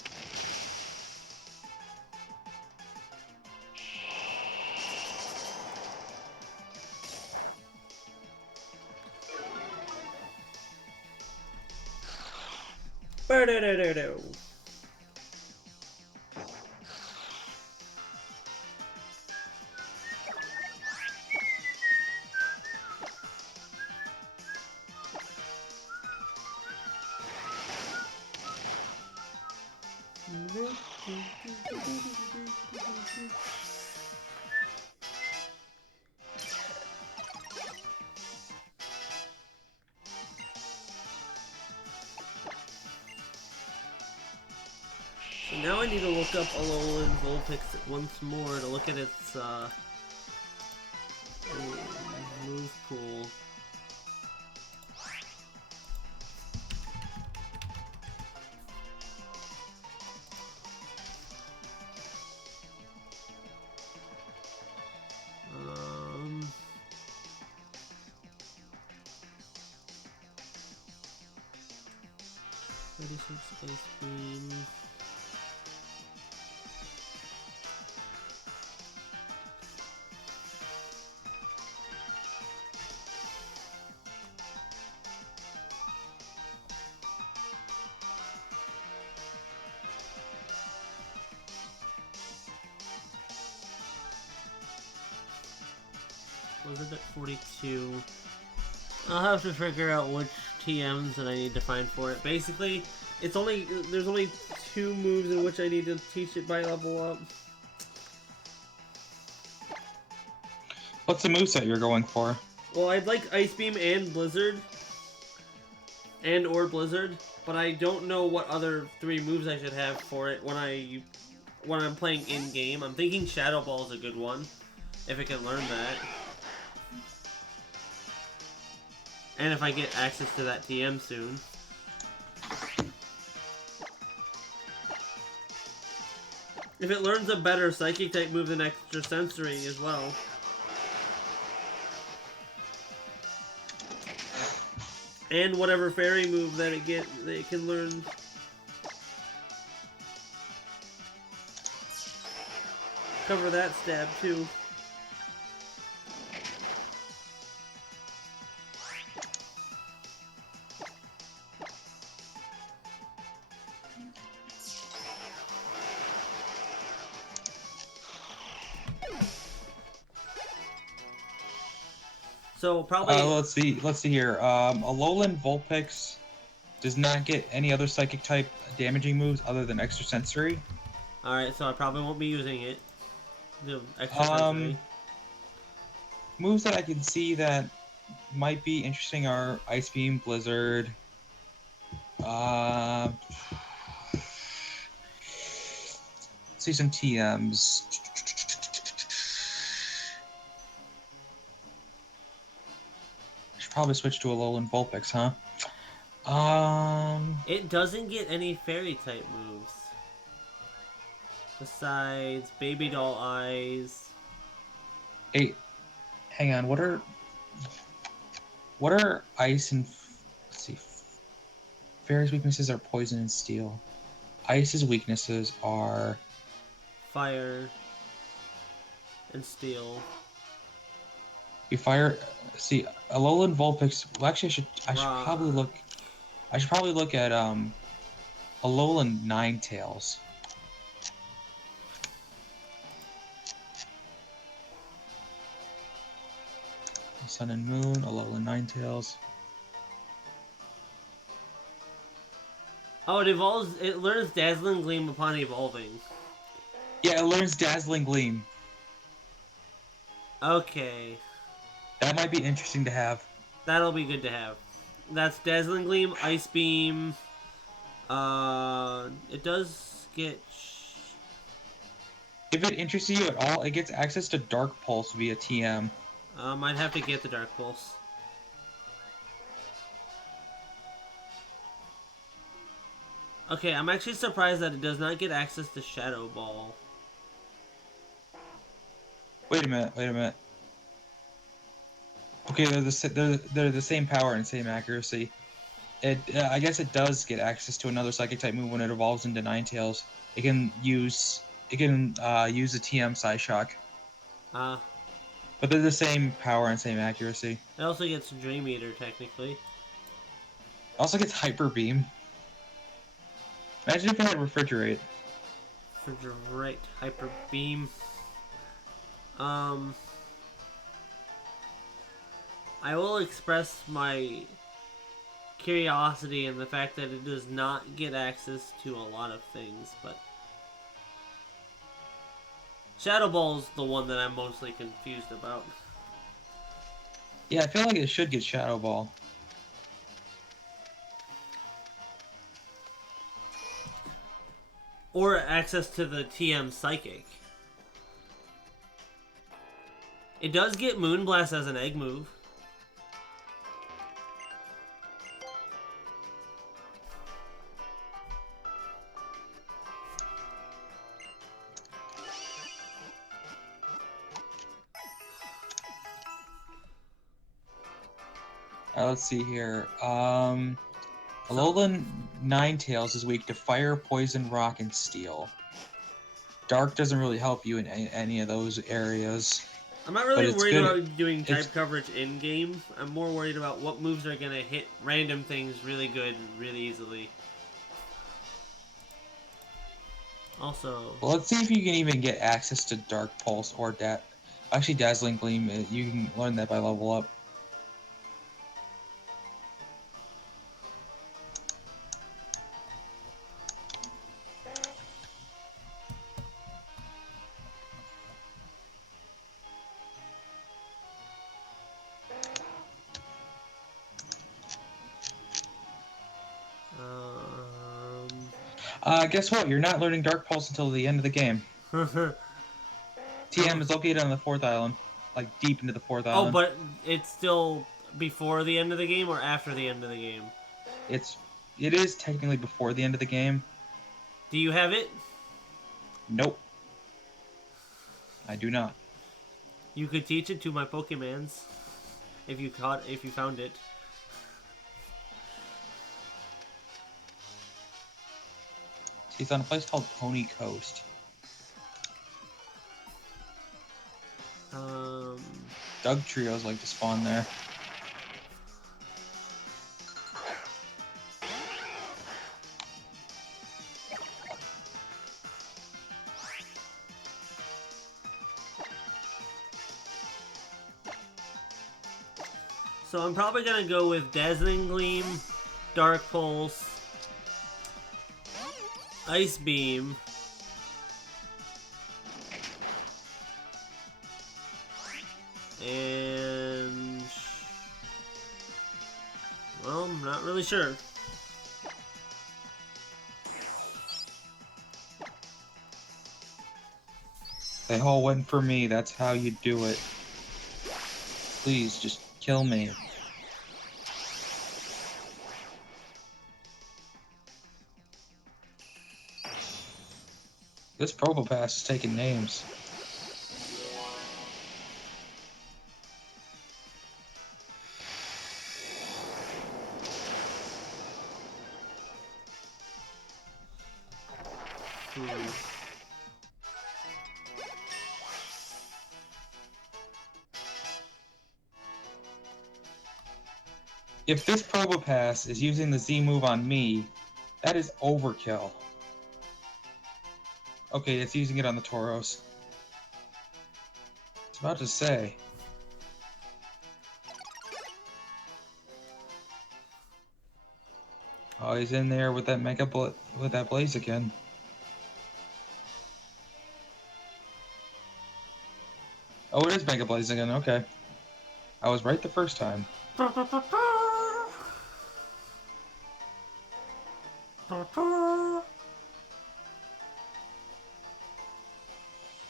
Ba-da-da-da-do. So now I need to look up Alolan Vulpix once more to look at its move pool. 36 Ice Beam. Was it at 42? I'll have to figure out which TMs that I need to find for it. Basically, there's only 2 moves in which I need to teach it by level up. What's the moveset you're going for? Well, I'd like Ice Beam and Blizzard. Or Blizzard. But I don't know what other 3 moves I should have for it when I'm playing in-game. I'm thinking Shadow Ball is a good one. If it can learn that. And if I get access to that TM soon. If it learns a better Psychic type move than Extra Sensory as well. And whatever fairy move that it can learn. Cover that stab too. So probably. Let's see here. Alolan Vulpix does not get any other Psychic type damaging moves other than Extra Sensory. Alright, so I probably won't be using it. The Extra Sensory. Moves that I can see that might be interesting are Ice Beam, Blizzard. See some TMs. I should probably switch to Alolan Vulpix, huh? It doesn't get any fairy type moves. Besides Baby Doll Eyes. Hey, hang on. What are ice and let's see. Fairy's weaknesses are poison and steel. Ice's weaknesses are Fire and Steel. you fire. See, Alolan Vulpix. Well, actually, I should probably look at Alolan Ninetales. Sun and Moon, Alolan Ninetales. Oh, it learns Dazzling Gleam upon evolving. Yeah, it learns Dazzling Gleam. Okay. That might be interesting to have. That'll be good to have. That's Dazzling Gleam, Ice Beam. It does get... If it interests you at all, it gets access to Dark Pulse via TM. I'd have to get the Dark Pulse. Okay, I'm actually surprised that it does not get access to Shadow Ball. Wait a minute. Okay, they're the same power and same accuracy. I guess it does get access to another Psychic type move when it evolves into Ninetales. It can use the TM Psyshock. But they're the same power and same accuracy. It also gets Dream Eater, technically. It also gets Hyper Beam. Imagine if it had Refrigerate. Refrigerate, Hyper Beam. I will express my curiosity in the fact that it does not get access to a lot of things, but Shadow Ball's the one that I'm mostly confused about. Yeah, I feel like it should get Shadow Ball. Or access to the TM Psychic. It does get Moonblast as an egg move. Let's see here. Alolan Ninetales is weak to fire, poison, rock, and steel. Dark doesn't really help you in any of those areas. I'm not But really it's worried good- about doing type it's- coverage in game. I'm more worried about what moves are gonna hit random things really good, really easily. Also, Well, let's see if you can even get access to Dark Pulse or actually Dazzling Gleam. You can learn that by level up. Guess what? You're not learning Dark Pulse until the end of the game. TM is located on the 4th island, like deep into the 4th oh, island. but it's still before the end of the game or after the end of the game? It is technically before the end of the game. Do you have it? Nope. I do not. You could teach it to my Pokemans if you found it. He's on a place called Pony Coast. Doug trios like to spawn there. So I'm probably gonna go with Dazzling Gleam, Dark Pulse, Ice Beam, and well, I'm not really sure. They all went for me. That's how you do it. Please, just kill me. This Probopass is taking names. If this Probopass is using the Z move on me, that is overkill. Okay, it's using it on the Tauros. I was about to say. Oh, he's in there with that with that Blaziken. Oh, it is Mega Blaziken. Okay, I was right the first time.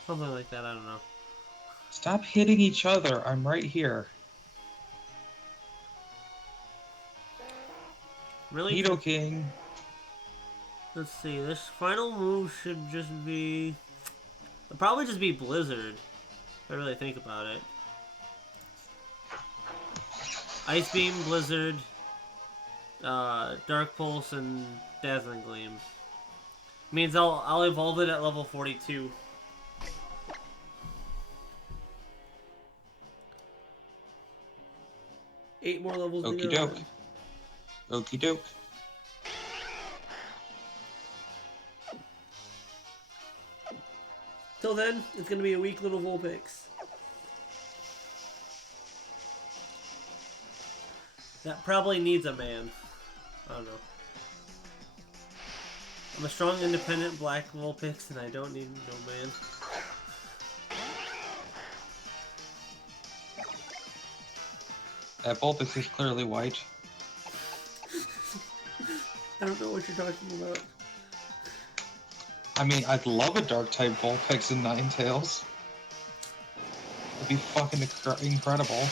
Something like that, I don't know. Stop hitting each other. I'm right here. Really? Nidoking. Let's see, this final move should just be... It'll probably just be Blizzard, if I really think about it. Ice Beam, Blizzard, Dark Pulse, and Dazzling Gleam. Means I'll evolve it at level 42. Eight more levels to Okie go. doke. Okie doke. Till then, it's gonna be a weak little Vulpix. That probably needs a man. I don't know. I'm a strong, independent black Vulpix, and I don't need no man. That Vulpix is clearly white. I don't know what you're talking about. I mean, I'd love a Dark-type Vulpix in Ninetales. It'd be fucking incredible.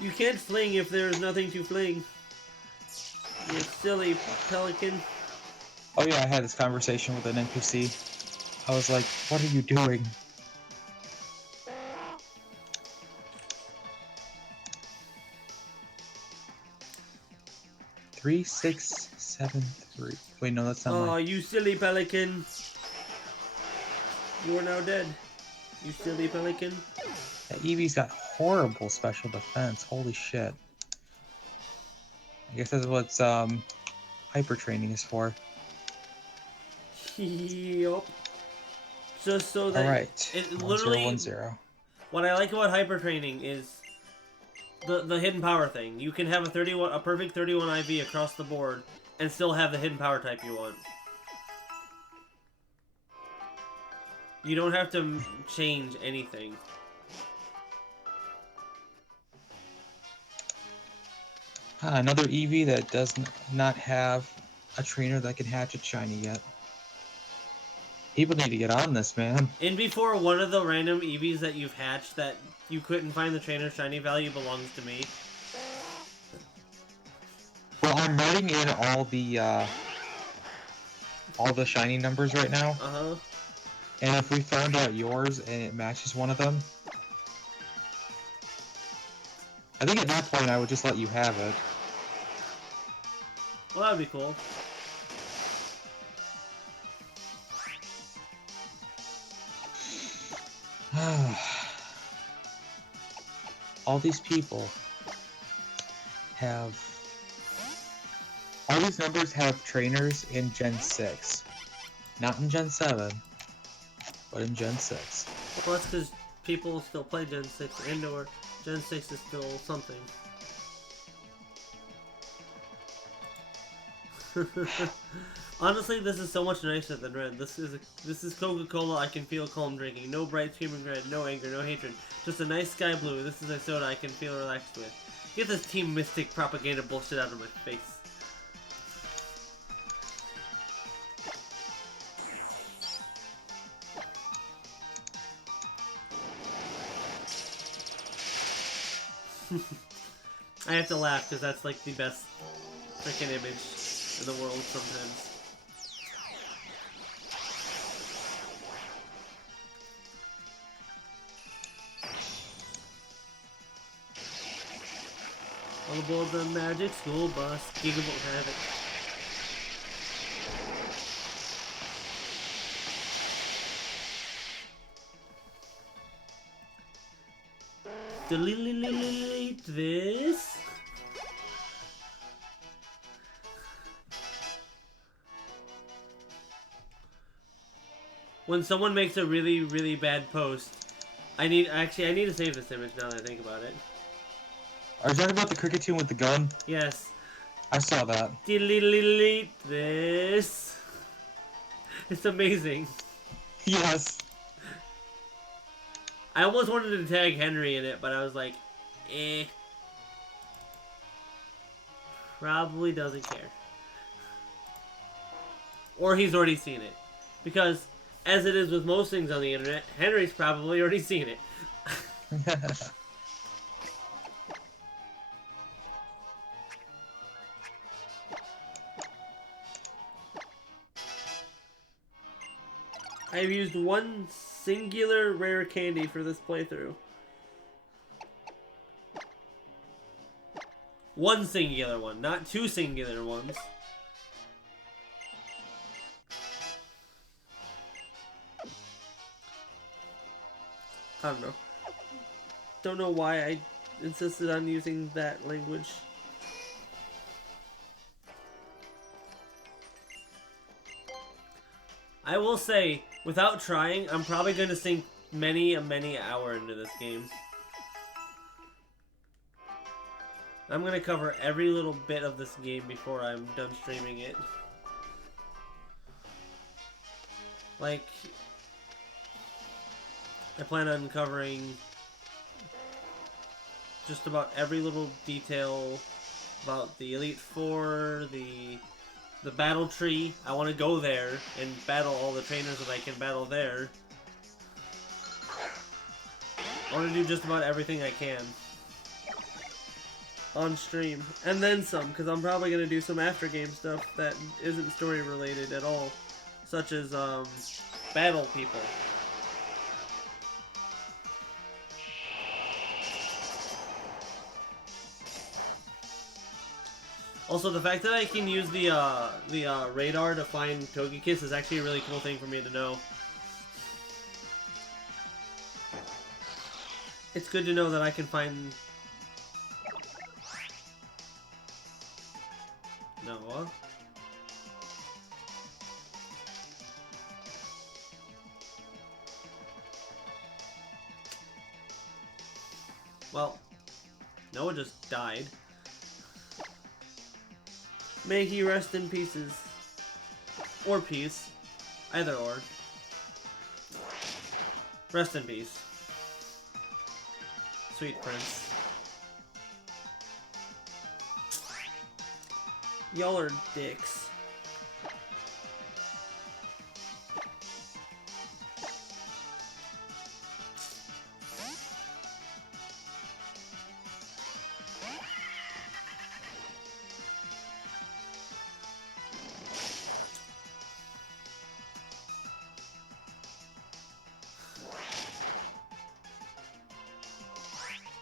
You can't fling if there's nothing to fling. You silly pelican. Oh yeah, I had this conversation with an NPC. I was like, what are you doing? Three, 6, 7, 3. Wait, no, that's not Oh, my... you silly pelican. You are now dead. You silly pelican. That Eevee's got horrible special defense. Holy shit. I guess that's what hyper training is for. Yup. Just so that Alright. it 1010. what I like about hyper training is the hidden power thing. You can have a perfect 31 IV across the board and still have the hidden power type you want. You don't have to change anything. Another Eevee that does not have a trainer that can hatch a shiny yet. People need to get on this, man. In before, one of the random Eevees that you've hatched that you couldn't find the trainer shiny value belongs to me. Well, I'm writing in all the shiny numbers right now. Uh-huh. And if we found out yours and it matches one of them, I think at that point I would just let you have it. Well, that would be cool. All these people have... All these numbers have trainers in Gen 6. Not in Gen 7, but in Gen 6. Well, that's because people still play Gen 6 and/or Gen 6 is still something. Honestly, this is so much nicer than red. This is Coca-Cola I can feel calm drinking. No bright screaming red, no anger, no hatred. Just a nice sky blue. This is a soda I can feel relaxed with. Get this Team Mystic propaganda bullshit out of my face. I have to laugh because that's like the best freaking image in the world sometimes. All aboard the magic school bus, Giga won't have it. Delete this. When someone makes a really, really bad post, I need to save this image now that I think about it. Are you talking about the cricket tune with the gun? Yes. I saw that. Delete this. It's amazing. Yes. I almost wanted to tag Henry in it, but I was like, eh. Probably doesn't care. Or he's already seen it. Because, as it is with most things on the internet, Henry's probably already seen it. I've used one singular rare candy for this playthrough. One singular one, not two singular ones. I don't know. Don't know why I insisted on using that language. I will say, without trying, I'm probably going to sink many hour into this game. I'm going to cover every little bit of this game before I'm done streaming it. Like, I plan on covering just about every little detail about the Elite Four, the battle tree. I want to go there and battle all the trainers that I can battle there. I want to do just about everything I can on stream. And then some, because I'm probably going to do some after game stuff that isn't story related at all. such as battle people. Also, the fact that I can use the radar to find Togekiss is actually a really cool thing for me to know. It's good to know that I can find Noah. Well, Noah just died. May he rest in pieces. Or peace. Either or. Rest in peace. Sweet prince. Y'all are dicks.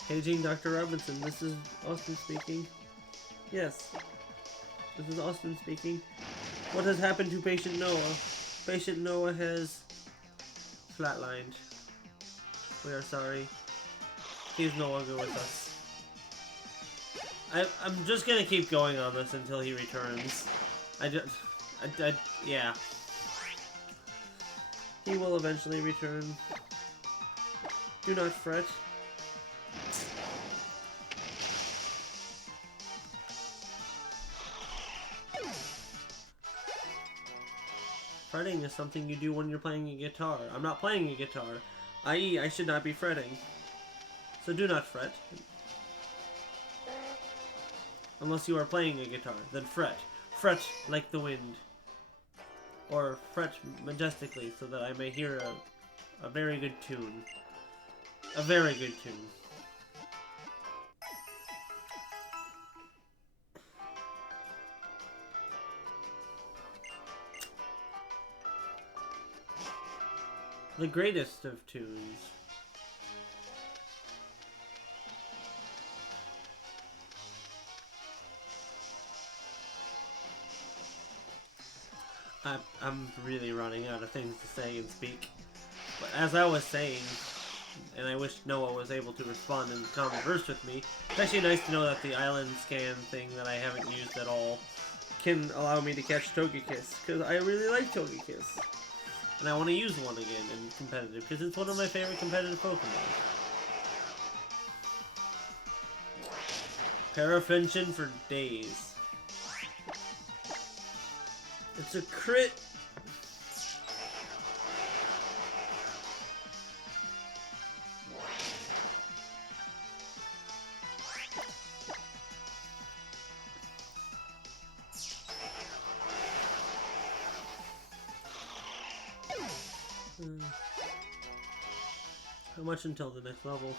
Paging Dr. Robinson, this is Austin speaking. Yes, this is Austin speaking. What has happened to patient Noah? Patient Noah has flatlined. We are sorry. He's no longer with us. I'm just gonna keep going on this until he returns. Yeah. He will eventually return. Do not fret. Fretting is something you do when you're playing a guitar. I'm not playing a guitar, i.e. I should not be fretting. So do not fret. Unless you are playing a guitar, then fret. Fret like the wind. Or fret majestically so that I may hear a very good tune. A very good tune. The greatest of tunes. I'm really running out of things to say and speak. But as I was saying, and I wish Noah was able to respond and converse with me, it's actually nice to know that the island scan thing that I haven't used at all can allow me to catch Togekiss, because I really like Togekiss. And I want to use one again in competitive, because it's one of my favorite competitive Pokemon. Paraffension for days. It's a crit! How much until the next level?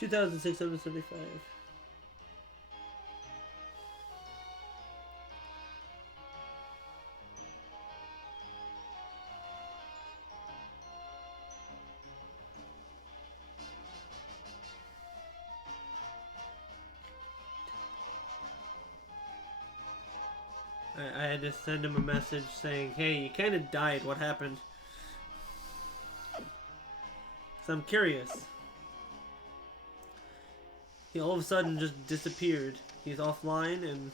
$2,675. I had to send him a message saying, hey, you kind of died, what happened? So I'm curious. He all of a sudden just disappeared. He's offline and...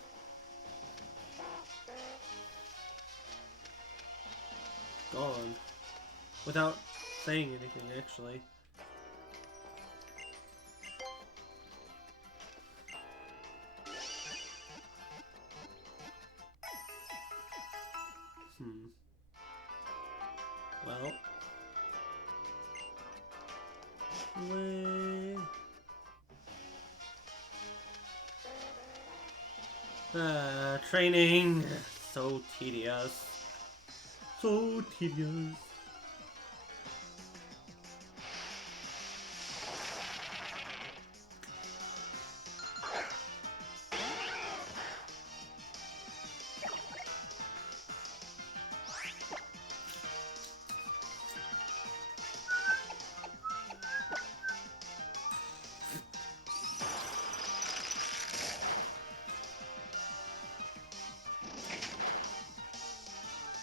gone. Without saying anything, actually. Well. Training. So tedious. So tedious.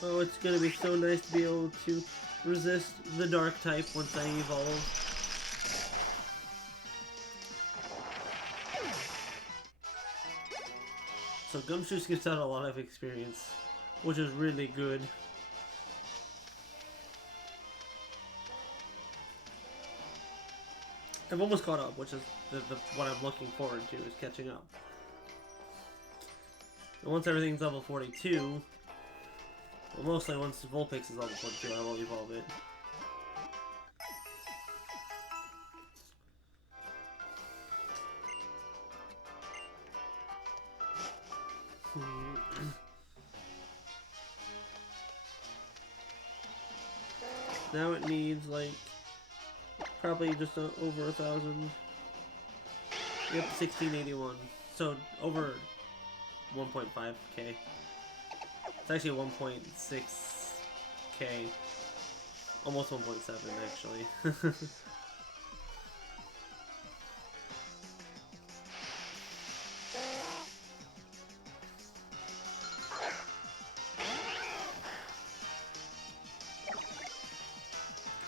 Oh, it's gonna be so nice to be able to resist the dark type once I evolve. So Gumshoos gives out a lot of experience, which is really good. I've almost caught up, which is what I'm looking forward to, is catching up. And once everything's level 42, well, mostly once Vulpix is level 42, I will evolve it. Now it needs, like, probably just over 1,000. Yep, 1681. So, over 1.5k. It's actually 1.6k. Almost 1.7, actually.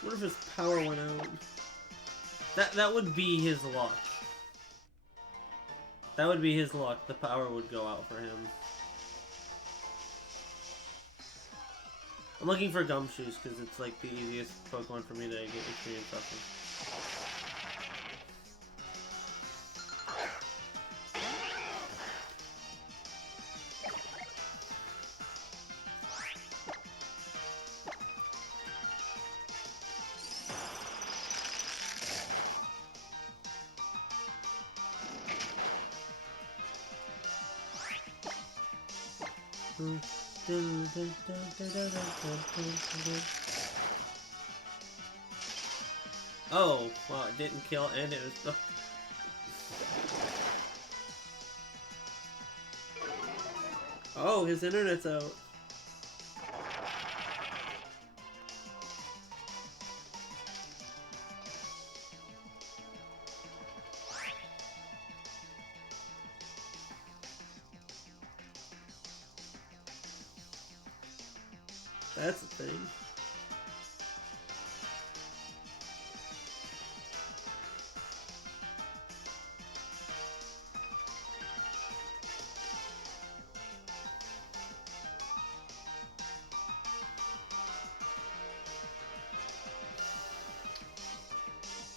What if his power went out? That would be his luck. That would be his luck. The power would go out for him. I'm looking for Gumshoos because it's like the easiest Pokemon for me to get experience off of. Oh, well, it didn't kill, and it was... Oh, his internet's out. That's the thing.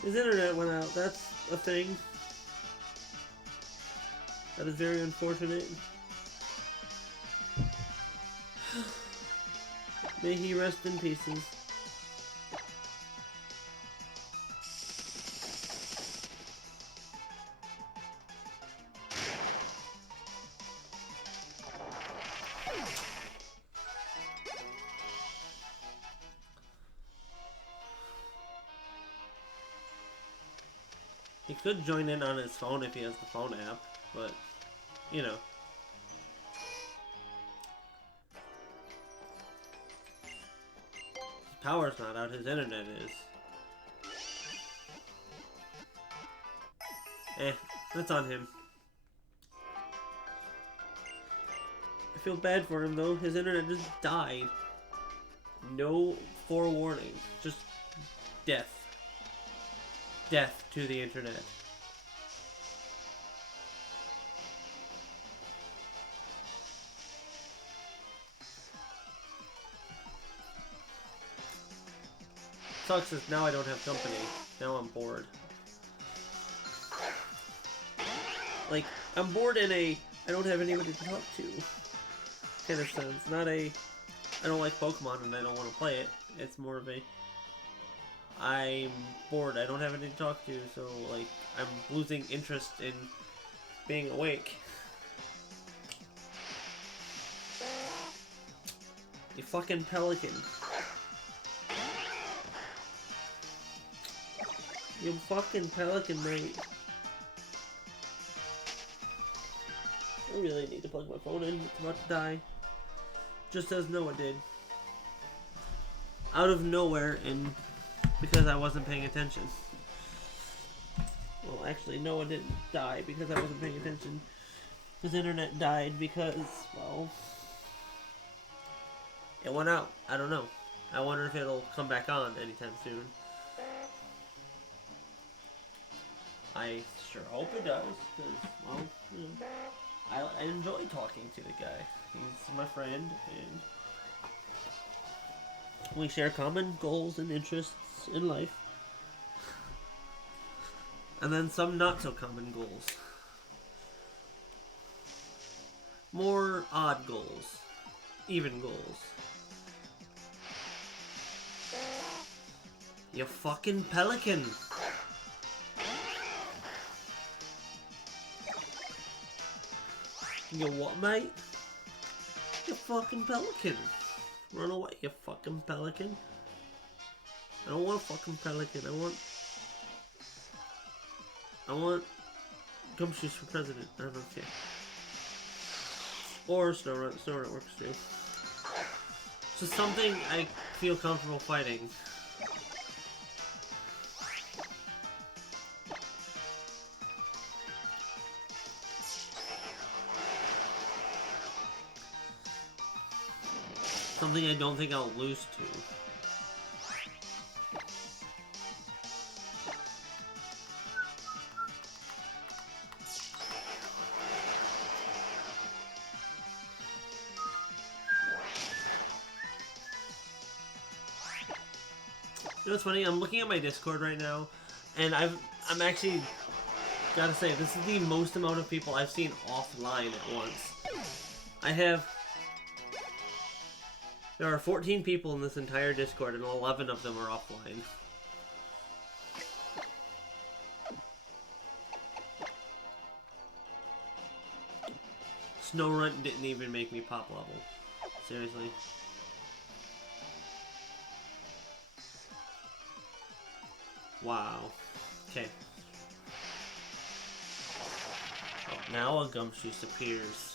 His internet went out. That's a thing. That is very unfortunate. May he rest in pieces. He could join in on his phone if he has the phone app, but, you know. His power's not out, his internet is. That's on him. I feel bad for him though, his internet just died. No forewarning, just death. Death to the internet. Sucks is now I don't have company. Now I'm bored. Like, I'm bored in a I don't have anybody to talk to kind of sense. Not a I don't like Pokemon and I don't want to play it. It's more of a I'm bored, I don't have anything to talk to, so like I'm losing interest in being awake. You fucking pelican. You fucking pelican, mate. I really need to plug my phone in. It's about to die. Just as Noah did. Out of nowhere, and because I wasn't paying attention. Well, actually, Noah didn't die because I wasn't paying attention. His internet died because, well, it went out. I don't know. I wonder if it'll come back on anytime soon. I sure hope it does, because, well, you know, I enjoy talking to the guy. He's my friend, and we share common goals and interests in life. And then some not so common goals. More odd goals. Even goals. You fucking pelican! You what, mate? You fucking pelican! Run away, you fucking pelican! I don't want a fucking pelican. I want gumshoes for president. I don't care. Or Snow Run works too. So something I feel comfortable fighting. Something I don't think I'll lose to. You know what's funny? I'm looking at my Discord right now, and I'm actually gotta say this is the most amount of people I've seen offline at once. There are 14 people in this entire Discord, and 11 of them are offline. Snow Run didn't even make me pop level. Seriously. Wow. Okay. Oh, now a Gumshoe appears.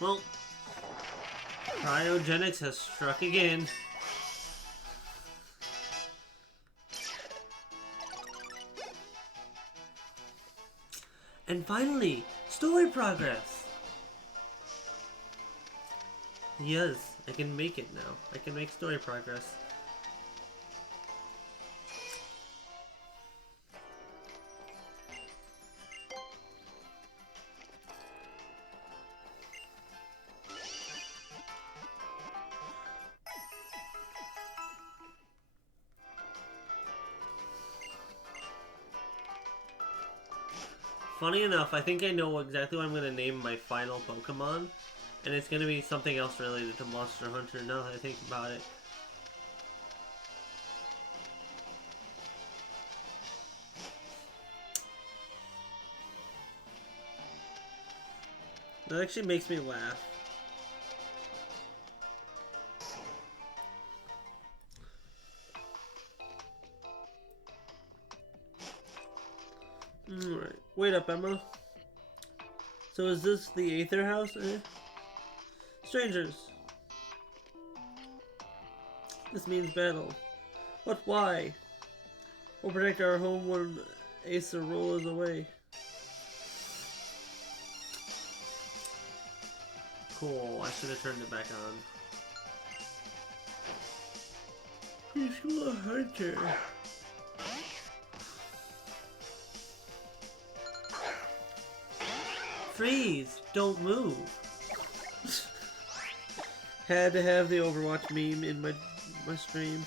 Well, cryogenics has struck again. And finally, story progress! Yes, I can make it now. I can make story progress. Funny enough, I think I know exactly what I'm going to name my final Pokemon. And it's going to be something else related to Monster Hunter now that I think about it. That actually makes me laugh. Alright. Wait up, Emma. So is this the Aether House? Strangers. This means battle. But why? We'll protect our home when Acerola is away. Cool. I should have turned it back on. Preschool Hunter. Freeze! Don't move! Had to have the Overwatch meme in my stream.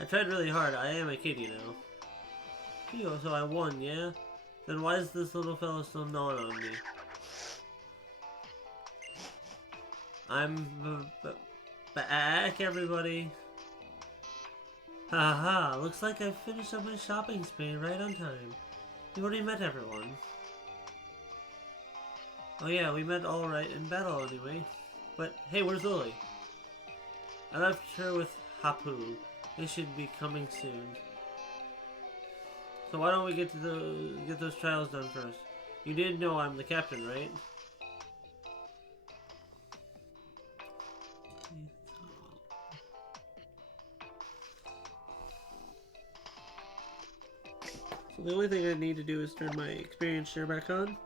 I tried really hard. I am a kid, you know. Phew, so I won, yeah? Then why is this little fellow still gnawing on me? I'm back, everybody. Haha, looks like I finished up my shopping spree right on time. You already met everyone. Oh yeah, we met all right in battle anyway. But hey, where's Lily? I left her with Hapu. They should be coming soon. So why don't we get those trials done first? You did know I'm the captain, right? So the only thing I need to do is turn my experience share back on.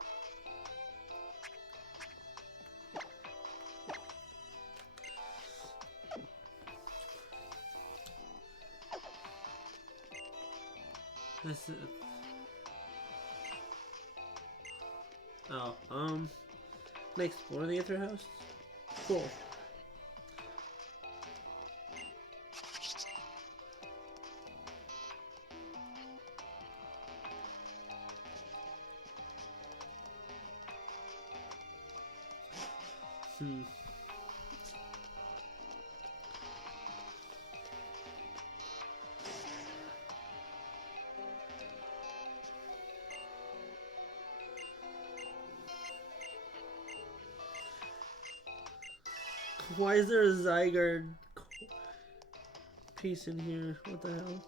This is... Oh, can I explore the Aether House? Cool. Why is there a Zygarde piece in here? What the hell?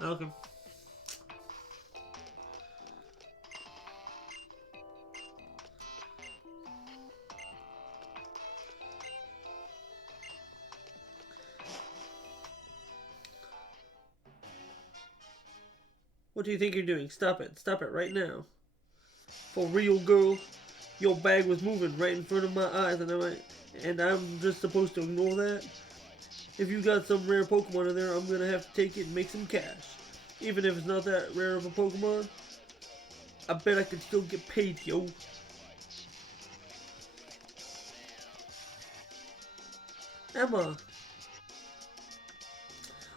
Okay. What do you think you're doing? Stop it. Stop it right now. For real, girl. Your bag was moving right in front of my eyes and I'm just supposed to ignore that? If you got some rare Pokemon in there, I'm gonna have to take it and make some cash. Even if it's not that rare of a Pokemon, I bet I could still get paid, yo. Emma.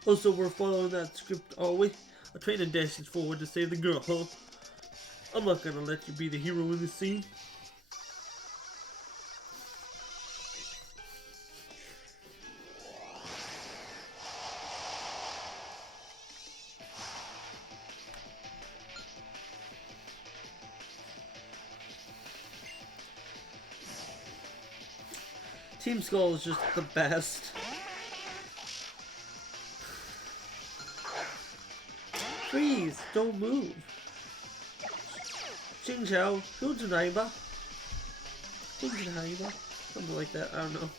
Also, we're following that script, are we? A trainer dashes forward to save the girl, huh? I'm not gonna let you be the hero in this scene. Team Skull is just the best. Freeze! Don't move. Xingqiao, Hujinaiba. Xingqiao. Something like that, I don't know.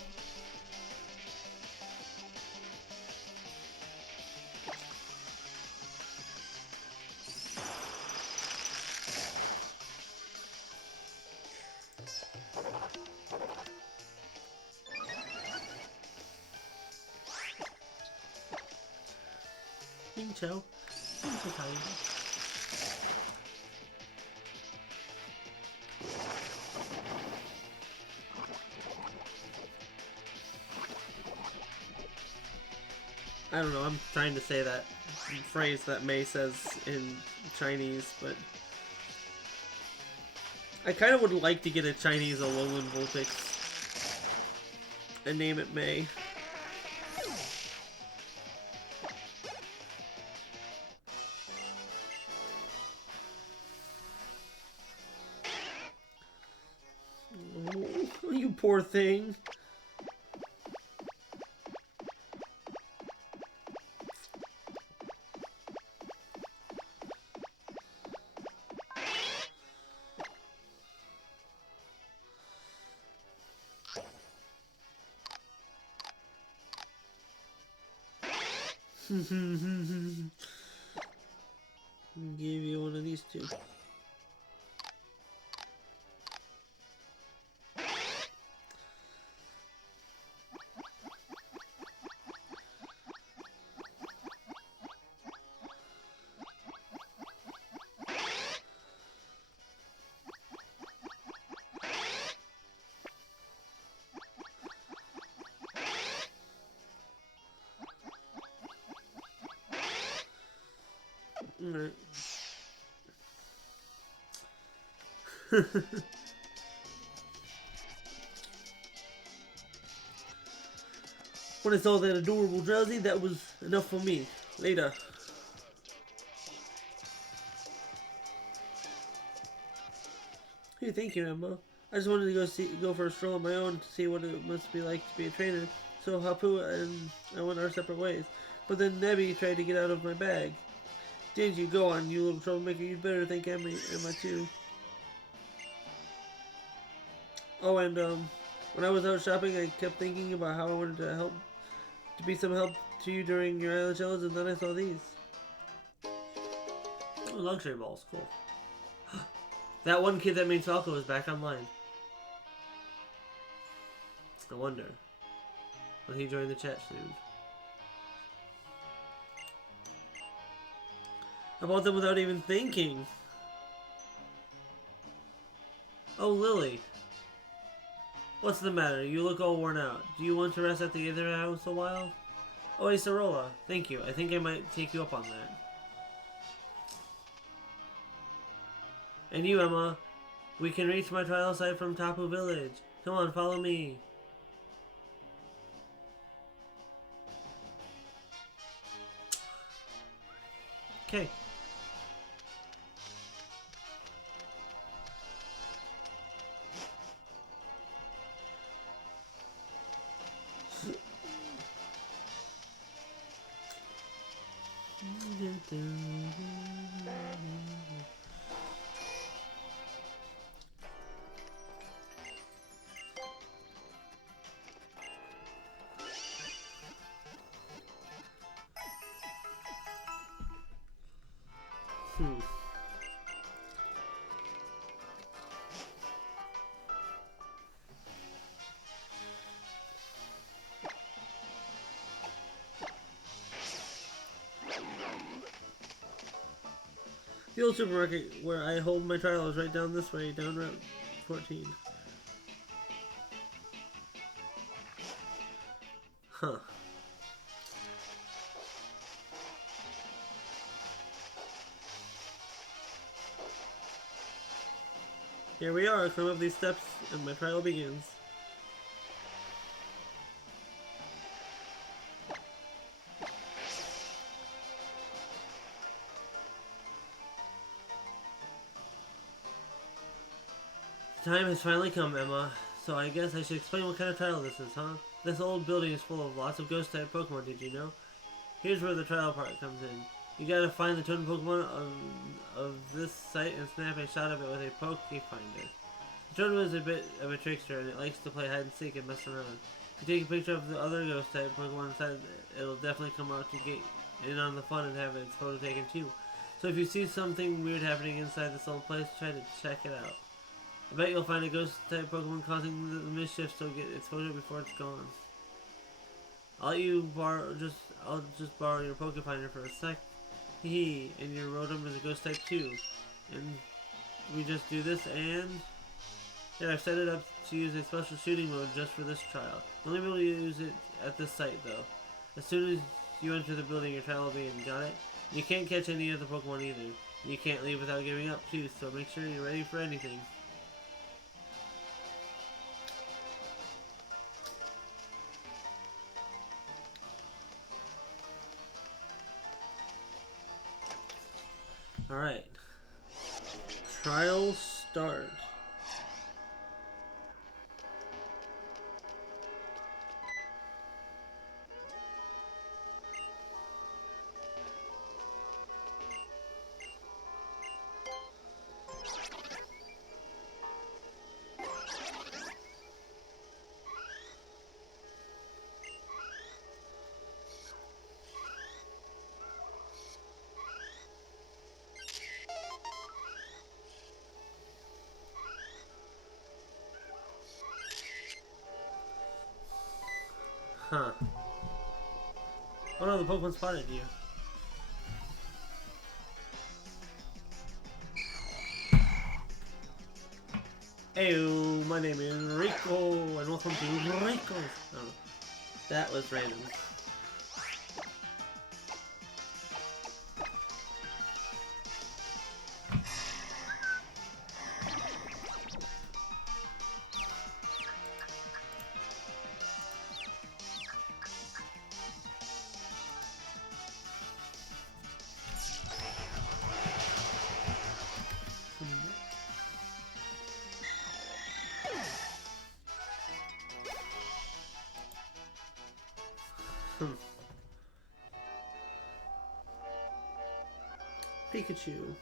Xingqiao. Xingqiao. I don't know, I'm trying to say that phrase that May says in Chinese, but I kind of would like to get a Chinese Alolan Vulpix and name it May. Oh, you poor thing. Give you one of these two. Alright. When I saw that adorable Drowsy, that was enough for me. Later. Hey, thank you, Emma. I just wanted to go for a stroll on my own to see what it must be like to be a trainer. So Hapu and I went our separate ways. But then Nebby tried to get out of my bag. Didn't you? Go on, you little troublemaker. You'd better thank Emma too. Oh, and when I was out shopping, I kept thinking about how I wanted to be some help to you during your island challenge, and then I saw these. Oh, luxury balls, cool. That one kid that made Falco is back online. I wonder. Will he join the chat soon? I bought them without even thinking. Oh, Lily. What's the matter? You look all worn out. Do you want to rest at the other house a while? Oh, hey, Sorolla. Thank you. I think I might take you up on that. And you, Emma. We can reach my trial site from Tapu Village. Come on, follow me. Okay. The old supermarket where I hold my trial is right down this way, down Route 14. Huh. Here we are, climb up these steps, and my trial begins. The time has finally come, Emma, so I guess I should explain what kind of trial this is, huh? This old building is full of lots of ghost-type Pokemon, did you know? Here's where the trial part comes in. You gotta find the totem Pokemon of this site and snap a shot of it with a Poke Finder. The totem is a bit of a trickster, and it likes to play hide and seek and mess around. If you take a picture of the other ghost-type Pokemon inside, it'll definitely come out to get in on the fun and have its photo taken too. So if you see something weird happening inside this old place, try to check it out. I bet you'll find a ghost-type Pokemon causing the mischief, so get its photo before it's gone. I'll just borrow your Poke Finder for a sec. Hee, and your Rotom is a ghost-type too. And we just do this, and yeah, I've set it up to use a special shooting mode just for this trial. You'll only be able to use it at this site though. As soon as you enter the building, your trial will be in. Got it? You can't catch any of the Pokemon either. You can't leave without giving up too, so make sure you're ready for anything. Alright. Trial start. Oh no, the Pokemon spotted you. Heyo, my name is Rico, and welcome to Rico's. Oh, that was random. Pikachu.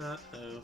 Uh-oh.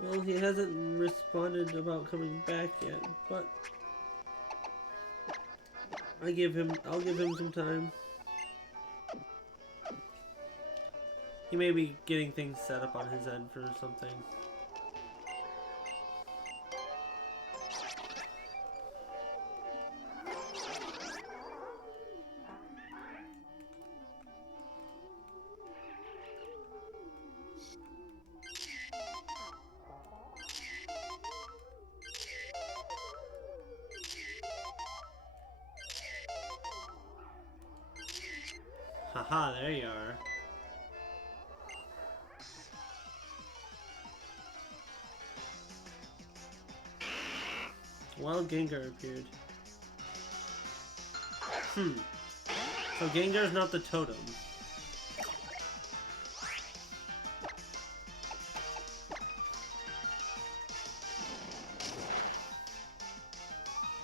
Well, he hasn't responded about coming back yet, but I'll give him some time. He may be getting things set up on his end for something. Haha, there you are. Wild Gengar appeared. So Gengar's not the totem.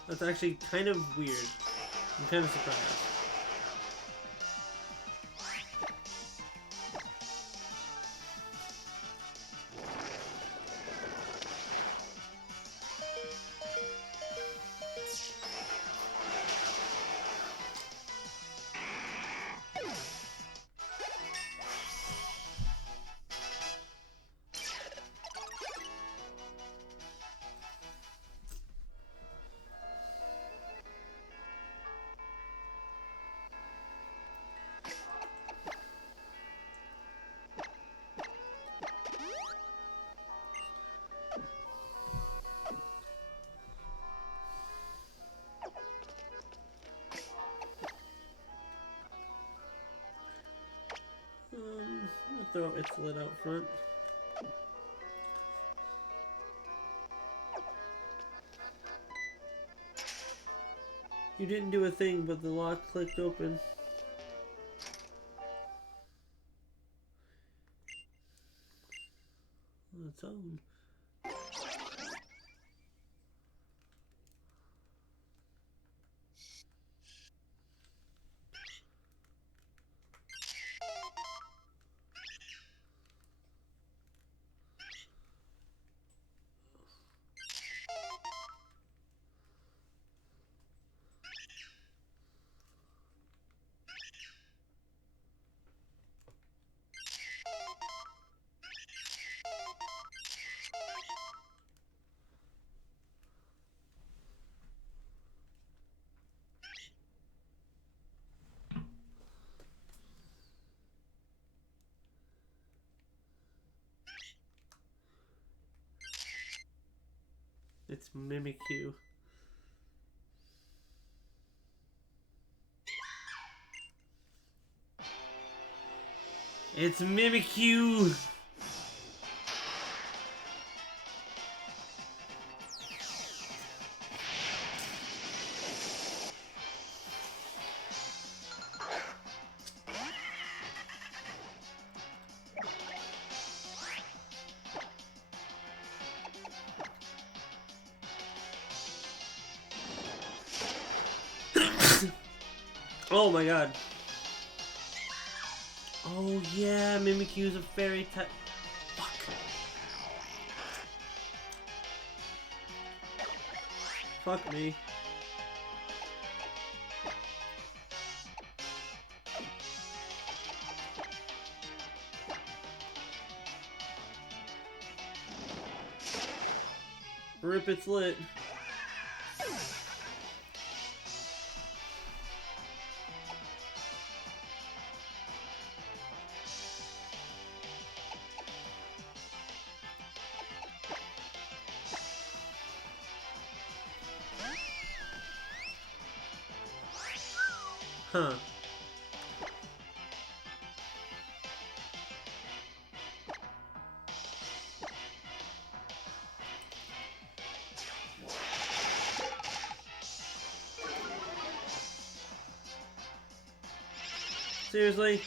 That's actually kind of weird. I'm kind of surprised. We'll throw its lid out front. You didn't do a thing, but the lock clicked open. On its own. Mimikyu. It's Mimikyu! Oh my god. Oh yeah, Mimikyu's a fairy type. Fuck. Fuck me. Rip, it's lit. Huh. Seriously?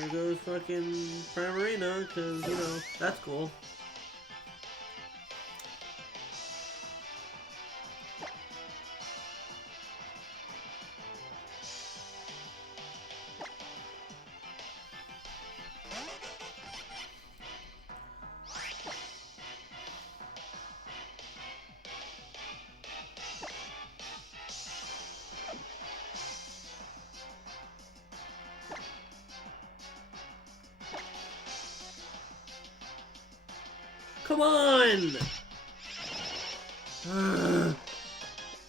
There goes fucking Primarina, cause, you know, that's cool. Come on!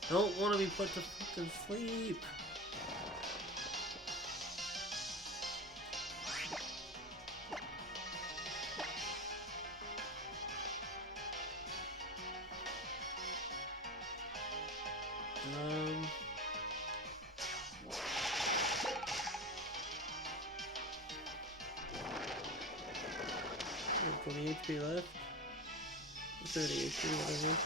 Don't want to be put to fucking sleep. Um... 20 HP left. 30 HP, whatever.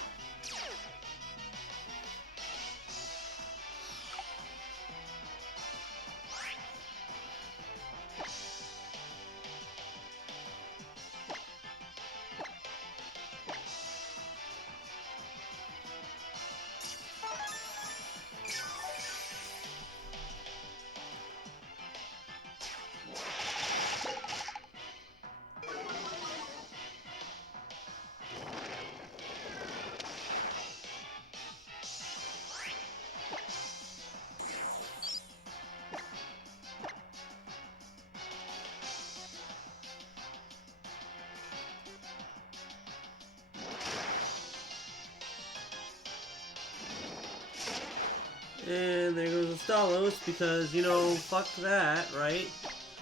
And there goes the Stalos, because, you know, fuck that, right?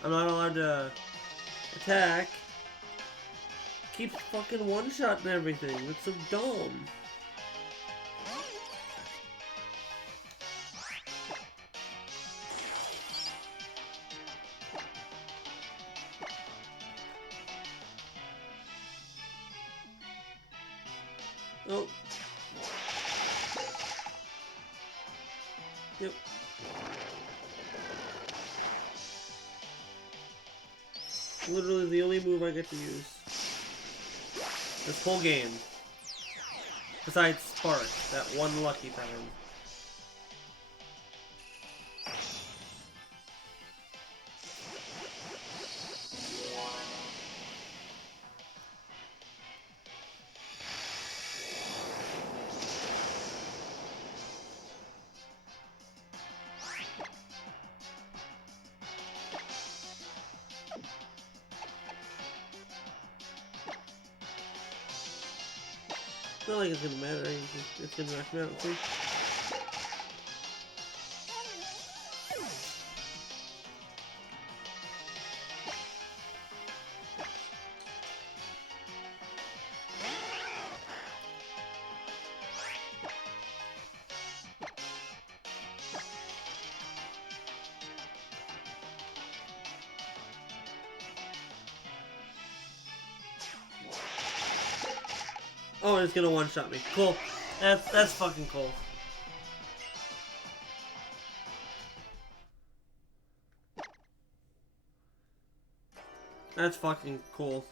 I'm not allowed to attack. Keeps fucking one-shotting everything. It's so dumb. Oh. Yep. Literally the only move I get to use. This whole game. Besides Spark, that one lucky time. It's not like it's gonna matter. It's gonna knock me out too. Oh, and it's gonna one-shot me. Cool. That's fucking cool. That's fucking cool.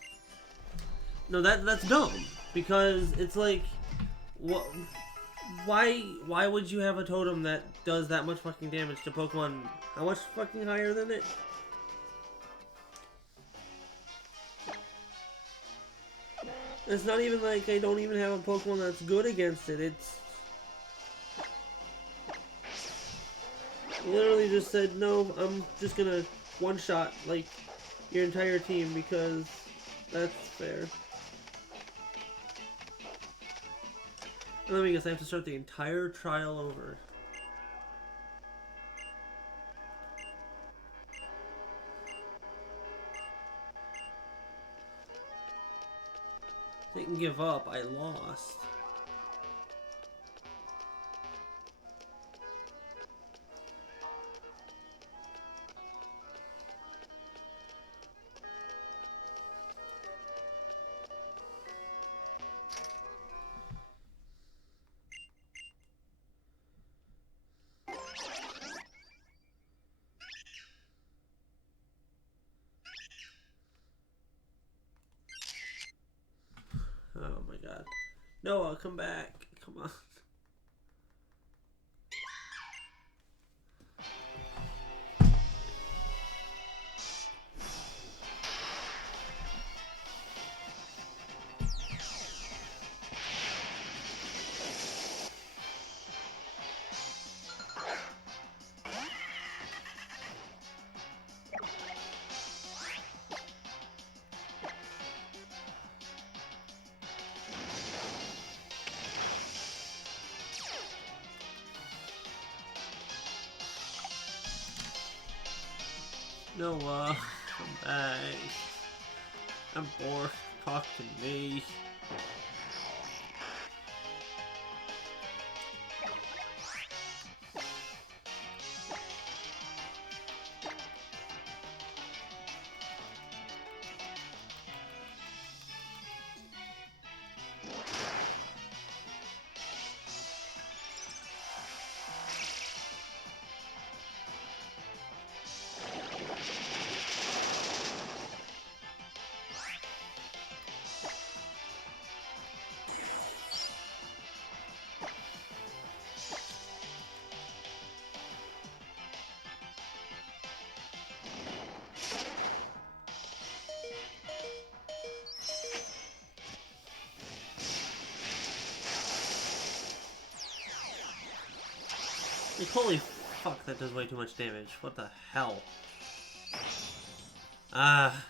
No, that's dumb because it's like, what? Why would you have a totem that does that much fucking damage to Pokemon? How much fucking higher than it? It's not even like I don't even have a Pokemon that's good against it. It's literally just said, no, I'm just gonna one-shot, like, your entire team because that's fair. And let me guess, I have to start the entire trial over. Didn't give up, I lost. Oh my god. Noah, come back. Come on. Noah, come back. I'm bored. Talk to me. Like, holy fuck, that does way too much damage. What the hell? Ah.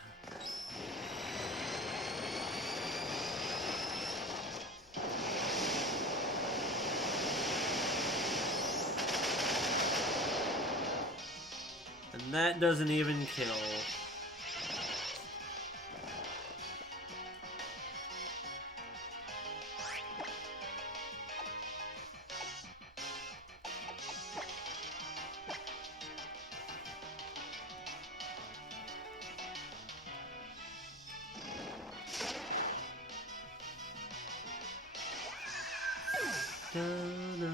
And that doesn't even kill. Da-da.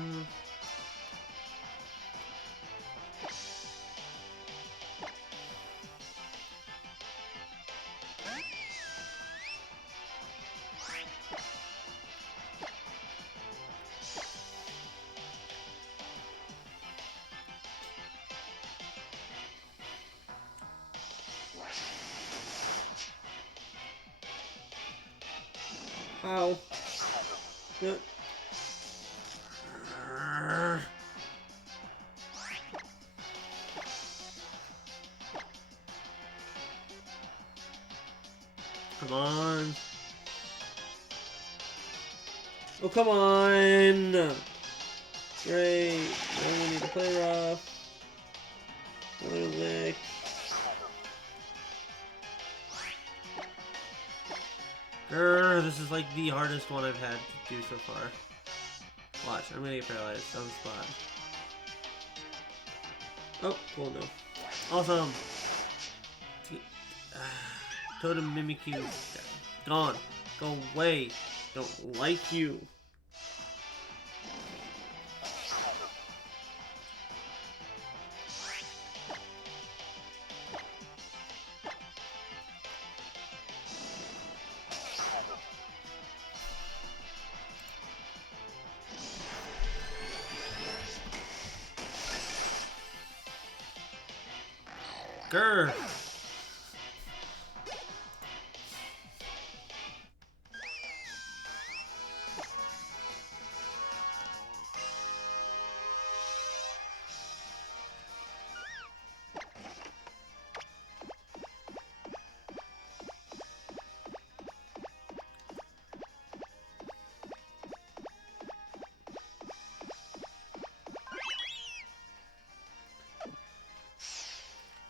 How? No. Come on. Oh, come on! Great. Now we need to play rough. Another lick. Grr, this is like the hardest one I've had to do so far. Watch, I'm gonna get paralyzed on the spot. Oh, cool, no. Awesome! Totem Mimikyu. Gone. Go away. Don't like you. Grr.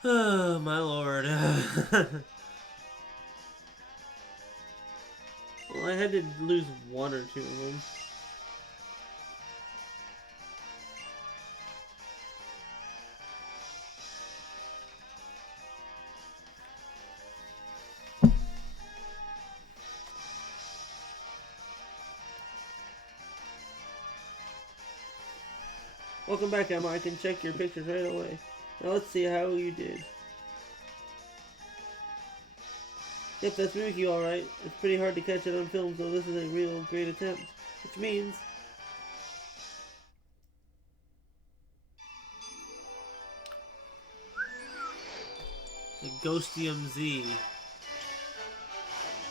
Oh, my lord. Well, I had to lose one or two of them. Welcome back, Emma. I can check your pictures right away. Now let's see how you did. Yep, that's Mimikyu, alright. It's pretty hard to catch it on film, so this is a real great attempt. Which means... the Ghostium Z.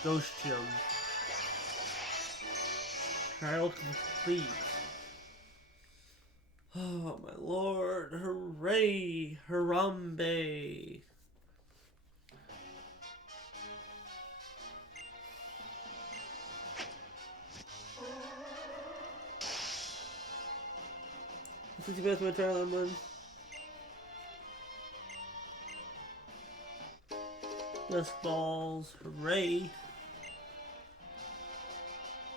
Ghostium. Trial complete. Oh my lord. Hooray! Harambe! Since you passed my trial, I'm on. Dusk balls. Hooray!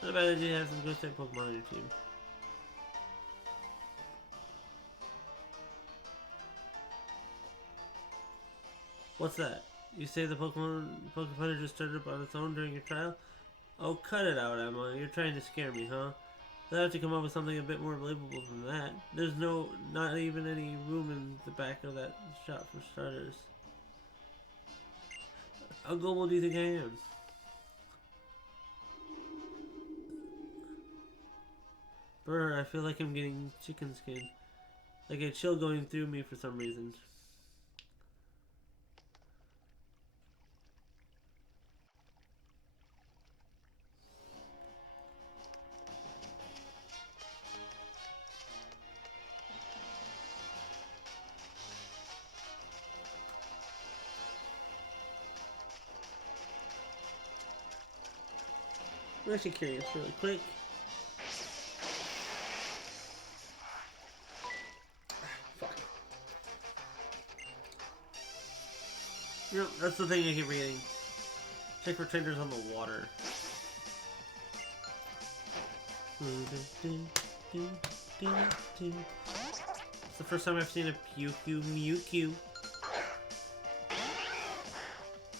Not a bad idea to have some ghost type Pokemon on your team. What's that? You say the Pokemon just started up on its own during your trial? Oh, cut it out, Emma. You're trying to scare me, huh? They'll have to come up with something a bit more believable than that. There's not even any room in the back of that shop for starters. How gullible do you think I am? Brr, I feel like I'm getting chicken skin. Like a chill going through me for some reason. I'm actually curious really quick. Fuck. You know, that's the thing I keep reading. Check for trainers on the water. It's the first time I've seen a Mewtwo.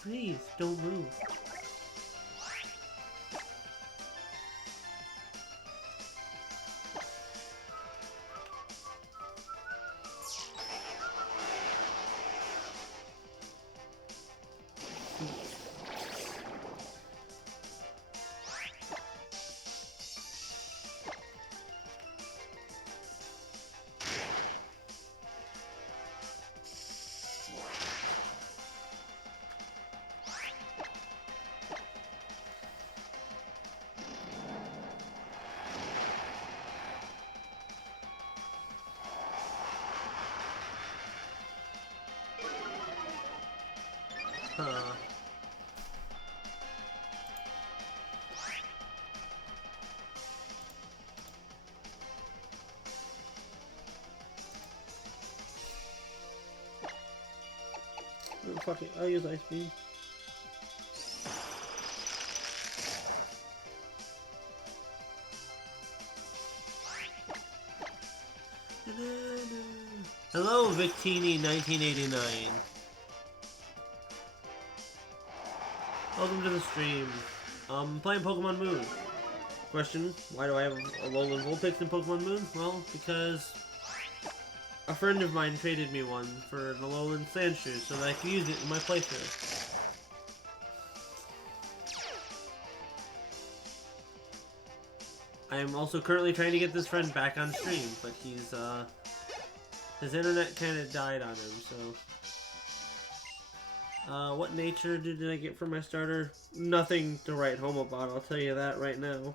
Please, don't move. Huh. fuck it. I'll use Ice Beam. Hello, Victini1989. Welcome to the stream. Playing Pokemon Moon. Question, why do I have Alolan Vulpix in Pokemon Moon? Well, because a friend of mine traded me one for an Alolan Sandshrew so that I could use it in my playthrough. I am also currently trying to get this friend back on stream, but he's, his internet kind of died on him, so... what nature did I get for my starter? Nothing to write home about, I'll tell you that right now.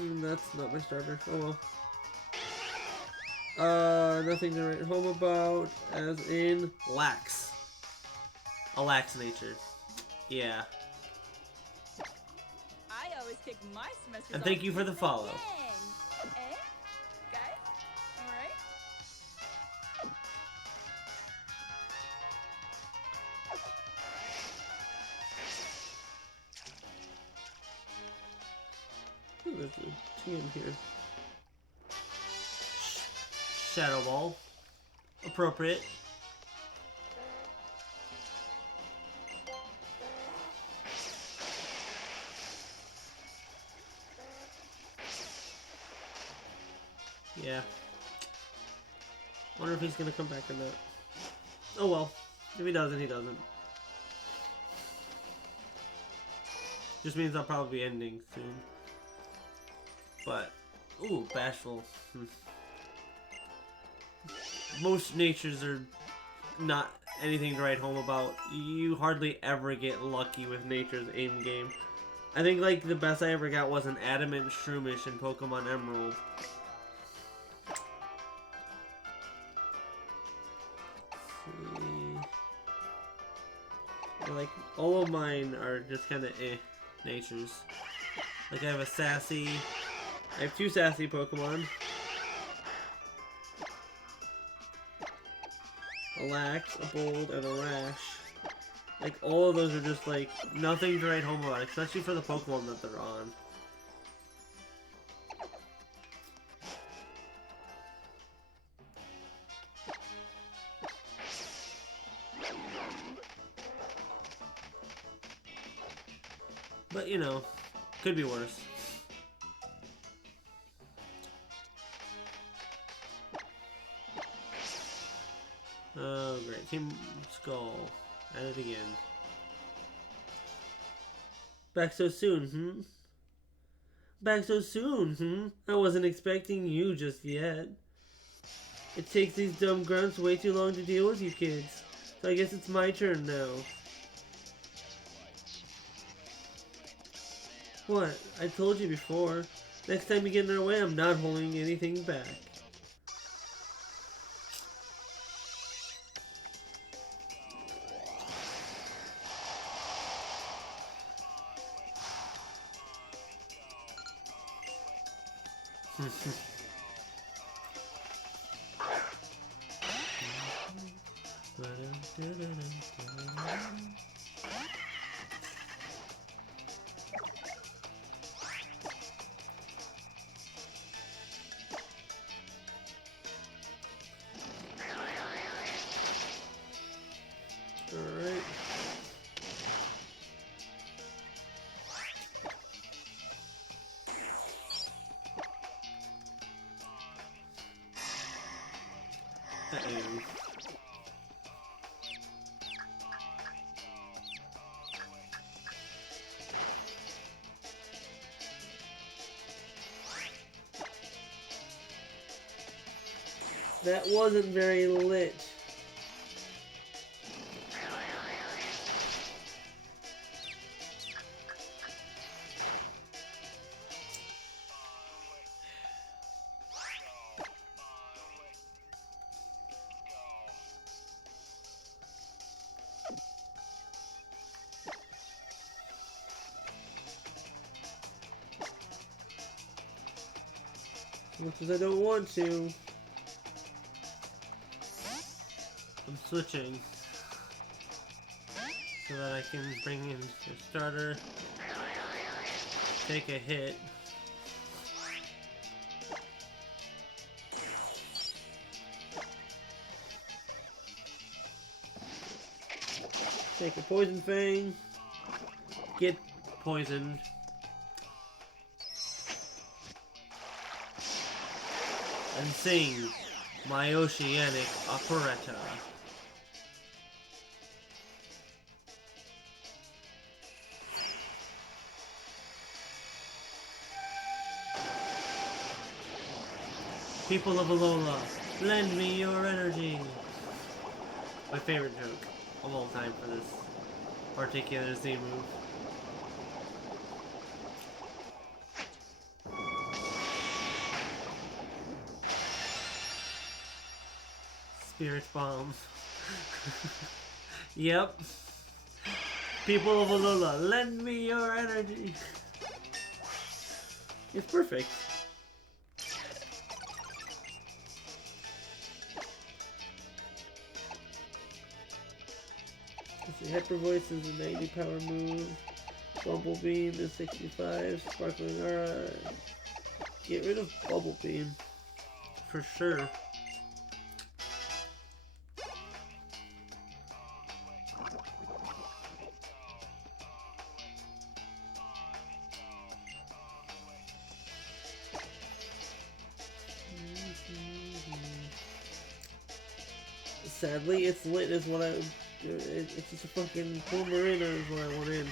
That's not my starter. Oh well. Nothing to write home about, as in lax. A lax nature. Yeah. I always kick my semesters And thank off you for the with a follow. bang. Eh? Guys? Alright? Ooh, there's a TM here. Shadow Ball. Appropriate. Yeah. Wonder if he's gonna come back or not. Oh well. If he doesn't, he doesn't. Just means I'll probably be ending soon. But, ooh, bashful. Most natures are not anything to write home about. You hardly ever get lucky with nature's aim game. I think like the best I ever got was an adamant Shroomish in Pokemon Emerald. Let's see. Like all of mine are just kind of natures. Like I have a sassy. I have 2 sassy Pokemon. A lax, a bold, and a rash. Like all of those are just like nothing to write home about, especially for the Pokemon that they're on. But you know, could be worse. Oh great, Team Skull. At it again. Back so soon, Back so soon, I wasn't expecting you just yet. It takes these dumb grunts way too long to deal with you kids. So I guess it's my turn now. What? I told you before. Next time you get in our way, I'm not holding anything back. Alright. Uh-oh. That wasn't very lit. As much as I don't want to. I'm switching so that I can bring in your starter, take a hit. Take a poison fang, get poisoned, and sing my oceanic operetta. People of Alola, lend me your energy. My favorite joke of all time for this particular Z move. Spirit bombs. Yep. People of Alola, lend me your energy. It's perfect. Hyper Voice is a 90 power move. Bubble Beam is 65. Sparkling Aura. Get rid of Bubble Beam. For sure. Sadly, it's lit is what I... It's just a fucking Primarina is what I want in.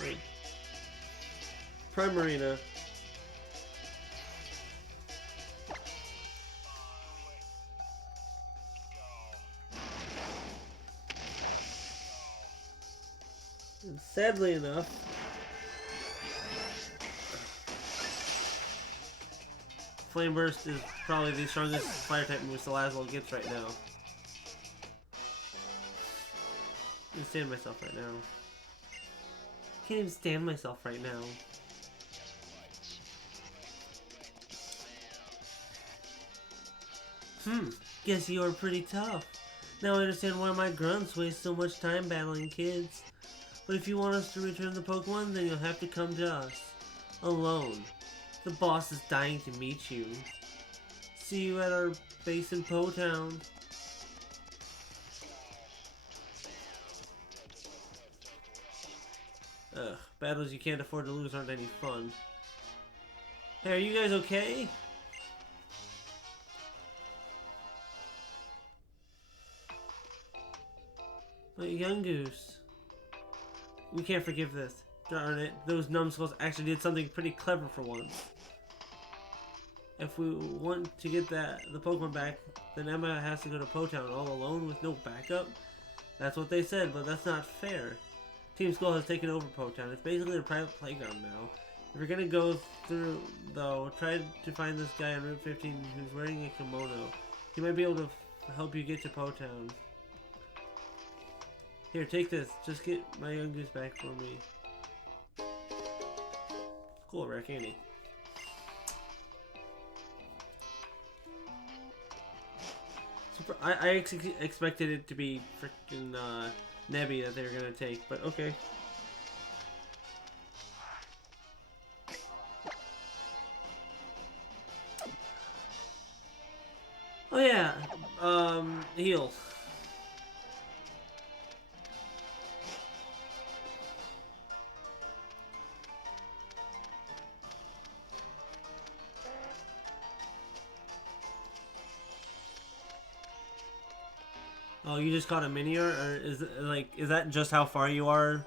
Like, Primarina. And sadly enough, Flame Burst is probably the strongest fire type move Salazzle gets right now. I can't stand myself right now. Can't even stand myself right now. Guess you're pretty tough. Now I understand why my grunts waste so much time battling kids. But if you want us to return the Pokemon, then you'll have to come to us. Alone. The boss is dying to meet you. See you at our base in Po Town. Ugh, battles you can't afford to lose aren't any fun. Hey, are you guys okay? But young goose. We can't forgive this. Darn it, those numbskulls actually did something pretty clever for once. If we want to get the Pokemon back, then Emma has to go to Po Town all alone with no backup? That's what they said, but that's not fair. Team Skull has taken over Po Town. It's basically a private playground now. If you're gonna go through, though, try to find this guy on Route 15 who's wearing a kimono. He might be able to help you get to Po Town. Here, take this. Just get my young goose back for me. Cool, Rare Candy. I expected it to be freaking Nebby that they were gonna take, but okay. Oh yeah, heal. Oh, you just caught a Minior, or is it, like, is that just how far you are?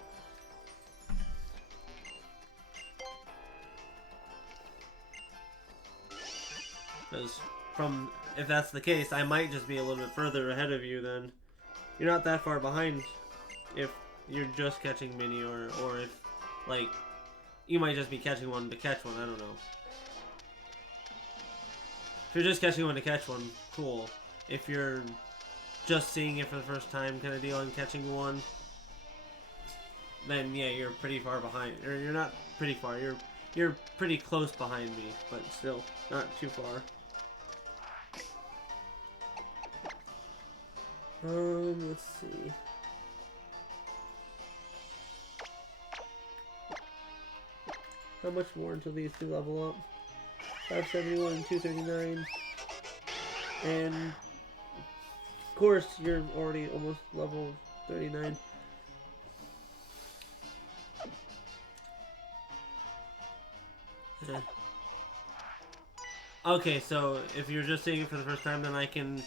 Because from, if that's the case, I might just be a little bit further ahead of you then. You're not that far behind if you're just catching Minior, or if, like, you might just be catching one to catch one, I don't know. If you're just catching one to catch one, cool. If you're just seeing it for the first time kind of deal and catching one, then yeah, you're pretty far behind. Or you're not pretty far, you're pretty close behind me, but still not too far. Let's see. How much more until these two level up? 571 and 239. And of course, you're already almost level 39. Okay, so if you're just seeing it for the first time, then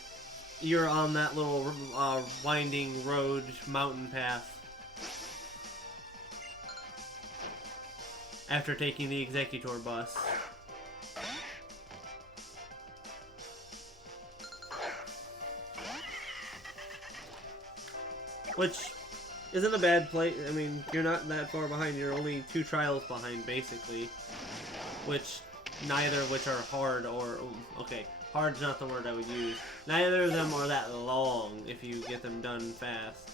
you're on that little winding road mountain path after taking the Executor bus. Which isn't a bad place. I mean, you're not that far behind. You're only 2 trials behind, basically. Which, neither of which are hard or... Okay, hard's not the word I would use. Neither of them are that long if you get them done fast.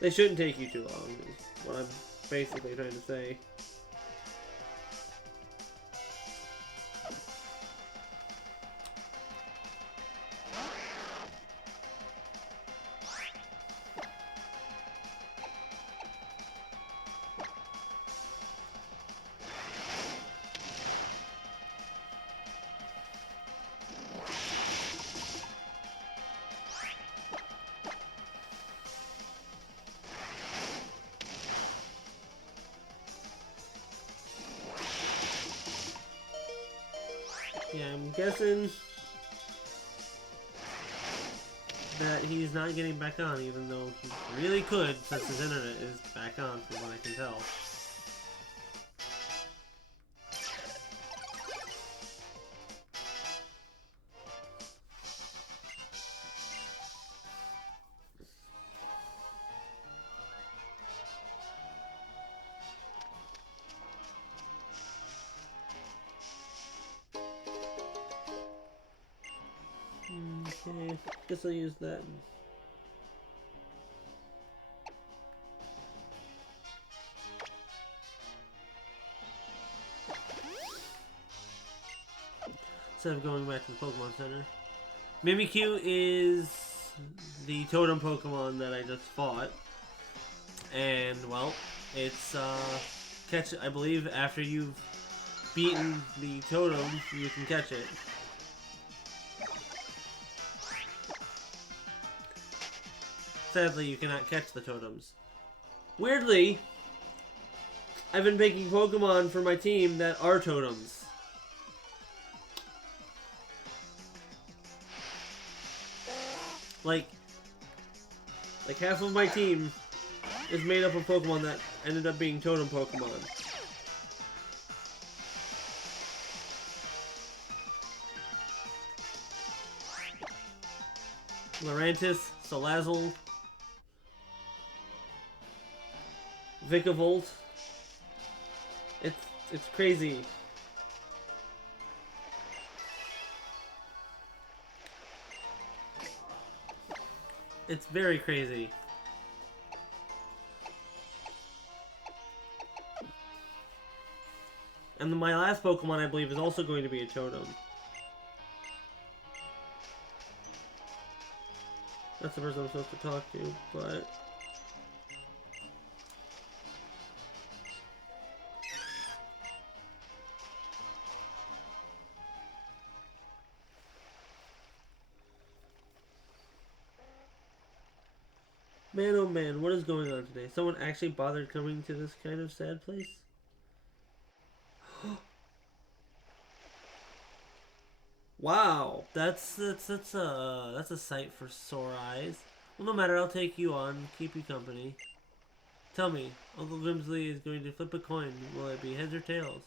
They shouldn't take you too long, is what I'm basically trying to say. Yeah, I'm guessing that he's not getting back on, even though he really could, since his internet is back on, from what I can tell. Okay, guess I'll use that. Instead of going back to the Pokemon Center. Mimikyu is the totem Pokemon that I just fought. And, well, it's, catch it, I believe, after you've beaten the totem, you can catch it. Sadly, you cannot catch the totems. Weirdly, I've been making Pokemon for my team that are totems. Like half of my team is made up of Pokemon that ended up being totem Pokemon. Lurantis, Salazzle, Vikavolt. It's crazy. It's very crazy. And my last Pokemon, I believe, is also going to be a totem. That's the person I'm supposed to talk to, but... Man, oh man, what is going on today? Someone actually bothered coming to this kind of sad place? Wow, that's a sight for sore eyes. Well, no matter, I'll take you on, keep you company. Tell me, Uncle Grimsley is going to flip a coin. Will it be heads or tails?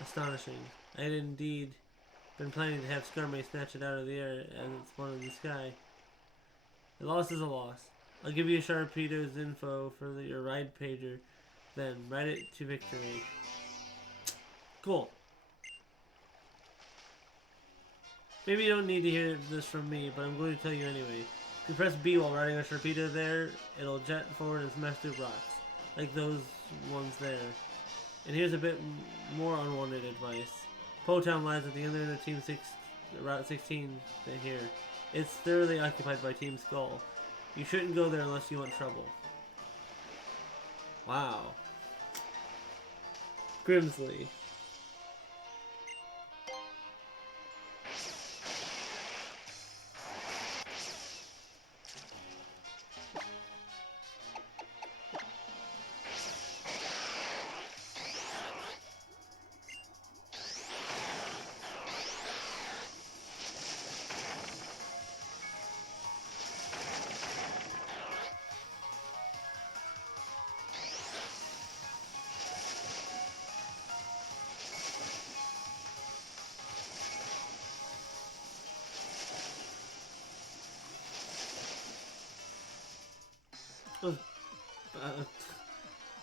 Astonishing. I had indeed been planning to have Skarmory snatch it out of the air as it spawned in the sky. A loss is a loss. I'll give you Sharpedo's info for your ride pager, then ride it to victory. Cool. Maybe you don't need to hear this from me, but I'm going to tell you anyway. If you press B while riding a Sharpedo there, it'll jet forward and smash through rocks. Like those ones there. And here's a bit more unwanted advice. Po-Town lies at the end of Team 6, Route 16 here. It's thoroughly occupied by Team Skull. You shouldn't go there unless you want trouble. Wow. Grimsley.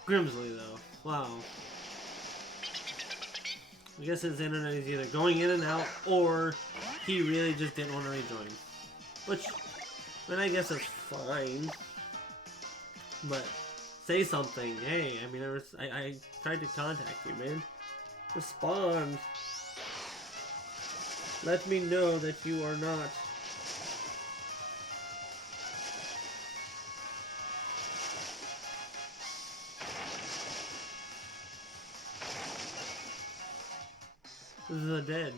Grimsley, though. Wow. I guess his internet is either going in and out, or he really just didn't want to rejoin. Which, I mean, I guess it's fine. But, say something. Hey, I mean, I tried to contact you, man. Respond. Let me know that you are not. The dead.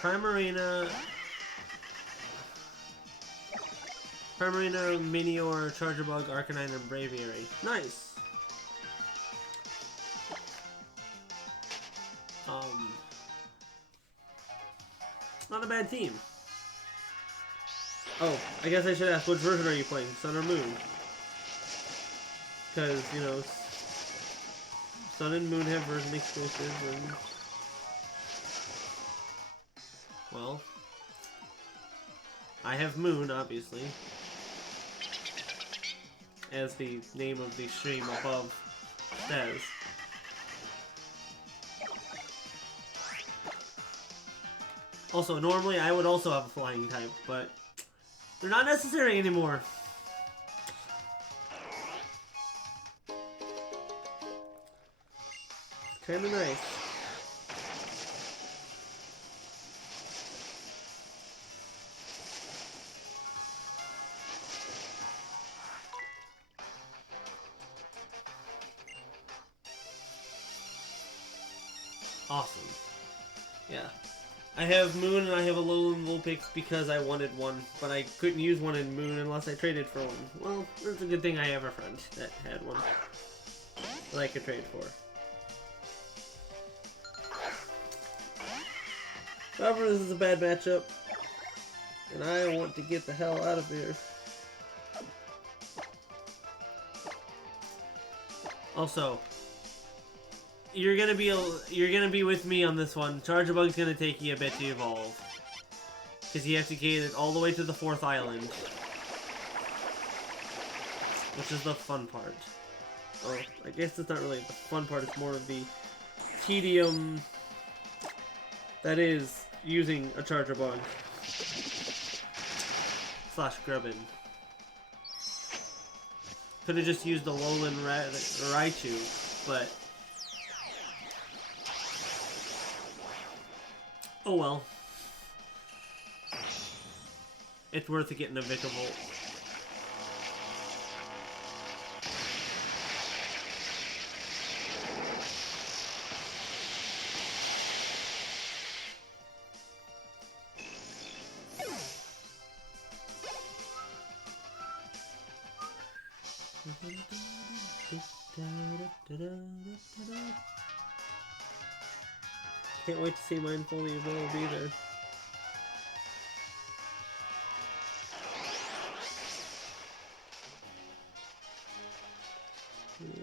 Primarina, Minior, Charger Bug, Arcanine, and Braviary. Nice! Not a bad team. Oh, I guess I should ask, which version are you playing? Sun or Moon? Because, you know, Sun and Moon have version exclusives, and... well... I have Moon, obviously. As the name of the stream above says. Also, normally I would also have a flying type, but... they're not necessary anymore. Kinda nice. Awesome. Yeah. I have Moon and I have a Alolan Vulpix because I wanted one, but I couldn't use one in Moon unless I traded for one. Well, that's a good thing I have a friend that had one that I could trade for. However, this is a bad matchup, and I want to get the hell out of here. Also, you're gonna be with me on this one. Charger Bug's gonna take you a bit to evolve, because you have to get it all the way to the 4th island, which is the fun part. Oh, I guess it's not really the fun part. It's more of the tedium that is using a Charger Bug slash Grubbin. Could have just used the Alolan Raichu, but oh well. It's worth it getting a Vikavolt. Can't wait to see mine fully evolved either.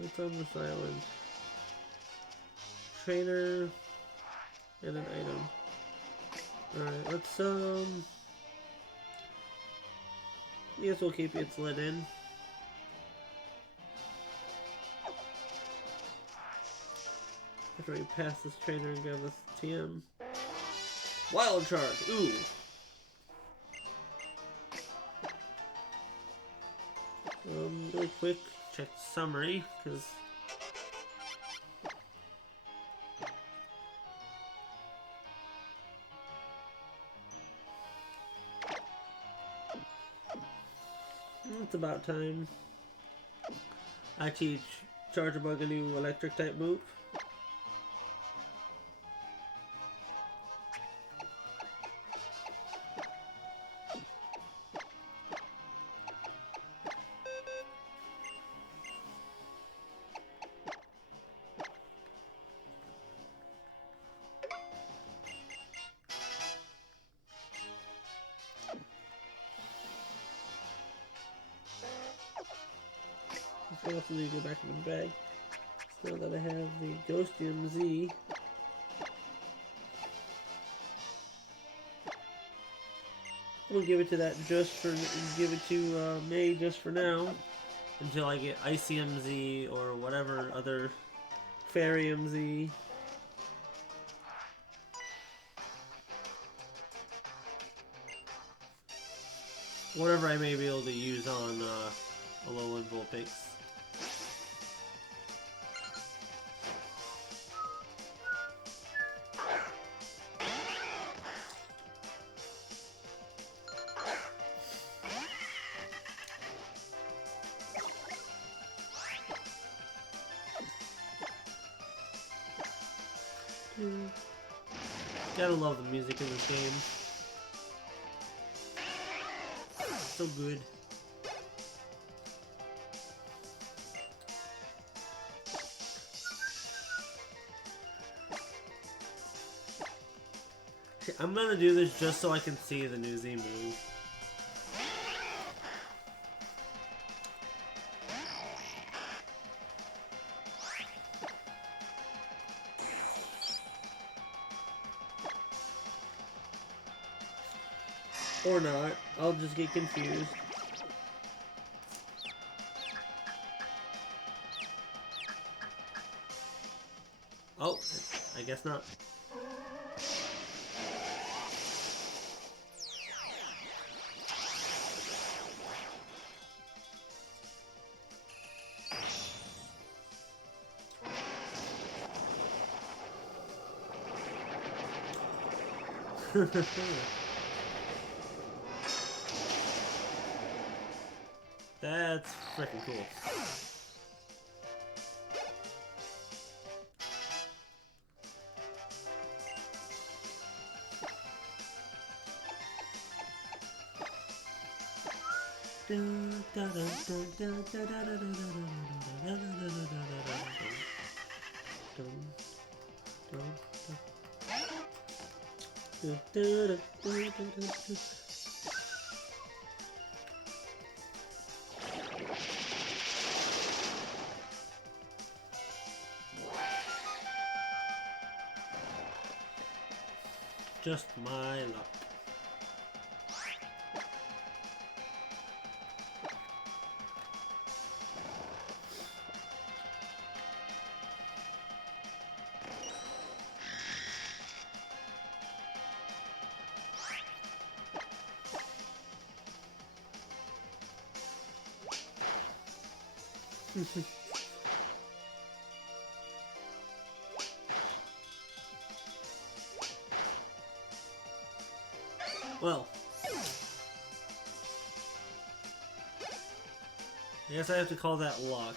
What's on this island? Trainer and an item. Alright, let's I guess we'll keep its lid in. After we pass this trainer and grab this TM. Wild Charge! Ooh! Really quick, check the summary, because it's about time. I teach Chargerbug a new electric type move. I also need to go back in the bag. So now that I have the Ghostium Z, I'm gonna give it to May just for now, until I get Icium Z or whatever other Fairyum Z. Whatever I may be able to use on Alolan Vulpix. Gotta love the music in this game. So good. I'm gonna do this just so I can see the new Z move. Or not. I'll just get confused. Oh, I guess not. That's freaking cool. Just my luck. Well, I guess I have to call that luck.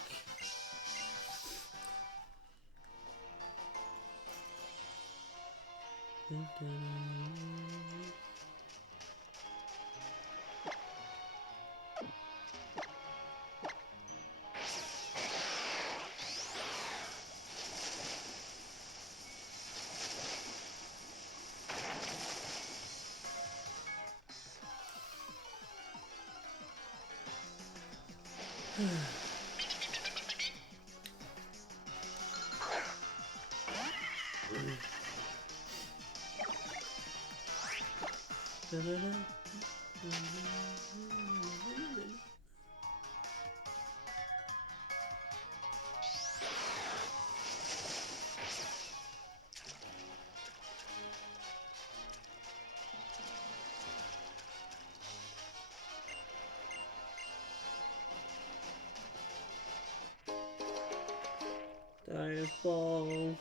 Highest ball.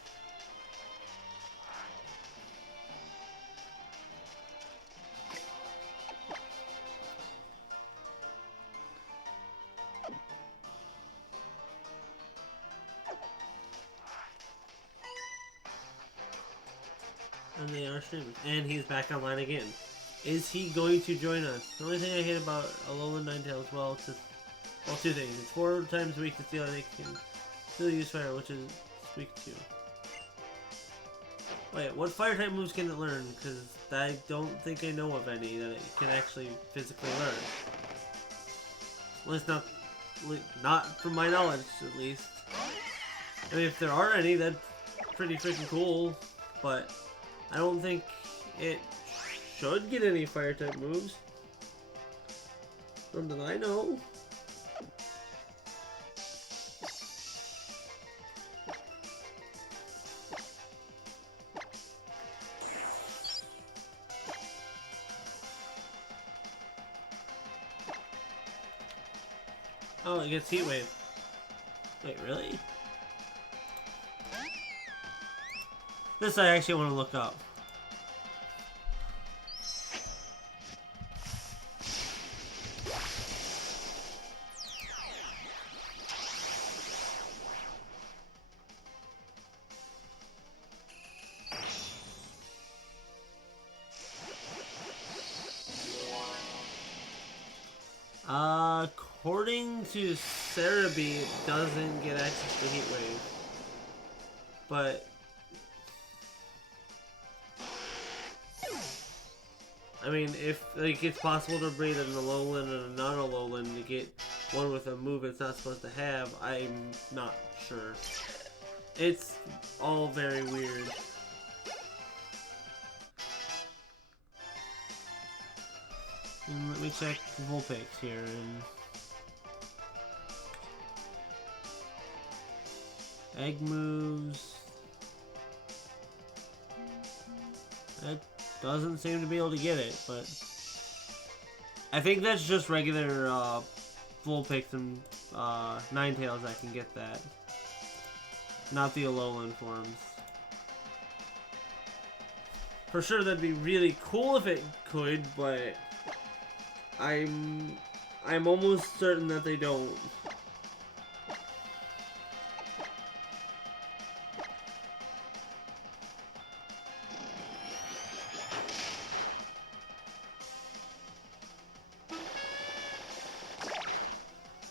And they are streaming. And he's back online again. Is he going to join us? The only thing I hate about Alolan Ninetales, well, two things. It's 4 times weak to steal, and it can still use fire, which is weak too. Wait, what fire type moves can it learn? Because I don't think I know of any that it can actually physically learn. Well, it's not from my knowledge, at least. I mean, if there are any, that's pretty freaking cool, but I don't think it should get any fire type moves. Not that I know. Oh, it gets Heat Wave. Wait, really? This I actually want to look up. According to Cerebi, it doesn't get access to Heat Wave. But I mean, if like it's possible to breed an Alolan and a non-Alolan to get one with a move it's not supposed to have, I'm not sure. It's all very weird. And let me check Vulpix here. And egg moves. That doesn't seem to be able to get it, but I think that's just regular Vulpix and Ninetales that can get that. Not the Alolan forms. For sure that'd be really cool if it could, but I'm almost certain that they don't.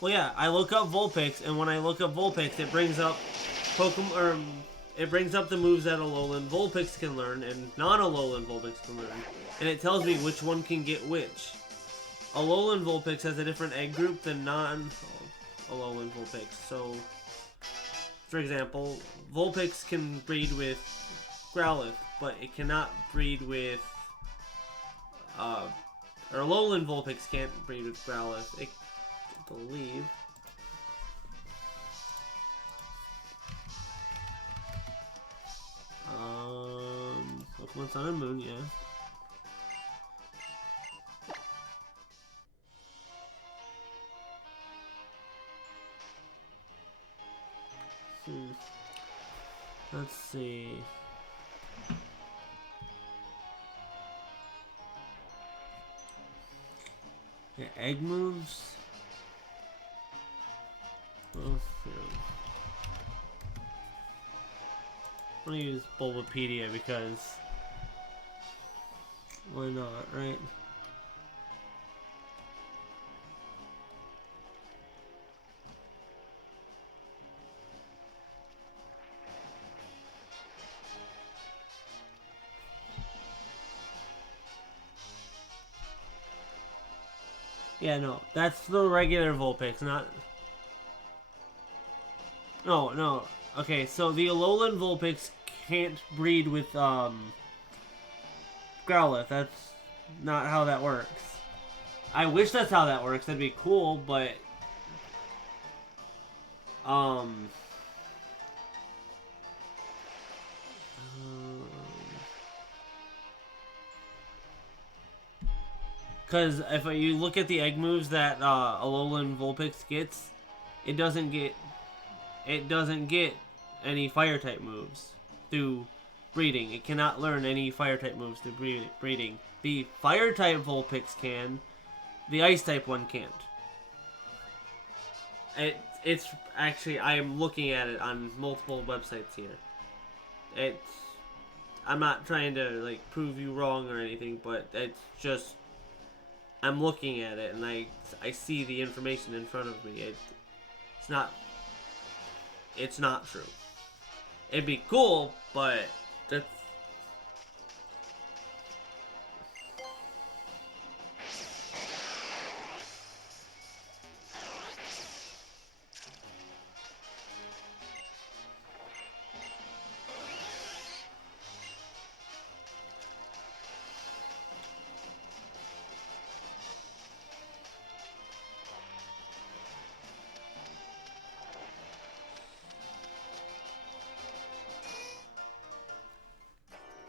Well, yeah, I look up Vulpix, and when I look up Vulpix, it brings up Pokemon, or it brings up the moves that Alolan Vulpix can learn and non-Alolan Vulpix can learn, and it tells me which one can get which. Alolan Vulpix has a different egg group than non-Alolan Vulpix. So, for example, Vulpix can breed with Growlithe, but it cannot breed with, or Alolan Vulpix can't breed with Growlithe. I believe. Pokemon Sun and Moon, yeah. Let's see. Yeah, egg moves. Oh, yeah. I'm gonna use Bulbapedia because why not, right? Yeah, no, that's the regular Vulpix, not... No. Okay, so the Alolan Vulpix can't breed with, Growlithe. That's not how that works. I wish that's how that works. That'd be cool, but... Because if you look at the egg moves that Alolan Vulpix gets, it doesn't get any fire type moves through breeding. It cannot learn any fire type moves through breeding. The fire type Vulpix can. The ice type one can't. It's actually, I am looking at it on multiple websites here. I'm not trying to like prove you wrong or anything, but it's just, I'm looking at it and I see the information in front of me. It's not true. It'd be cool, but that's.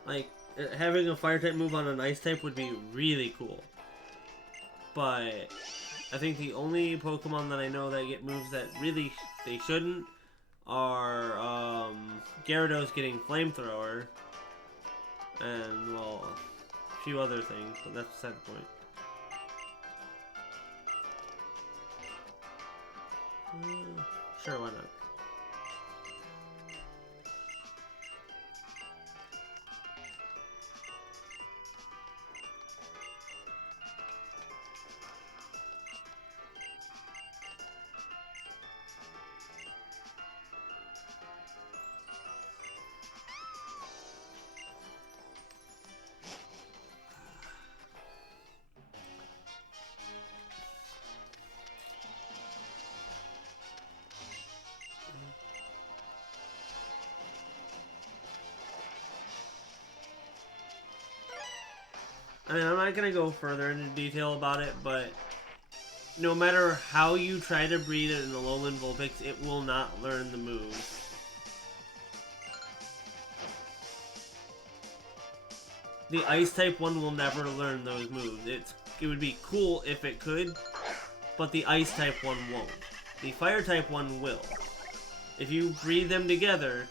Like, having a fire type move on an ice type would be really cool. But I think the only Pokemon that I know that get moves that really they shouldn't are Gyarados getting Flamethrower and, well, a few other things, but that's beside the point. Sure, why not? I mean, I'm not gonna go further into detail about it, but no matter how you try to breed it in the Alolan Vulpix, it will not learn the moves. The Ice type one will never learn those moves. It would be cool if it could, but the Ice type one won't. The Fire type one will. If you breed them together,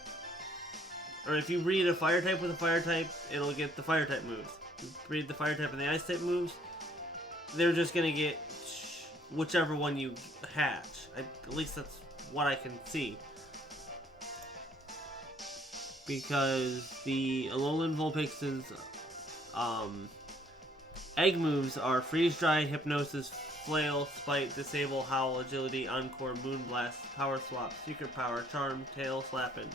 or if you breed a Fire type with a Fire type, it'll get the Fire type moves. If you breed the Fire type and the Ice type moves, they're just gonna get whichever one you hatch. At least that's what I can see. Because the Alolan Vulpix's egg moves are Freeze Dry, Hypnosis, Flail, Spite, Disable, Howl, Agility, Encore, Moonblast, Power Swap, Secret Power, Charm, Tail Slap, and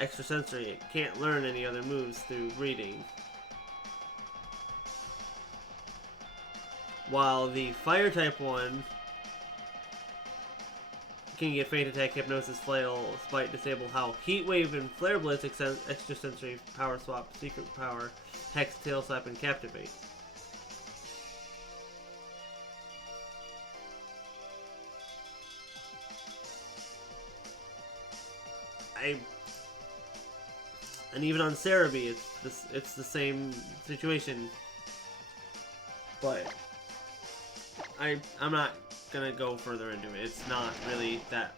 Extrasensory. It can't learn any other moves through breeding. While the Fire type one can get Faint Attack, Hypnosis, Flail, Spite, Disable, Howl, Heat Wave, and Flare Blitz, Extrasensory, Power Swap, Secret Power, Hex, Tail Slap, and Captivate. And even on Cerebi, it's the same situation. But I'm not gonna go further into it. It's not really that.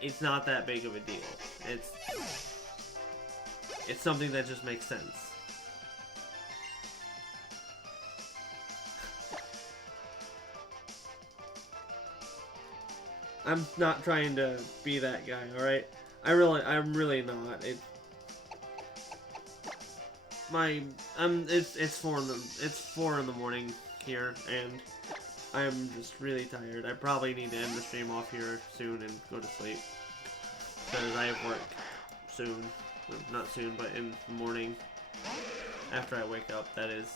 It's not that big of a deal. It's something that just makes sense. I'm not trying to be that guy, alright? I'm really not. It's 4 in the morning here, and I'm just really tired. I probably need to end the stream off here soon and go to sleep. Because I have work soon. Well, not soon, but in the morning. After I wake up, that is.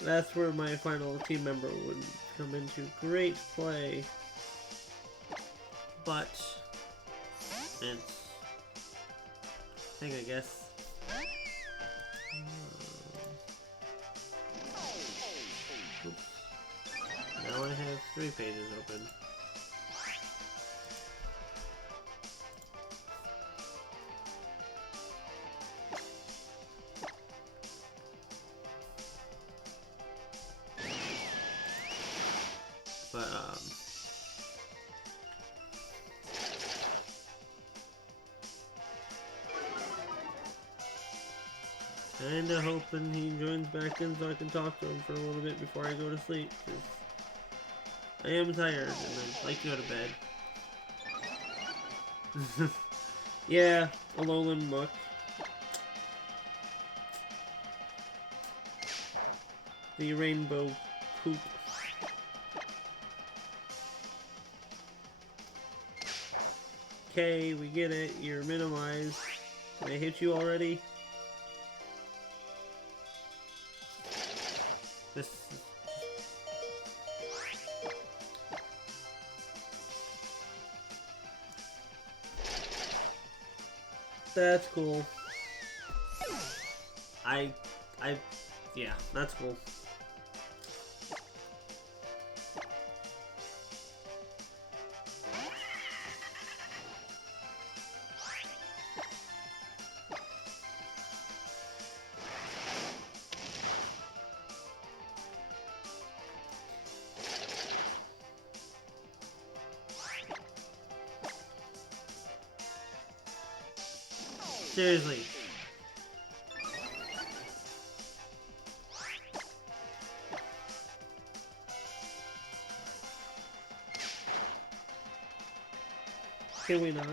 That's where my final team member would come into great play. but it's thing, I guess. Oops. Now I have 3 pages open. But, kinda hoping he joins back in so I can talk to him for a little bit before I go to sleep, 'cause I am tired and I'd like to go to bed. Yeah, Alolan Muck. The rainbow poop. Okay, we get it. You're minimized. Can I hit you already? This. That's cool. Yeah, that's cool. Seriously. Can we not?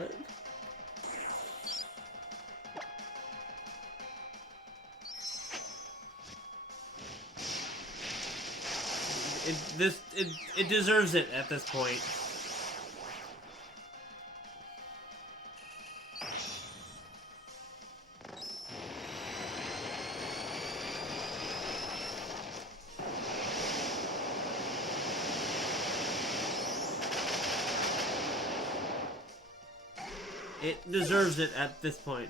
It deserves it at this point. It deserves it at this point.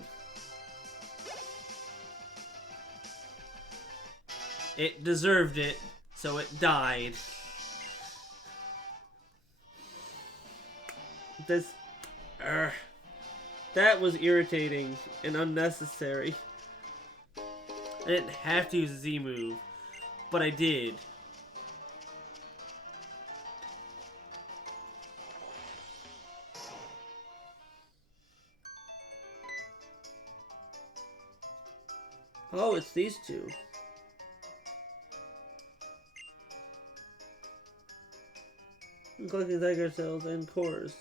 It deserved it, so it died. This... that was irritating and unnecessary. I didn't have to use a Z move, but I did. Oh, it's these two. I'm collecting Zygarde cells and cores.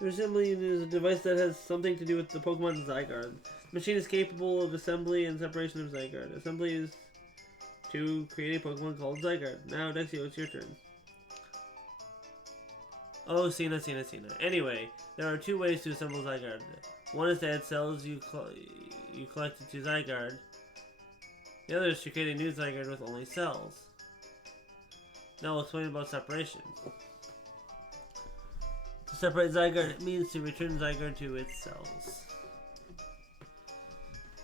Your assembly unit is a device that has something to do with the Pokemon Zygarde. The machine is capable of assembly and separation of Zygarde. Assembly is to create a Pokemon called Zygarde. Now, Dexio, it's your turn. Oh, Cena. Anyway, there are 2 ways to assemble Zygarde. One is to add cells you collected to Zygarde. The other is to create a new Zygarde with only cells. Now I'll explain about separation. To separate Zygarde, it means to return Zygarde to its cells.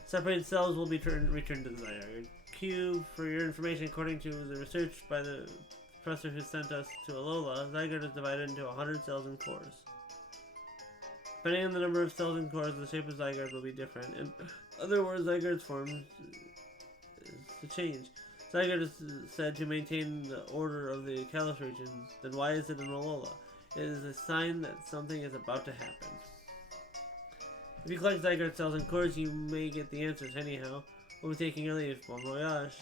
Separated cells will be returned to the Zygarde cube. For your information, according to the research by the professor who sent us to Alola, Zygarde is divided into 100 cells and cores. Depending on the number of cells and cores, the shape of Zygarde will be different. In other words, Zygarde's form is to change. Zygarde is said to maintain the order of the Kalos regions. Then why is it in Alola? It is a sign that something is about to happen. If you collect Zygarde cells and cores, you may get the answers. Anyhow, we'll be taking your leave. Bon voyage.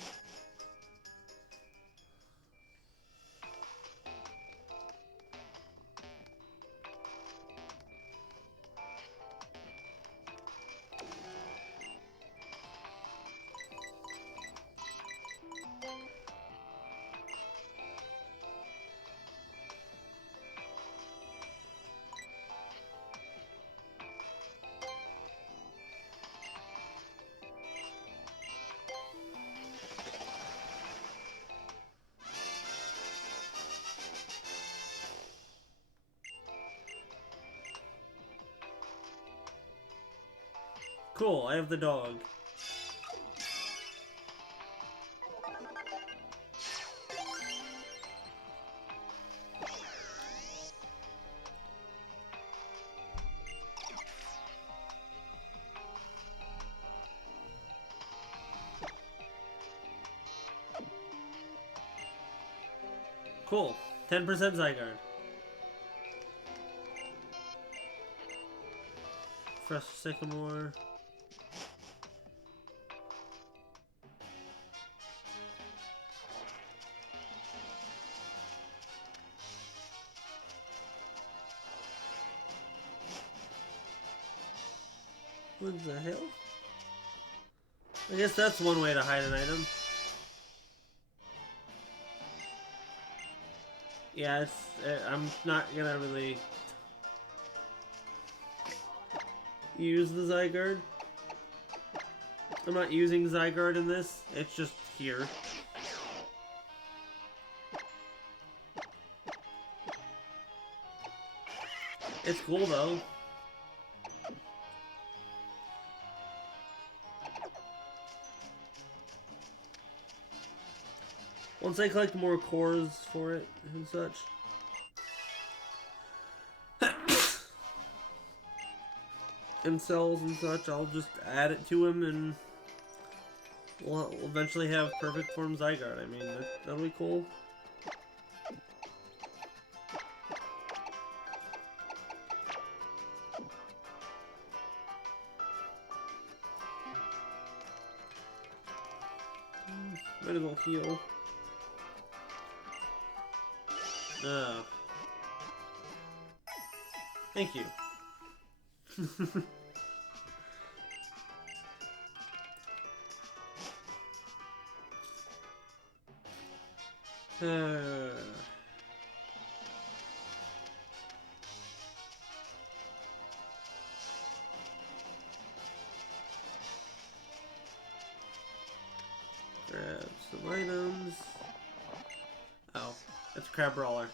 Cool, I have the dog. Cool. 10% Zygarde. Fresh Sycamore. What the hell? I guess that's one way to hide an item. Yeah, it's. I'm not gonna really use the Zygarde. I'm not using Zygarde in this. It's just here. It's cool though. Once I collect more cores for it and such. And cells and such, I'll just add it to him and we'll eventually have perfect form Zygarde. I mean, that'll be cool. Might as well heal. Thank you. Grab some items. Oh, it's a crab brawler.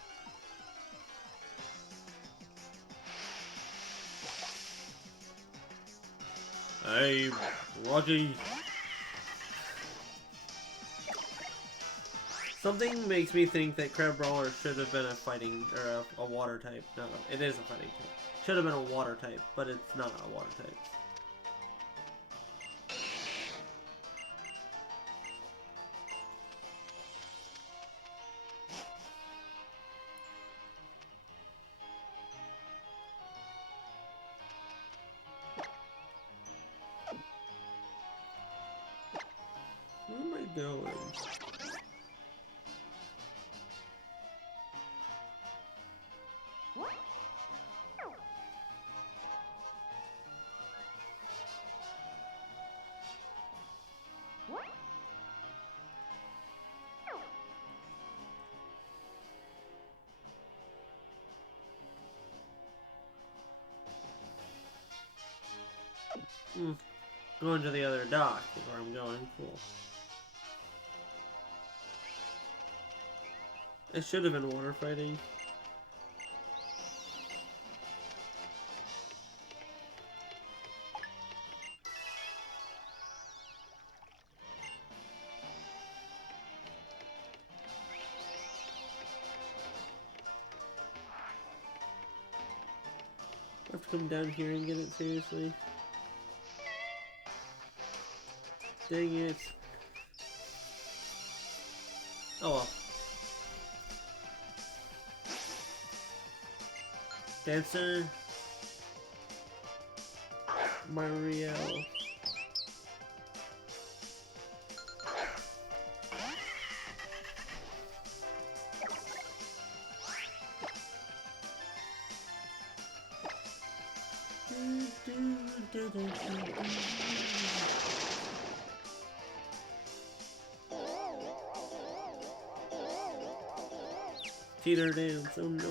Hey, Rocky. Something makes me think that crab brawler should have been a fighting or a water type. No, it is a fighting type. Should have been a water type, but it's not a water type. Where am I going? Going to the other dock is where I'm going. Cool. It should have been water fighting. I have to come down here and get it seriously. Dang it. Oh well. Dancer. Mario. Teeter dance, oh no.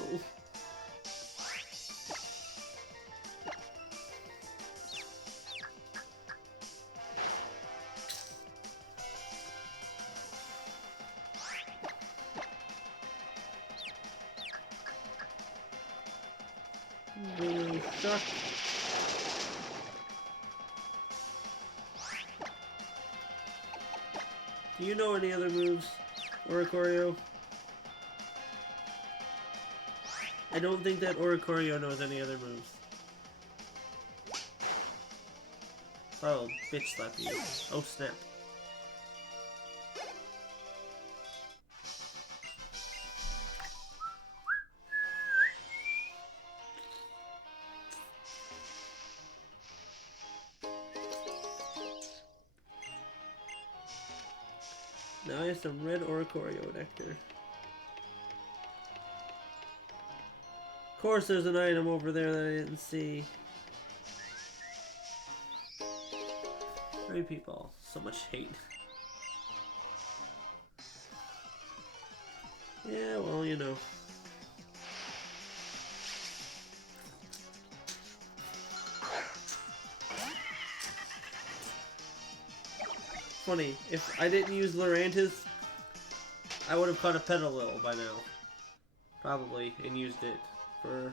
Shock. Do you know any other moves? Oricorio? I don't think that Oricorio knows any other moves. Oh, bitch slap you. Oh, snap. Now I have some red Oricorio nectar. Of course there's an item over there that I didn't see. 3 people. So much hate. Yeah, well, you know. Funny, if I didn't use Lurantis, I would have caught a Petalil by now. Probably, and used it for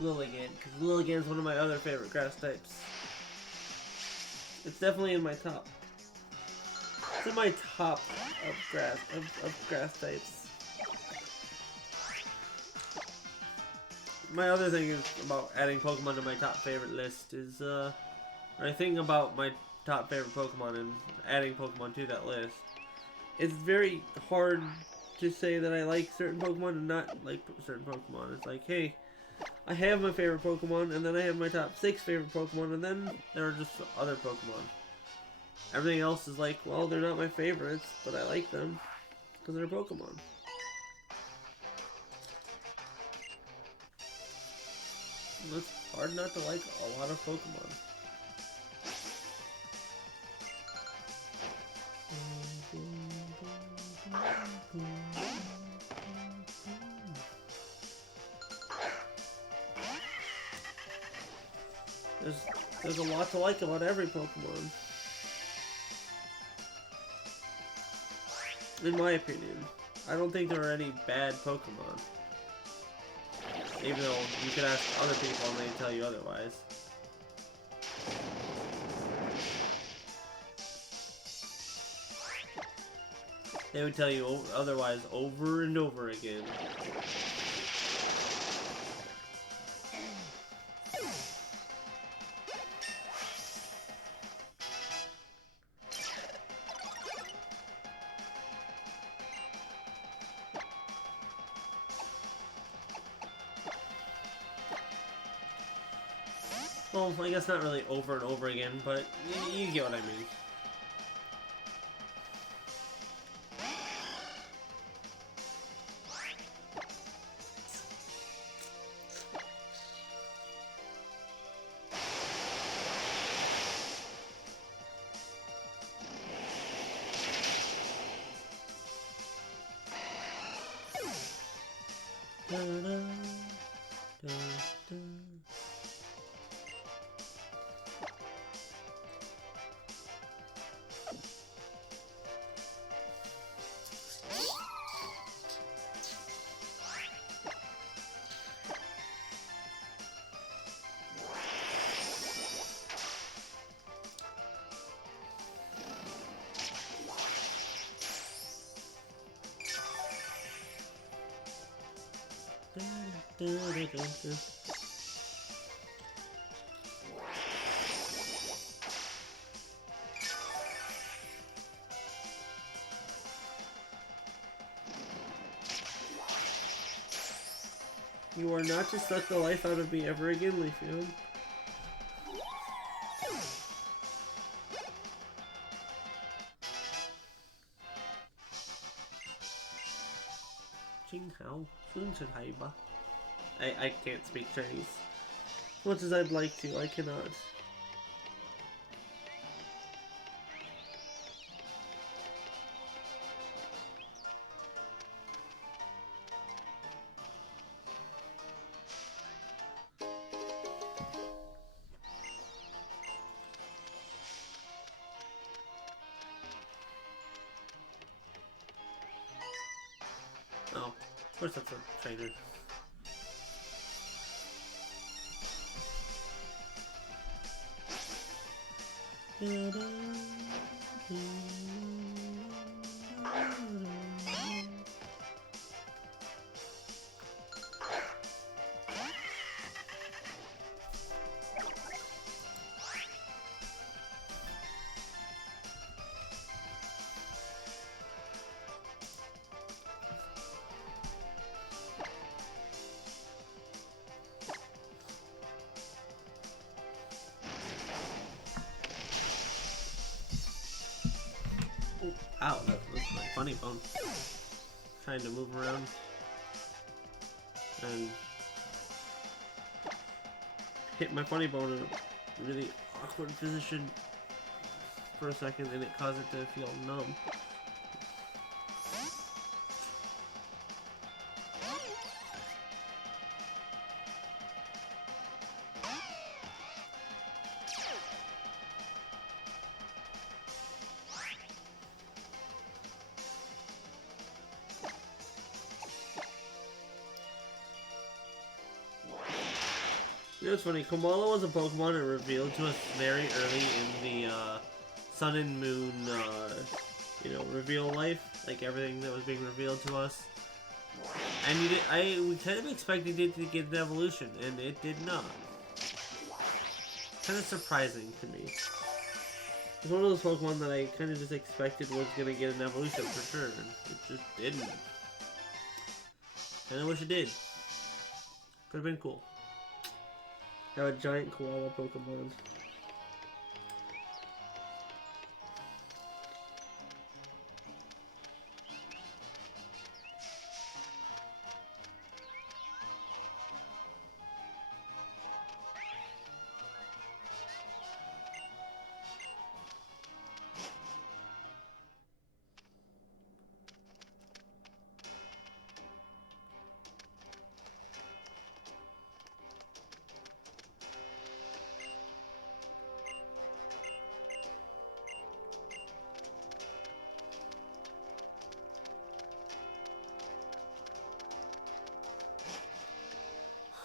Lilligant, because Lilligant is one of my other favorite grass types. It's definitely in my top. It's in my top of grass types. My other thing is about adding Pokemon to my top favorite list is my thing about my top favorite Pokemon and adding Pokemon to that list. It's very hard to say that I like certain Pokemon and not like certain Pokemon. It's like, hey, I have my favorite Pokemon, and then I have my top 6 favorite Pokemon, and then there are just other Pokemon. Everything else is like, well, they're not my favorites, but I like them because they're Pokemon. And it's hard not to like a lot of Pokemon. There's a lot to like about every Pokemon. In my opinion. I don't think there are any bad Pokemon. Even though you could ask other people and they'd tell you otherwise. They would tell you otherwise over and over again. Well, I guess not really over and over again, but you get what I mean. You are not to suck the life out of me ever again, Leafeon. Jinghao, Sunshihaiba. I can't speak Chinese. As much as I'd like to, I cannot. Oh, of course that's a trainer. Ow, that was my funny bone. Trying to move around. And hit my funny bone in a really awkward position for a second, and it caused it to feel numb. You know, it's funny, Kamala was a Pokemon that revealed to us very early in the Sun and Moon, you know, reveal life, like everything that was being revealed to us. And we kind of expected it to get an evolution, and it did not. Kind of surprising to me. It's one of those Pokemon that I kind of just expected was going to get an evolution for sure, and it just didn't. And I wish it did. Could have been cool. Have a giant koala Pokemon.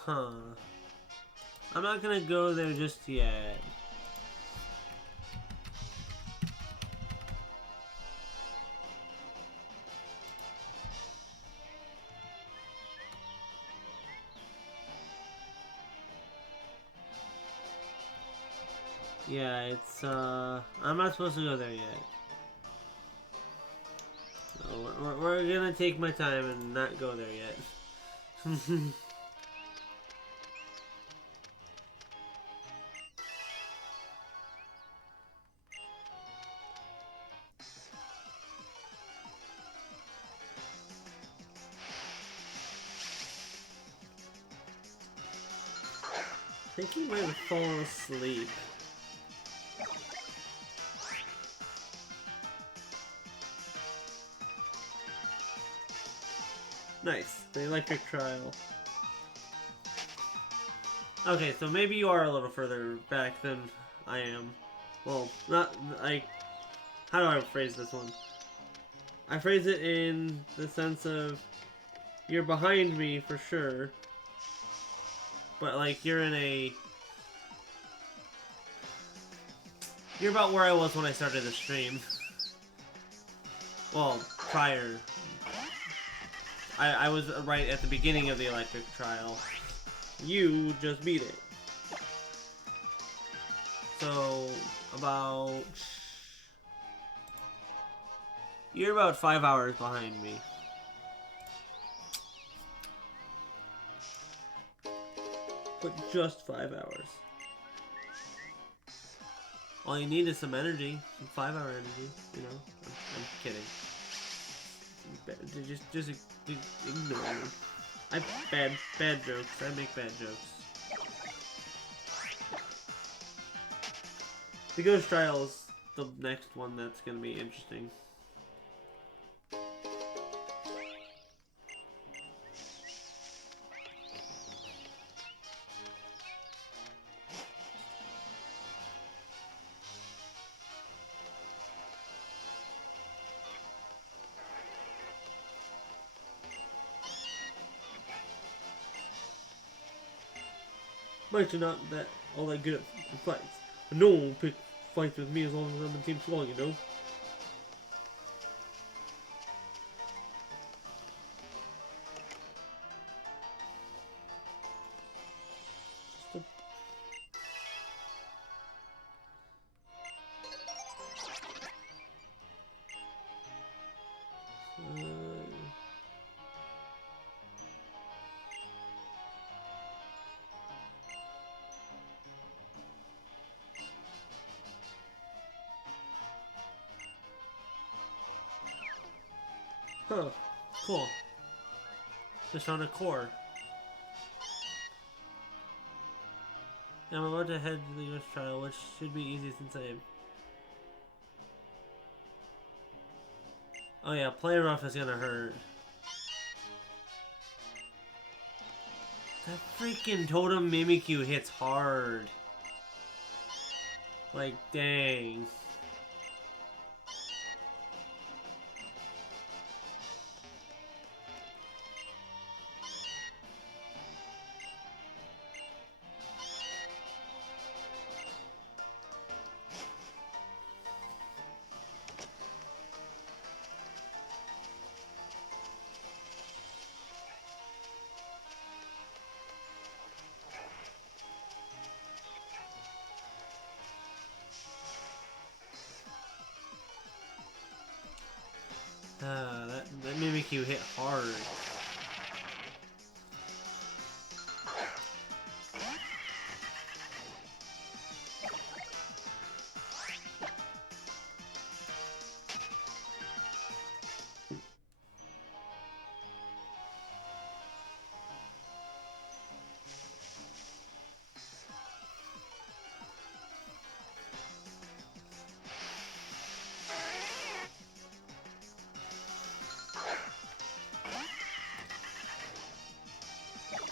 Huh. I'm not gonna go there just yet. Yeah, it's, I'm not supposed to go there yet. So we're gonna take my time and not go there yet. I think he might have fallen asleep. Nice, the electric trial. Okay, so maybe you are a little further back than I am. Well, not, how do I phrase this one? I phrase it in the sense of, you're behind me for sure. But, like, you're about where I was when I started the stream. Well, prior. I was right at the beginning of the electric trial. You just beat it. So, you're about 5 hours behind me. But just 5 hours. All you need is some energy, some 5-hour energy, you know? I'm kidding. Just ignore me. Bad jokes. I make bad jokes. The Ghost Trial is the next one that's gonna be interesting. Might you're not all that good at fights. But no one will pick fights with me as long as I'm in Team Strong, you know? Huh. Cool. Just on a core. I'm about to head to the US trial, which should be easy since I... Oh yeah, playing rough is gonna hurt. That freaking Totem Mimikyu hits hard. Like, dang. That Mimikyu hit hard.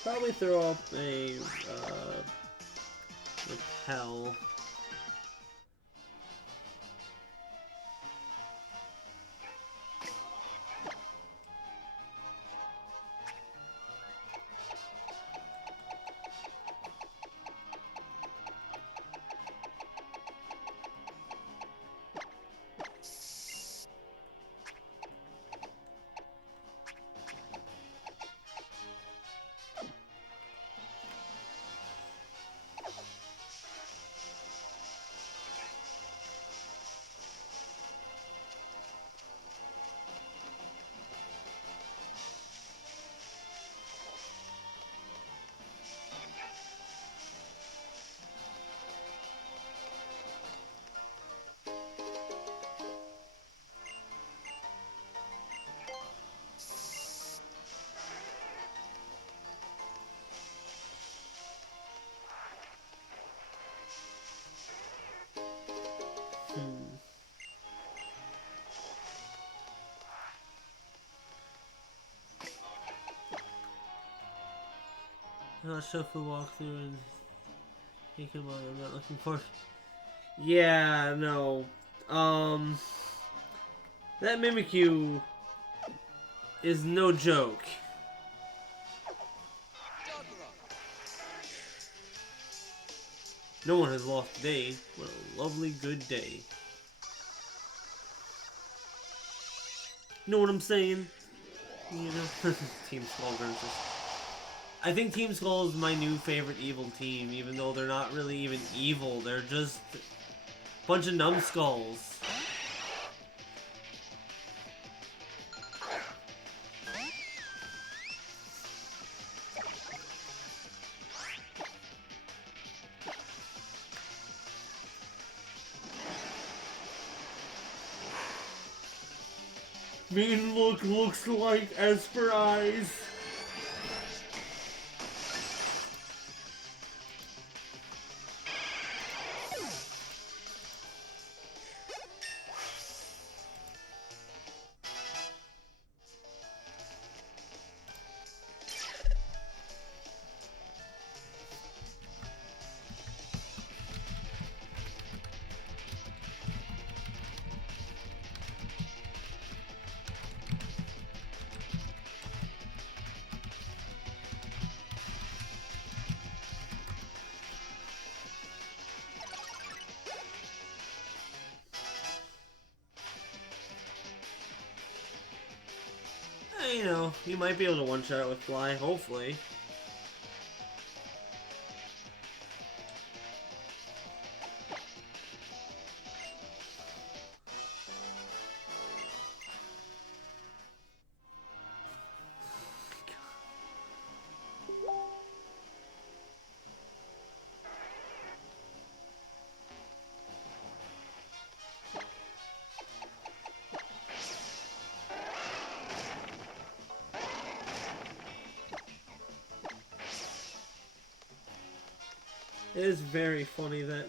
Probably throw up a repel. Shuffle walkthrough and take him on. I'm not looking for. Yeah, no. That Mimikyu is no joke. No one has lost today. What a lovely good day. Know what I'm saying? You know, Team Skull versus. I think Team Skull is my new favorite evil team, even though they're not really even evil. They're just a bunch of numbskulls. Mean look looks like Esper eyes. You know, you might be able to one-shot it with Fly, hopefully. It is very funny that.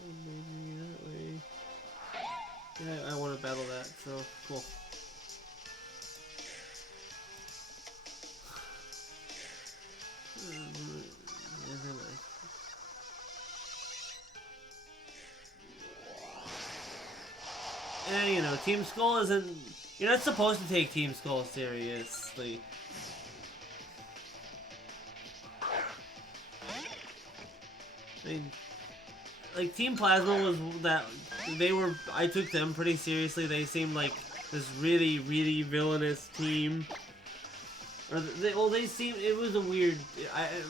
Maybe that way. Yeah, I want to battle that, so cool. And you know, Team Skull isn't. You're not supposed to take Team Skull seriously. I mean, like Team Plasma was that they were. I took them pretty seriously. They seemed like this really, really villainous team. Or they seemed. It was a weird.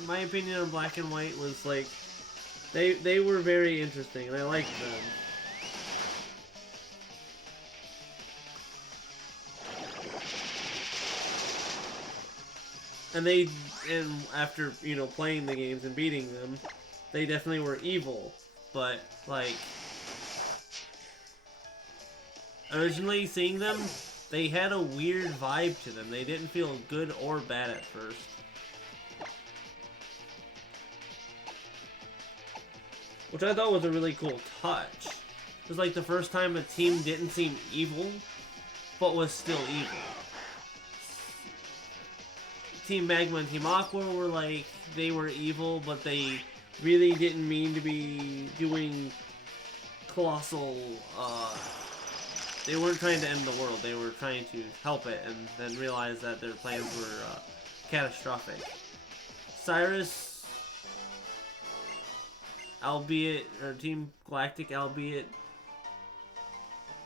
My opinion on Black and White was like, they were very interesting, and I liked them. And after, you know, playing the games and beating them, they definitely were evil. But, like, originally seeing them, they had a weird vibe to them. They didn't feel good or bad at first. Which I thought was a really cool touch. It was like the first time a team didn't seem evil, but was still evil. Team Magma and Team Aqua were like, they were evil, but they really didn't mean to be doing colossal, they weren't trying to end the world, they were trying to help it, and then realized that their plans were, catastrophic. Cyrus, albeit, or Team Galactic, albeit,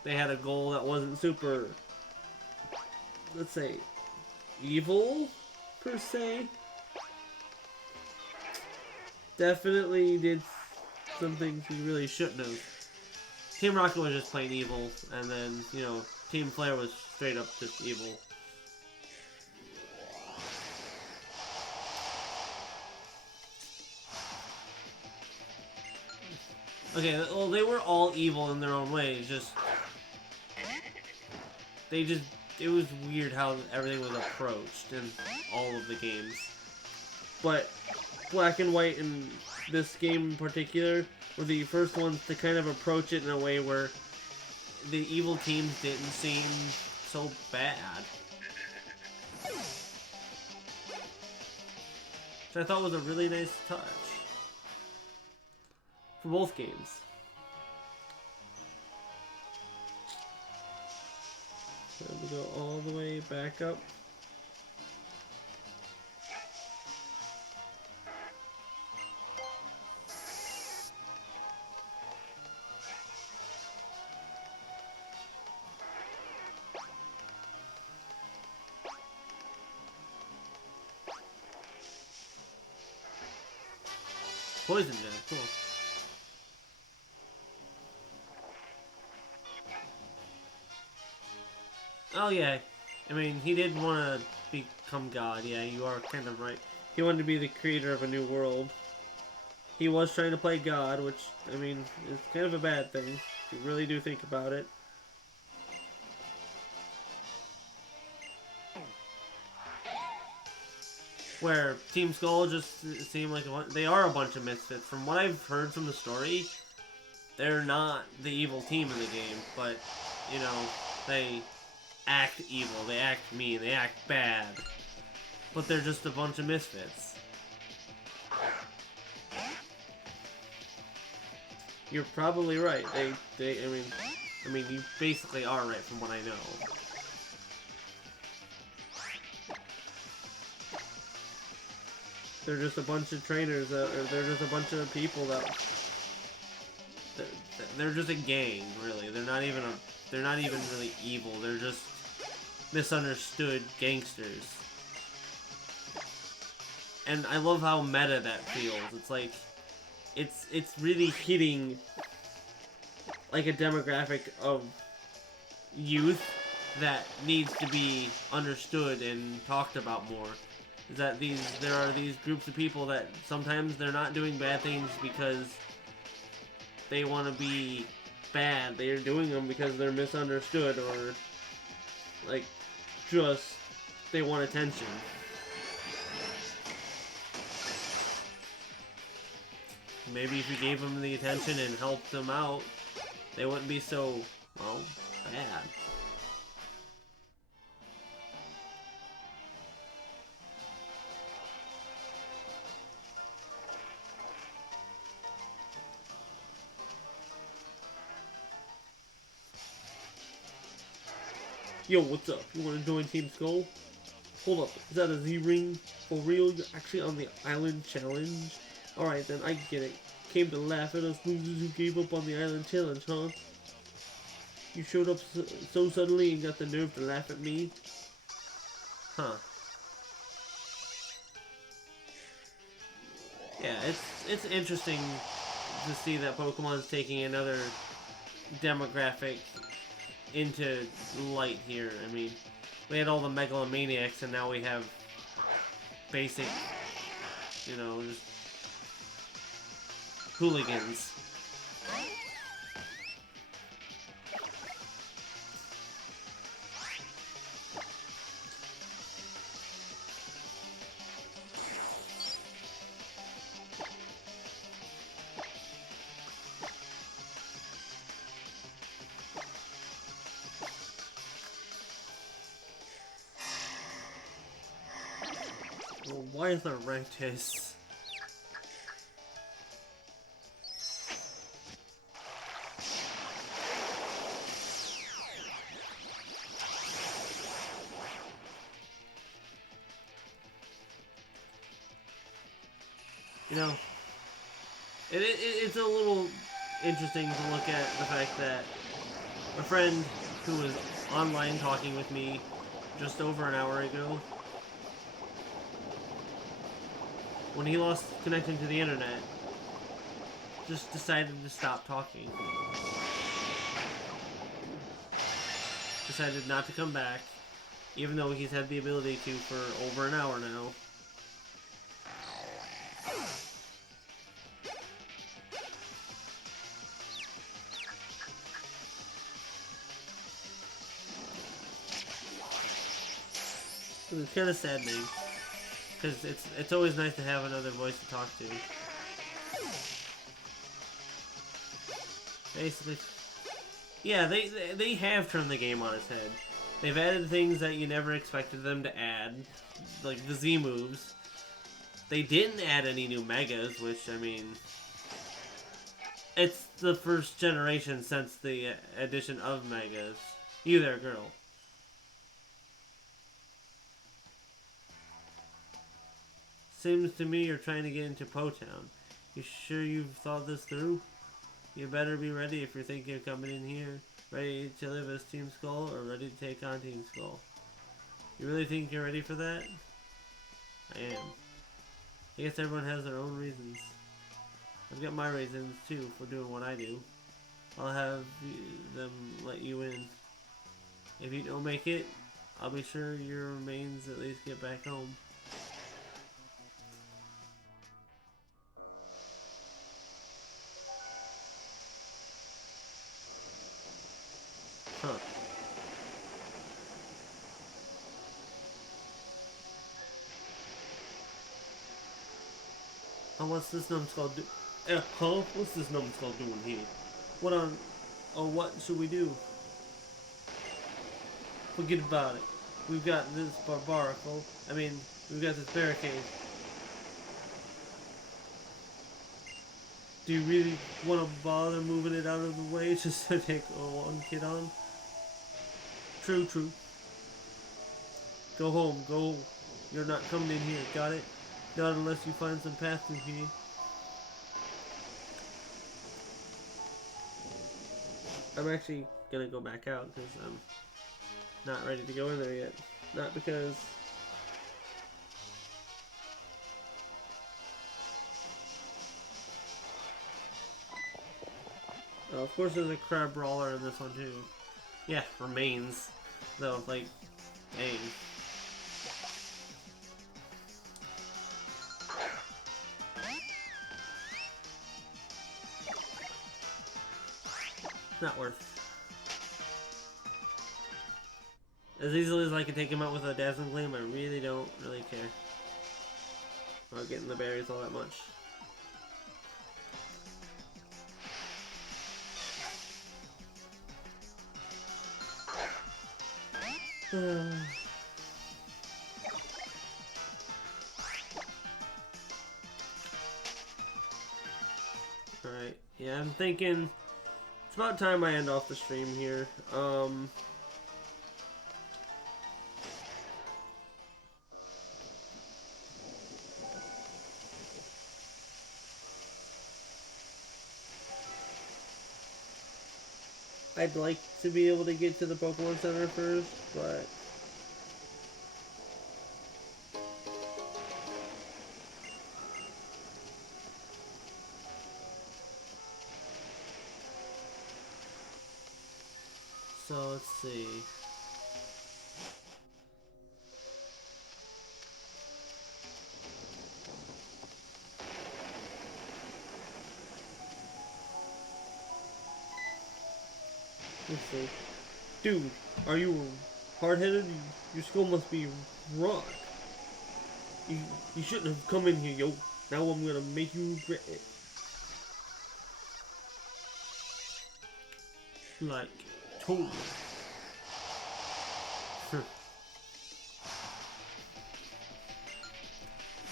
they had a goal that wasn't super, let's say, evil, per se. Definitely did some things he really shouldn't have. Team Rocket was just plain evil, and then, you know, Team Flare was straight up just evil. Okay, well, they were all evil in their own ways, it was weird how everything was approached in all of the games. But Black and White in this game in particular were the first ones to kind of approach it in a way where the evil teams didn't seem so bad. Which I thought was a really nice touch. For both games. So we go all the way back up. Poison Gem, cool. Oh yeah, I mean, he did want to become God, yeah, you are kind of right. He wanted to be the creator of a new world. He was trying to play God, which, I mean, is kind of a bad thing, if you really do think about it. Where Team Skull just seemed like they are a bunch of misfits. From what I've heard from the story, they're not the evil team in the game, but, you know, they act evil, they act mean, they act bad. But they're just a bunch of misfits. You're probably right. I mean, you basically are right from what I know. They're just a bunch of trainers or they're just a bunch of people that they're just a gang, really. They're not even really evil. They're just misunderstood gangsters. And I love how meta that feels. It's like it's really hitting like a demographic of youth that needs to be understood and talked about more. is that there are these groups of people that sometimes they're not doing bad things because they want to be bad. They are doing them because they're misunderstood or like just they want attention. Maybe if you gave them the attention and helped them out, they wouldn't be so, well, bad. Yo, what's up? You want to join Team Skull? Hold up, is that a Z-Ring? For real? You're actually on the Island Challenge? Alright then, I get it. Came to laugh at us losers who gave up on the Island Challenge, huh? You showed up so suddenly and got the nerve to laugh at me? Huh. Yeah, it's interesting to see that Pokemon's taking another demographic into light here. I mean, we had all the megalomaniacs and now we have basic, you know, just hooligans. Well, why is there rank tests? You know, it's a little interesting to look at the fact that a friend who was online talking with me just over an hour ago, when he lost connection to the internet, just decided to stop talking. Decided not to come back, even though he's had the ability to for over an hour now. It's kind of saddening, because it's always nice to have another voice to talk to. Basically, yeah, they have turned the game on its head. They've added things that you never expected them to add, like the Z moves. They didn't add any new megas, which, I mean, it's the first generation since the addition of megas. You there, girl. Seems to me you're trying to get into Po-Town. You sure you've thought this through? You better be ready if you're thinking of coming in here. Ready to live as Team Skull or ready to take on Team Skull? You really think you're ready for that? I am. I guess everyone has their own reasons. I've got my reasons too for doing what I do. I'll have them let you in. If you don't make it, I'll be sure your remains at least get back home. Huh. Oh, what's this numbskull do? Huh? What's this numbskull doing here? What on? Oh, what should we do? Forget about it. We've got this barbarical. I mean, we've got this barricade. Do you really want to bother moving it out of the way just to take one kid on? True, true. Go home, go. You're not coming in here, got it? Not unless you find some path through here. I'm actually gonna go back out because I'm not ready to go in there yet. Not because... of course there's a crab brawler in this one too. Yeah, remains. Though, like, dang. Not worth. As easily as I can take him out with a Dazzling Gleam, I really don't care about getting the berries all that much. Alright, yeah, I'm thinking it's about time I end off the stream here. I'd like to be able to get to the Pokemon Center first, but so let's see. Let's see. Dude, are you hard-headed? Your skull must be rock. You shouldn't have come in here, yo. Now I'm gonna make you regret it. Like, totally.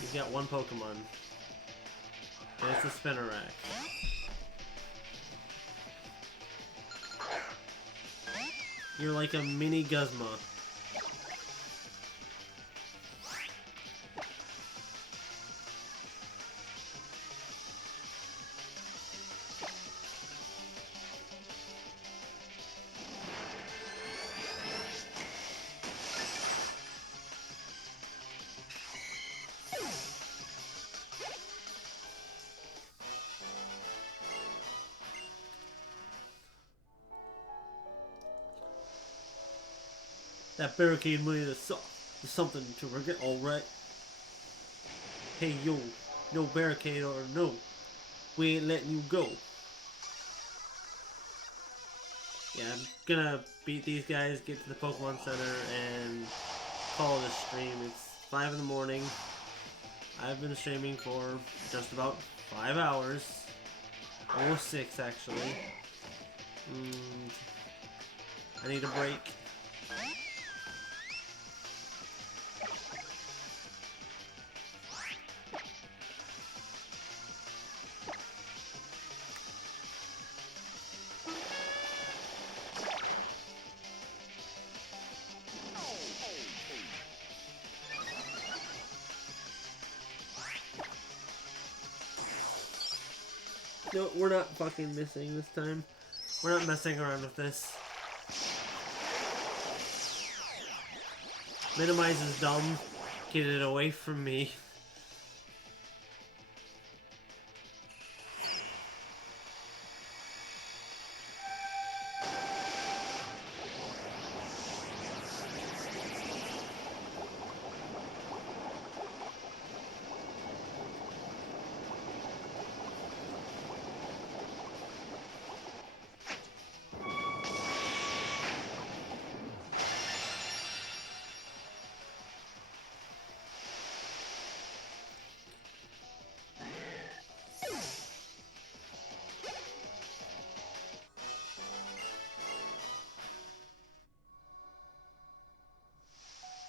You've got one Pokemon. And it's a Spinarak. You're like a mini Guzma. That barricade money is something to forget, alright? Hey yo, no barricade or no, we ain't letting you go. Yeah, I'm gonna beat these guys, get to the Pokemon Center, and call it a stream. It's 5 in the morning. I've been streaming for just about 5 hours. Almost 6 actually. I need a break. No, we're not fucking missing this time. We're not messing around with this. Minimize is dumb. Get it away from me.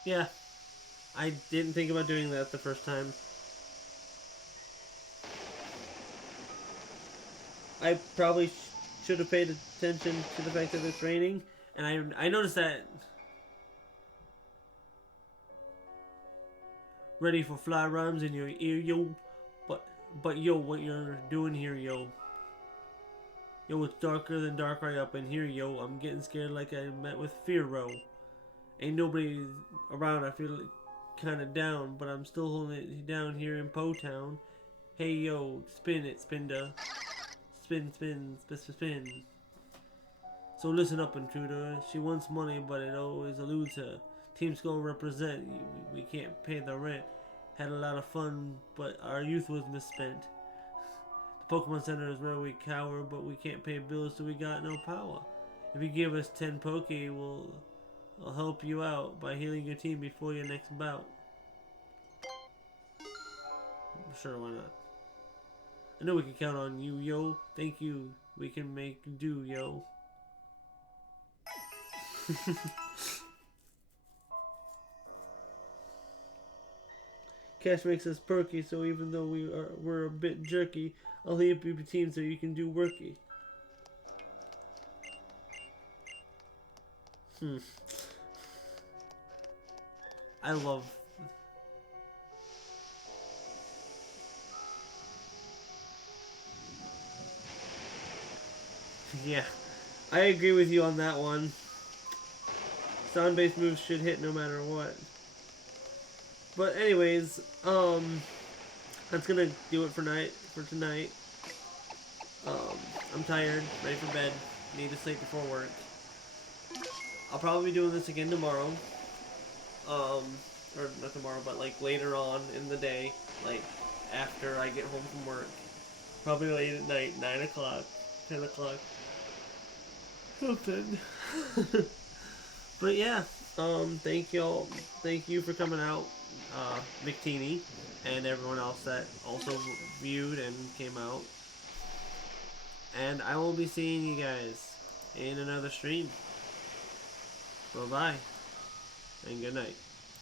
Yeah, I didn't think about doing that the first time. I probably should have paid attention to the fact that it's raining, and I noticed that. Ready for fly rhymes in your ear, yo. But yo, what you're doing here, yo. Yo, it's darker than dark right up in here, yo. I'm getting scared like I met with Fearo. Ain't nobody around, I feel kinda down, but I'm still holding it down here in Po Town. Hey yo, spin it, Spinda. Spin, spin, spin, spin, spin. So listen up, intruder. She wants money, but it always eludes her. Team Skull represent. We can't pay the rent. Had a lot of fun, but our youth was misspent. The Pokemon Center is where we cower, but we can't pay bills, so we got no power. If you give us 10 Poke, I'll help you out by healing your team before your next bout. Sure, why not? I know we can count on you, yo. Thank you. We can make do, yo. Cash makes us perky, so even though we're a bit jerky, I'll help you team so you can do worky. I love. Yeah, I agree with you on that one. Sound-based moves should hit no matter what. But anyways, that's gonna do it for tonight. I'm tired, ready for bed, need to sleep before work. I'll probably be doing this again tomorrow. Or not tomorrow, but like later on in the day, like after I get home from work. Probably late at night, 9 o'clock, 10 o'clock. Something. But yeah, thank you for coming out, McTeeny, and everyone else that also viewed and came out. And I will be seeing you guys in another stream. Bye bye, and good night.